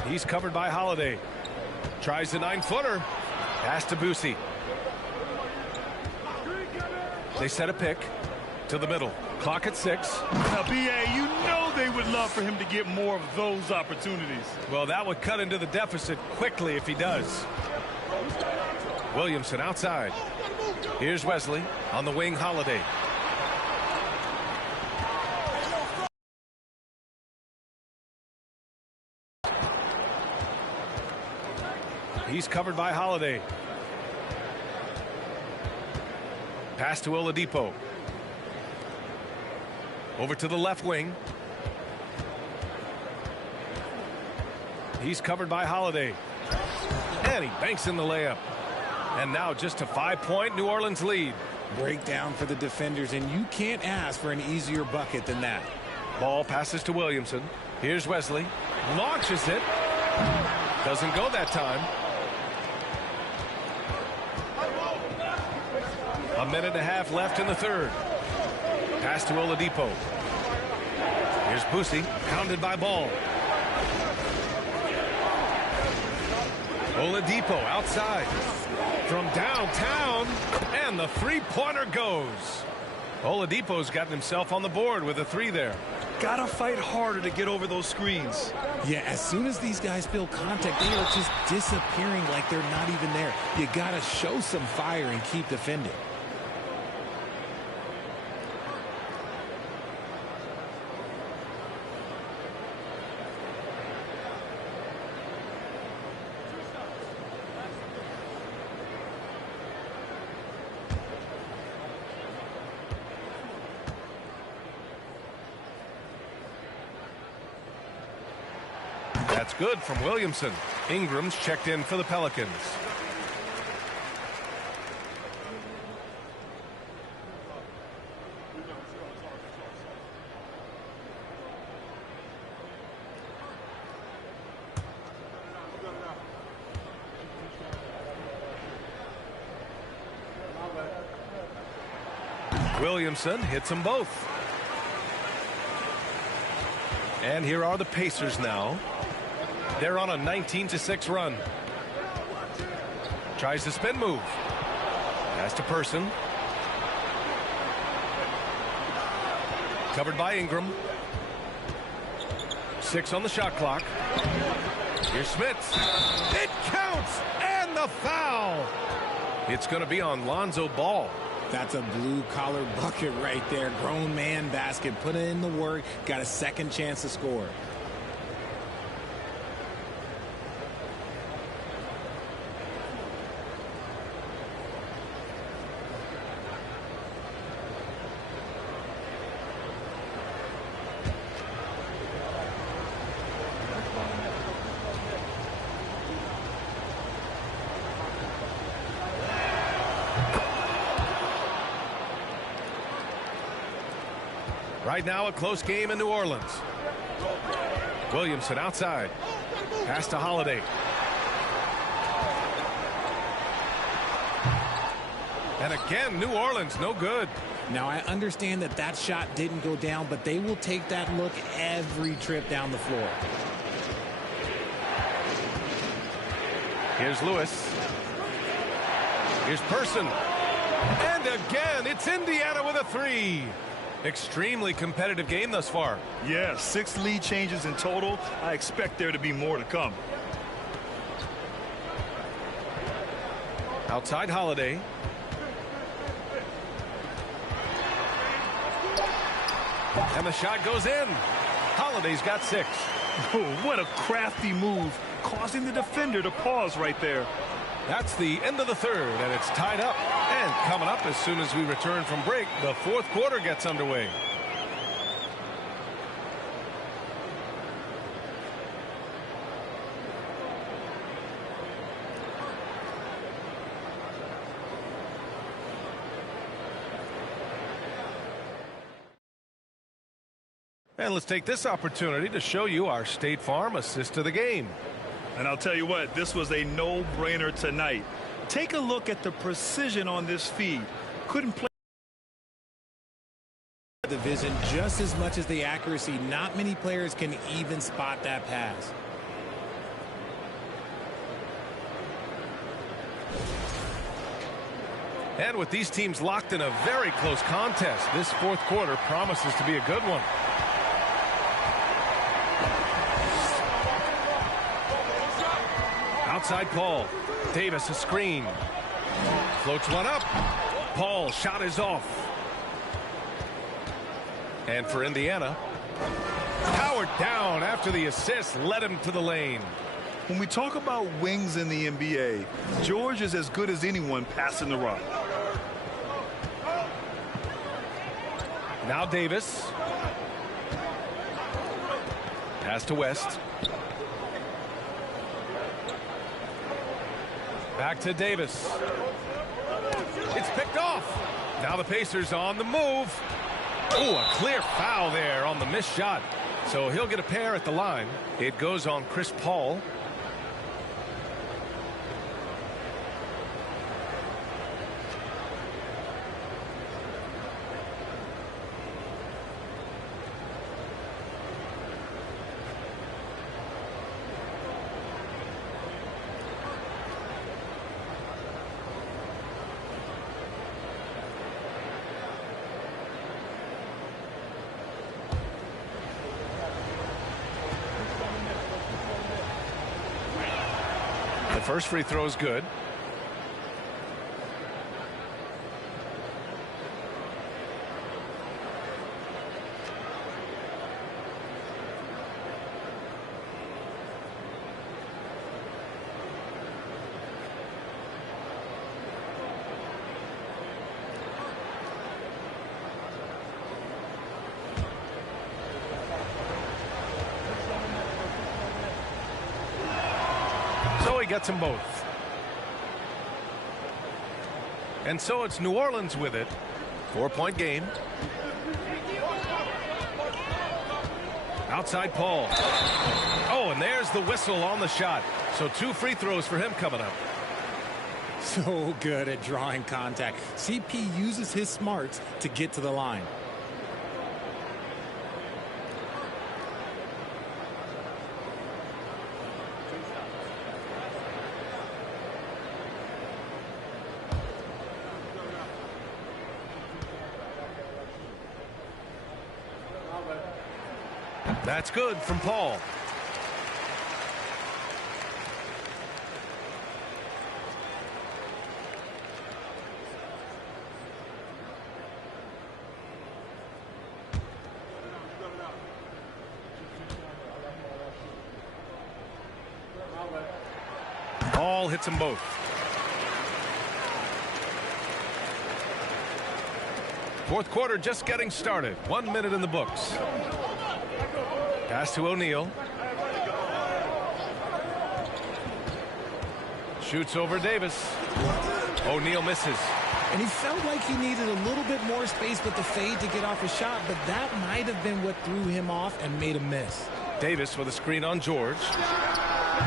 He's covered by Holiday. Tries the 9-footer. Pass to Boosie. They set a pick to the middle. Clock at 6. Now, B.A., you know they would love for him to get more of those opportunities. Well, that would cut into the deficit quickly if he does. Williamson outside. Here's Wesley on the wing. Holiday. He's covered by Holiday. Pass to Oladipo. Over to the left wing. He's covered by Holiday. And he banks in the layup. And now just a 5-point New Orleans lead. Breakdown for the defenders, and you can't ask for an easier bucket than that. Ball passes to Williamson. Here's Wesley. Launches it. Doesn't go that time. A minute and a half left in the third. Pass to Oladipo. Here's Boosie, pounded by Ball. Oladipo outside. From downtown, and the three-pointer goes. Oladipo's gotten himself on the board with a 3 there. Gotta fight harder to get over those screens. Yeah, as soon as these guys feel contact, they are just disappearing like they're not even there. You gotta show some fire and keep defending. That's good from Williamson. Ingram's checked in for the Pelicans. Williamson hits them both. And here are the Pacers now. They're on a 19-6 run. Tries the spin move. Pass to Person. Covered by Ingram. 6 on the shot clock. Here's Smits. It counts! And the foul! It's going to be on Lonzo Ball. That's a blue-collar bucket right there. Grown man basket. Put in the work. Got a second chance to score. Right now, a close game in New Orleans. Williamson outside. Pass to Holiday. And again, New Orleans, no good. Now, I understand that that shot didn't go down, but they will take that look every trip down the floor. Here's Lewis. Here's Person. And again, it's Indiana with a 3. Extremely competitive game thus far. Yeah, 6 lead changes in total. I expect there to be more to come. Outside Holiday. And the shot goes in. Holiday's got 6. Oh, what a crafty move, causing the defender to pause right there. That's the end of the third, and it's tied up. And coming up as soon as we return from break, the fourth quarter gets underway. And let's take this opportunity to show you our State Farm assist to the game. And I'll tell you what, this was a no-brainer tonight. Take a look at the precision on this feed. Couldn't play the vision just as much as the accuracy. Not many players can even spot that pass. And with these teams locked in a very close contest, this fourth quarter promises to be a good one. Outside Paul. Davis a screen. Floats one up. Paul shot is off. And for Indiana, powered down after the assist led him to the lane. When we talk about wings in the NBA, George is as good as anyone passing the rock. Now Davis. Pass to West. Back to Davis. It's picked off. Now the Pacers on the move. Oh, a clear foul there on the missed shot. So he'll get a pair at the line. It goes on Chris Paul. First free throw is good. So he gets them both. And so it's New Orleans with it. 4-point game. Outside Paul. Oh, and there's the whistle on the shot. So 2 free throws for him coming up. So good at drawing contact. CP uses his smarts to get to the line. That's good from Paul. Ball hits them both. Fourth quarter just getting started. 1 minute in the books. Pass to O'Neal. Shoots over Davis. O'Neal misses. And he felt like he needed a little bit more space with the fade to get off a shot, but that might have been what threw him off and made him miss. Davis with a screen on George.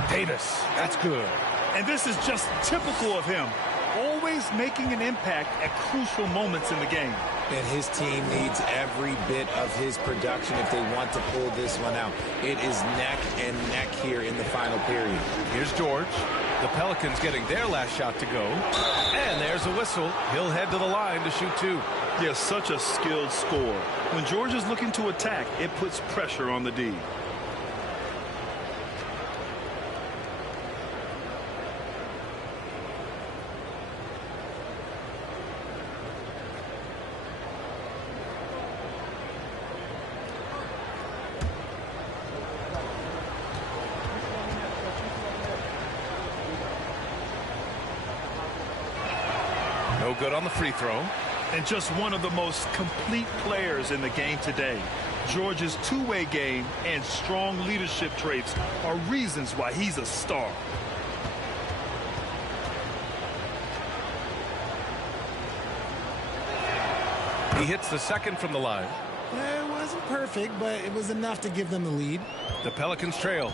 Davis, that's good. And this is just typical of him. Always making an impact at crucial moments in the game. And his team needs every bit of his production if they want to pull this one out. It is neck and neck here in the final period. Here's George. The Pelicans getting their last shot to go. And there's a whistle. He'll head to the line to shoot 2. Yes, such a skilled scorer. When George is looking to attack, it puts pressure on the D. No good on the free throw. And just one of the most complete players in the game today. George's two-way game and strong leadership traits are reasons why he's a star. He hits the second from the line. It wasn't perfect, but it was enough to give them the lead. The Pelicans trail.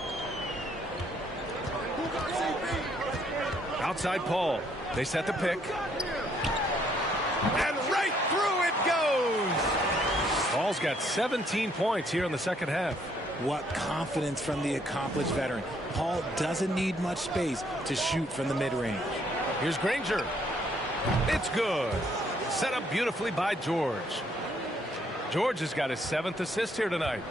Outside Paul. They set the pick. And right through it goes. Paul's got 17 points here in the second half. What confidence from the accomplished veteran. Paul doesn't need much space to shoot from the mid-range. Here's Granger. It's good. Set up beautifully by George. George has got his 7th assist here tonight.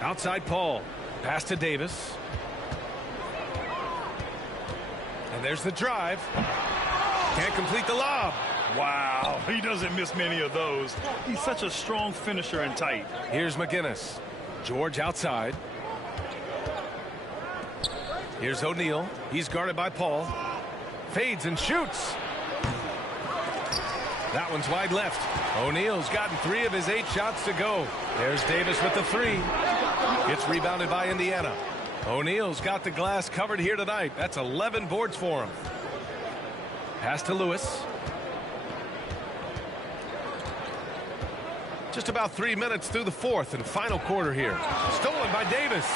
Outside Paul. Pass to Davis. And there's the drive. Can't complete the lob. Wow, he doesn't miss many of those. He's such a strong finisher and tight. Here's McGinnis. George outside. Here's O'Neal. He's guarded by Paul. Fades and shoots. That one's wide left. O'Neal's gotten 3 of his 8 shots to go. There's Davis with the 3. It's rebounded by Indiana. O'Neal's got the glass covered here tonight. That's 11 boards for him. Pass to Lewis. Just about 3 minutes through the fourth and final quarter here. Stolen by Davis.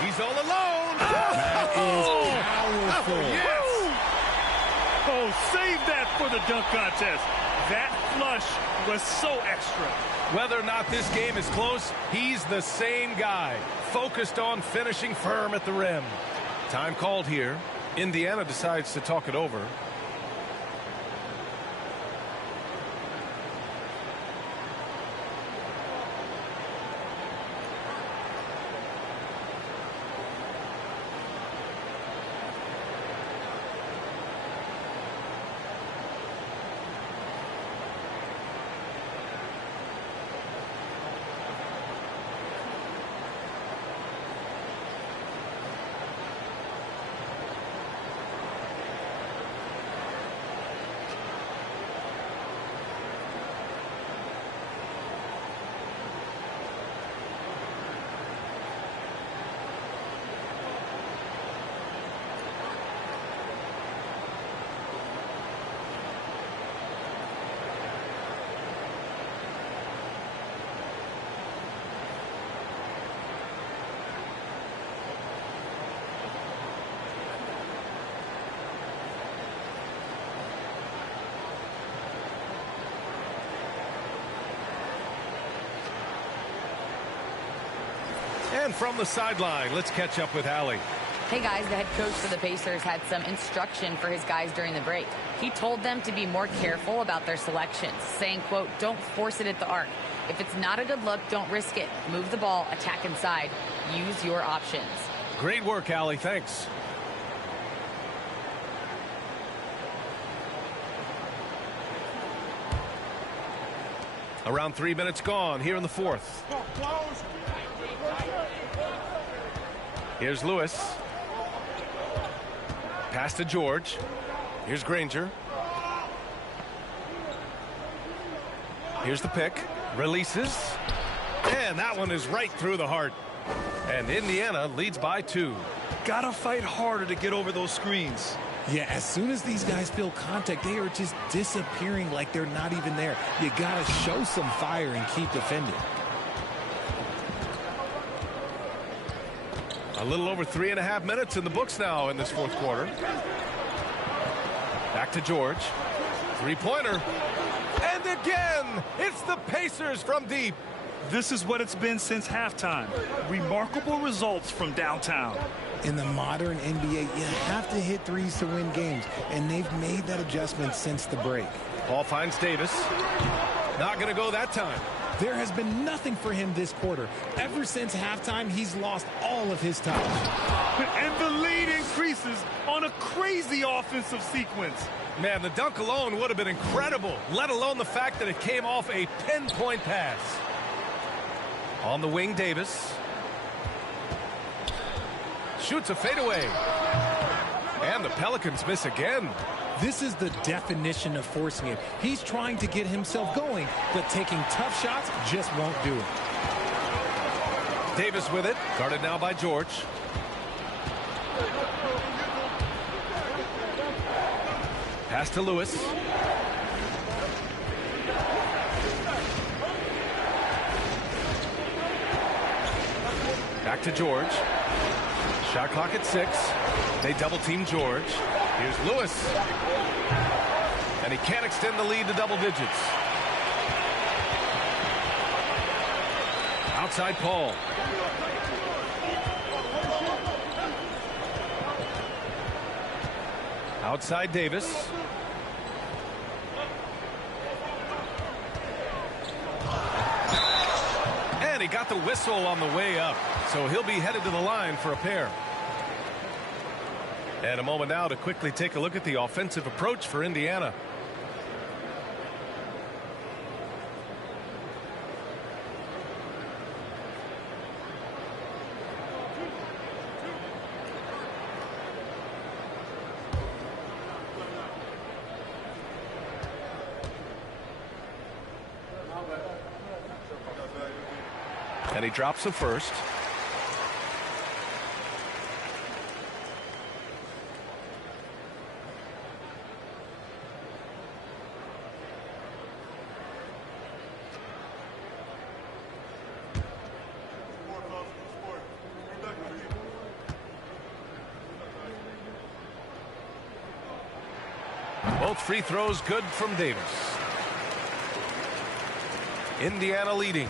He's all alone. That is powerful. Yes. Oh, save that for the dunk contest. That flush was so extra. Whether or not this game is close, he's the same guy. Focused on finishing firm at the rim. Time called here. Indiana decides to talk it over. And from the sideline, let's catch up with Allie. Hey guys, the head coach for the Pacers had some instruction for his guys during the break. He told them to be more careful about their selections, saying, quote, don't force it at the arc. If it's not a good look, don't risk it. Move the ball, attack inside. Use your options. Great work, Allie. Thanks. Around 3 minutes gone here in the fourth. Here's Lewis. Pass to George. Here's Granger. Here's the pick. Releases. And that one is right through the heart. And Indiana leads by 2. Gotta fight harder to get over those screens. Yeah, as soon as these guys feel contact, they are just disappearing like they're not even there. You gotta show some fire and keep defending. A little over 3.5 minutes in the books now in this fourth quarter. Back to George. Three-pointer. And again, it's the Pacers from deep. This is what it's been since halftime. Remarkable results from downtown. In the modern NBA, you have to hit threes to win games, and they've made that adjustment since the break. Ball finds Davis. Not going to go that time. There has been nothing for him this quarter. Ever since halftime, he's lost all of his touch. And the lead increases on a crazy offensive sequence. Man, the dunk alone would have been incredible, let alone the fact that it came off a pinpoint pass. On the wing, Davis. Shoots a fadeaway. And the Pelicans miss again. This is the definition of forcing it. He's trying to get himself going, but taking tough shots just won't do it. Davis with it. Guarded now by George. Pass to Lewis. Back to George. Shot clock at 6. They double team George. Here's Lewis. And he can't extend the lead to double digits. Outside Paul. Outside Davis. And he got the whistle on the way up. So he'll be headed to the line for a pair. And a moment now to quickly take a look at the offensive approach for Indiana. And he drops the first. Both free throws good from Davis. Indiana leading.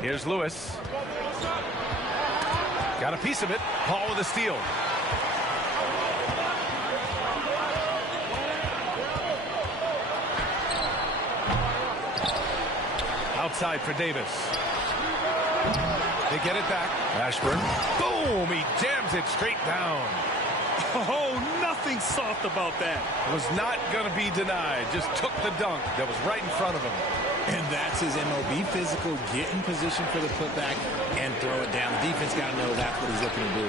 Here's Lewis. Got a piece of it. Paul with a steal. Outside for Davis. They get it back. Ashburn. Boom! He jams it straight down. Oh, nothing soft about that. Was not going to be denied. Just took the dunk that was right in front of him. And that's his MLB physical. Get in position for the putback and throw it down. The defense got to know that's what he's looking to do.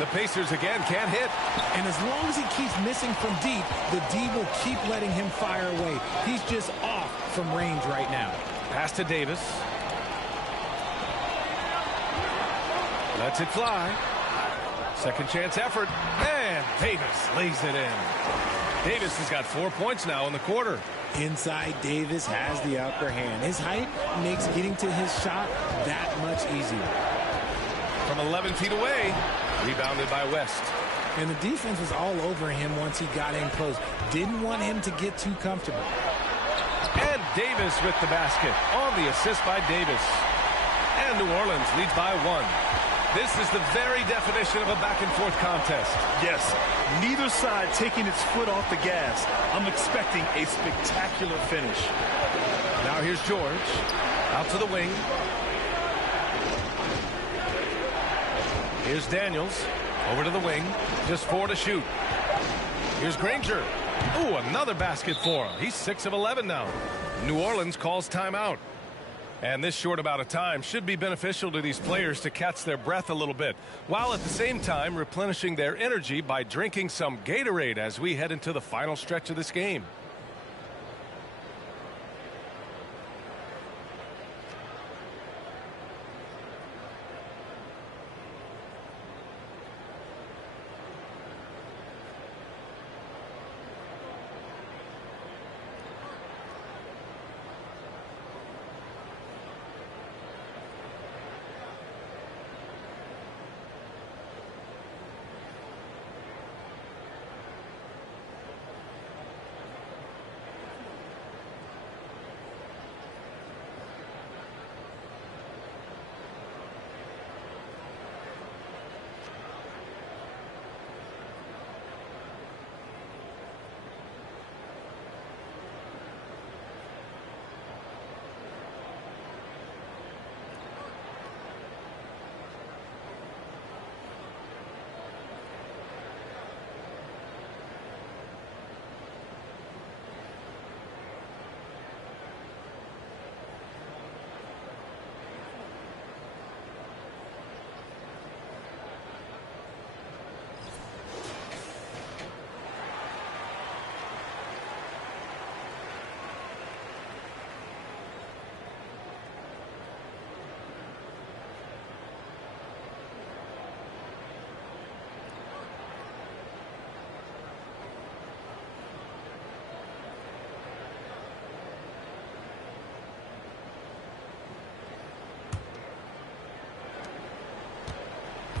The Pacers again can't hit. And as long as he keeps missing from deep, the D will keep letting him fire away. He's just off from range right now. Pass to Davis. Lets it fly. Second chance effort. And Davis lays it in. Davis has got 4 points now in the quarter. Inside, Davis has the upper hand. His height makes getting to his shot that much easier. From 11 feet away, rebounded by West. And the defense was all over him once he got in close. Didn't want him to get too comfortable. And Davis with the basket on the assist by Davis. And New Orleans leads by 1. This is the very definition of a back-and-forth contest. Yes, neither side taking its foot off the gas. I'm expecting a spectacular finish. Now here's George. Out to the wing. Here's Daniels. Over to the wing. Just 4 to shoot. Here's Granger. Ooh, another basket for him. He's 6 of 11 now. New Orleans calls timeout. And this short amount of time should be beneficial to these players to catch their breath a little bit, while at the same time replenishing their energy by drinking some Gatorade as we head into the final stretch of this game.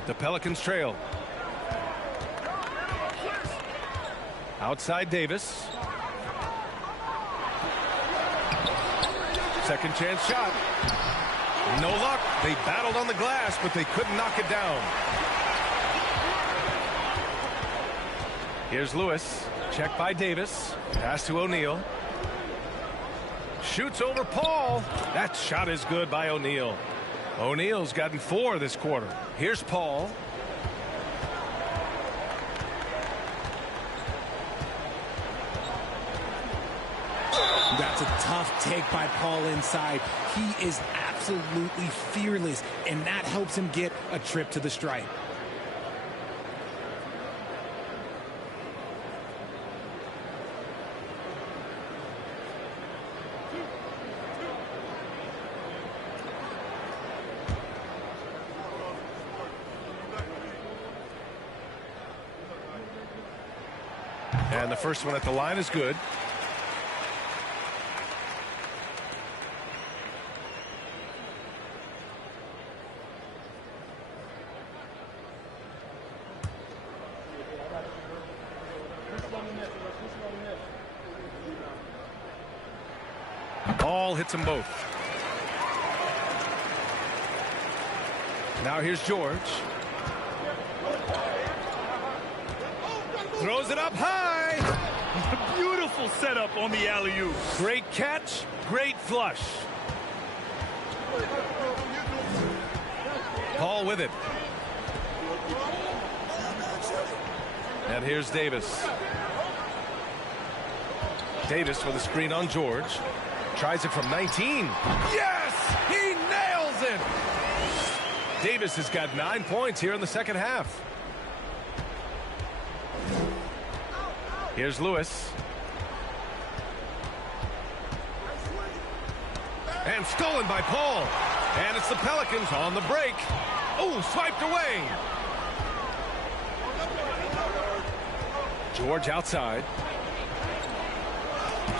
The Pelicans trail. Outside Davis. Second chance shot. No luck. They battled on the glass, but they couldn't knock it down. Here's Lewis. Check by Davis. Pass to O'Neal. Shoots over Paul. That shot is good by O'Neal. O'Neal's gotten 4 this quarter. Here's Paul. That's a tough take by Paul inside. He is absolutely fearless, and that helps him get a trip to the stripe. And the first one at the line is good. Ball hits them both. Now here's George. Throws it up high. Beautiful setup on the alley-oop. Great catch, great flush. Paul with it. And here's Davis. Davis with a screen on George. Tries it from 19. Yes! He nails it! Davis has got 9 points here in the second half. Here's Lewis. And stolen by Paul. And it's the Pelicans on the break. Oh, swiped away. George outside.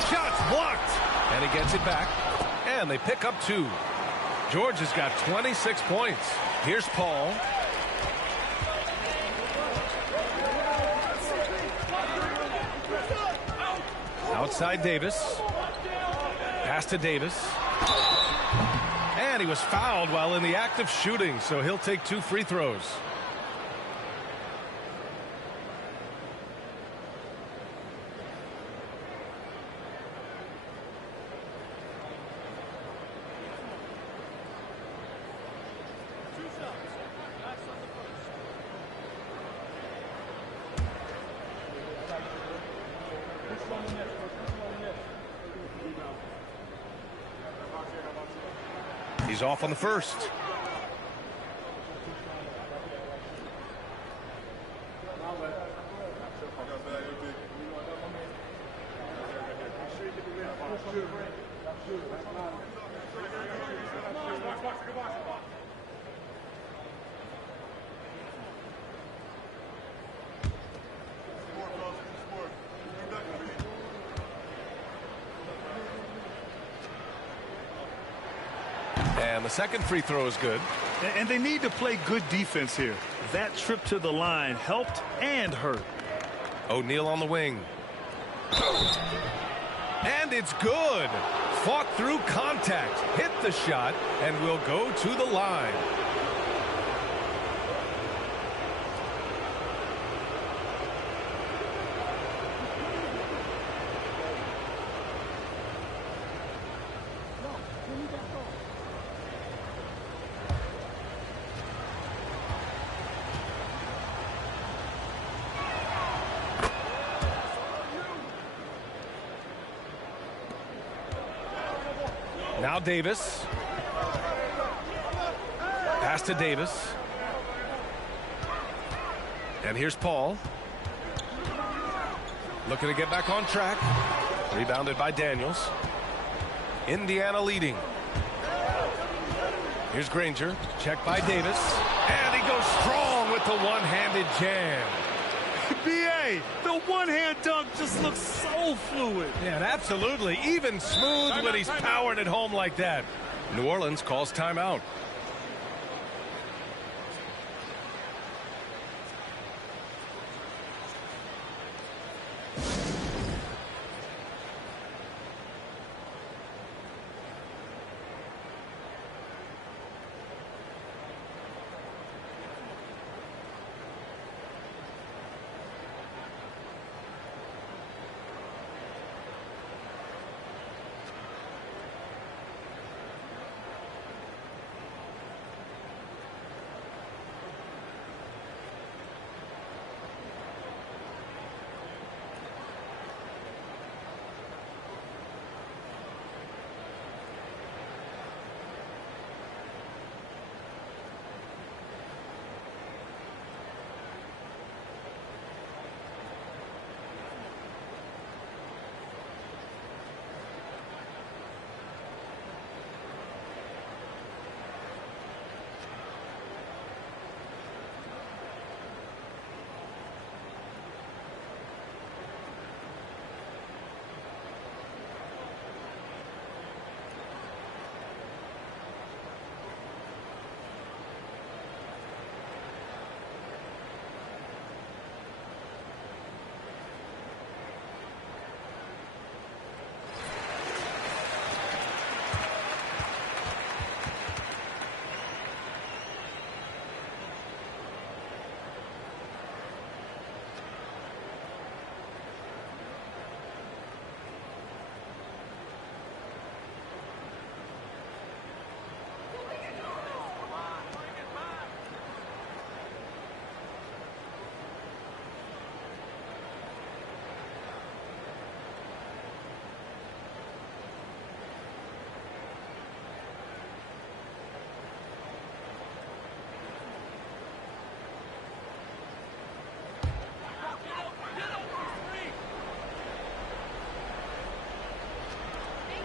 Shots blocked. And he gets it back. And they pick up 2. George has got 26 points. Here's Paul. Outside Davis. Pass to Davis. And he was fouled while in the act of shooting, so he'll take 2 free throws. He's off on the first. And the second free throw is good. And they need to play good defense here. That trip to the line helped and hurt. O'Neal on the wing. And it's good. Fought through contact, hit the shot, and will go to the line. Now Davis. Pass to Davis. And here's Paul. Looking to get back on track. Rebounded by Daniels. Indiana leading. Here's Granger. Checked by Davis. And he goes strong with the one-handed jam. B.A., the one-hand dunk just looks so fluid. Yeah, and absolutely. Even smooth when he's powered at home like that. New Orleans calls timeout.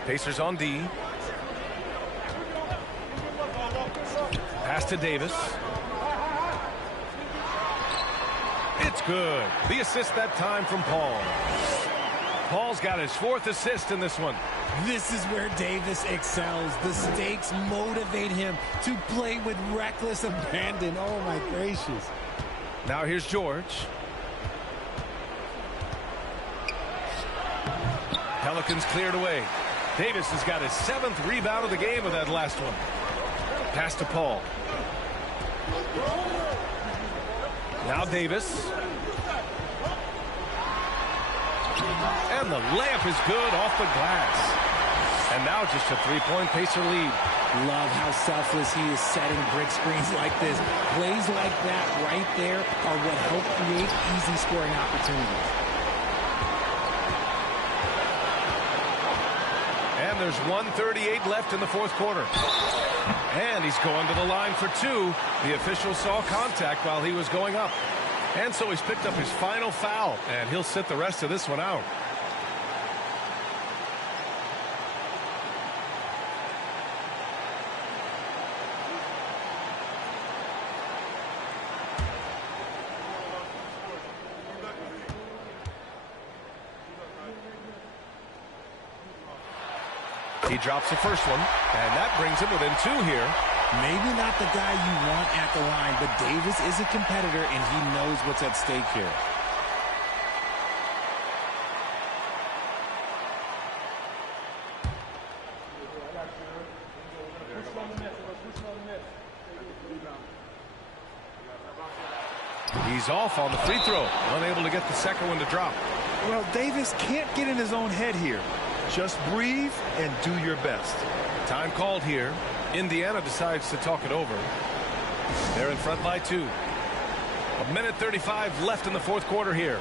Pacers on D. Pass to Davis. It's good. The assist that time from Paul. Paul's got his 4th assist in this one. This is where Davis excels. The stakes motivate him to play with reckless abandon. Oh, my gracious. Now here's George. Pelicans cleared away. Davis has got his 7th rebound of the game with that last one. Pass to Paul. Now Davis. And the layup is good off the glass. And now just a 3-point Pacer lead. Love how selfless he is setting brick screens like this. Plays like that right there are what help create easy scoring opportunities. And there's 1:38 left in the 4th quarter. And he's going to the line for 2. The official saw contact while he was going up. And so he's picked up his final foul, and he'll sit the rest of this one out. He drops the first one, and that brings him within 2 here. Maybe not the guy you want at the line, but Davis is a competitor, and he knows what's at stake here. He's off on the free throw, unable to get the second one to drop. Well, Davis can't get in his own head here. Just breathe and do your best. Time called here. Indiana decides to talk it over. They're in front by 2. 1:35 left in the 4th quarter here.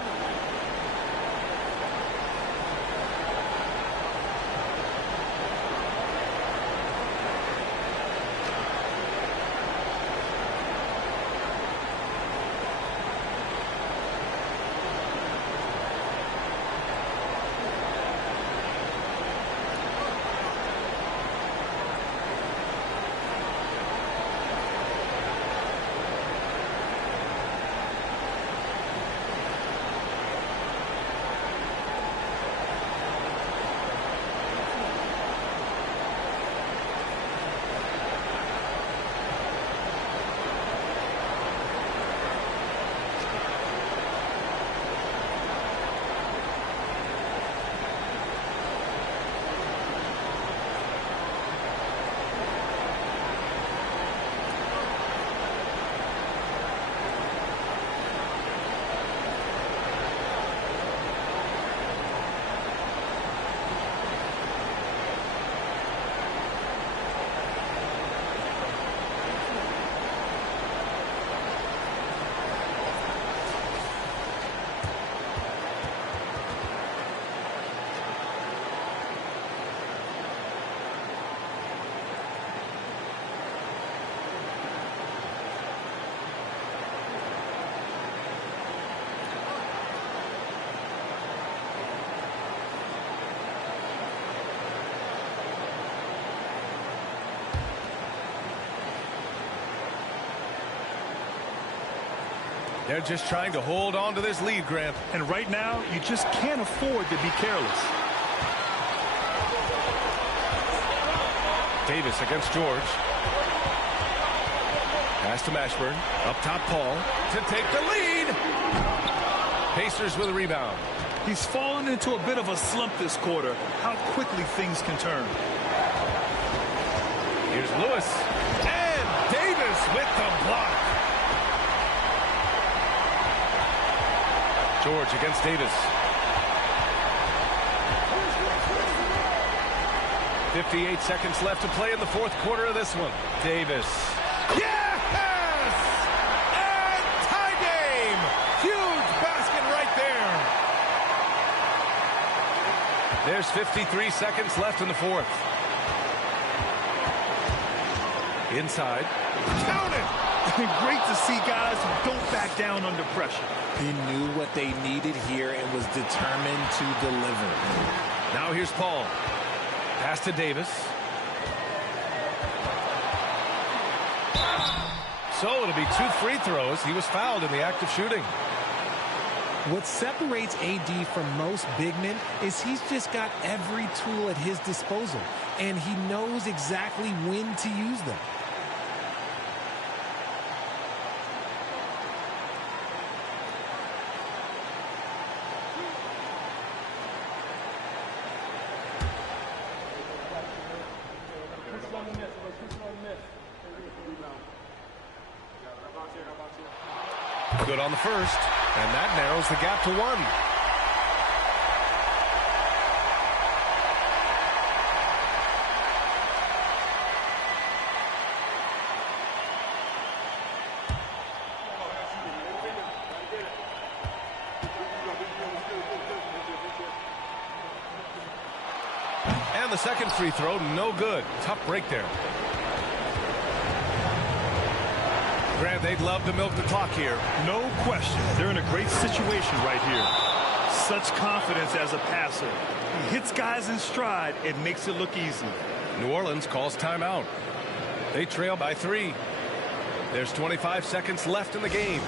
They're just trying to hold on to this lead, Grant. And right now, you just can't afford to be careless. Davis against George. Pass to Mashburn. Up top, Paul to take the lead. Pacers with a rebound. He's fallen into a bit of a slump this quarter. How quickly things can turn. Here's Lewis. And Davis with the block. George against Davis. 58 seconds left to play in the 4th quarter of this one. Davis. Yes! And tie game! Huge basket right there. There's 53 seconds left in the 4th. Inside. Count it! Great to see guys who don't back down under pressure. He knew what they needed here and was determined to deliver. Now here's Paul. Pass to Davis. So it'll be 2 free throws. He was fouled in the act of shooting. What separates AD from most big men is he's just got every tool at his disposal, and he knows exactly when to use them. Good on the first, and that narrows the gap to 1. And the second free throw, no good. Tough break there. Grant, they'd love to milk the clock here. No question. They're in a great situation right here. Such confidence as a passer. He hits guys in stride. It makes it look easy. New Orleans calls timeout. They trail by 3. There's 25 seconds left in the game.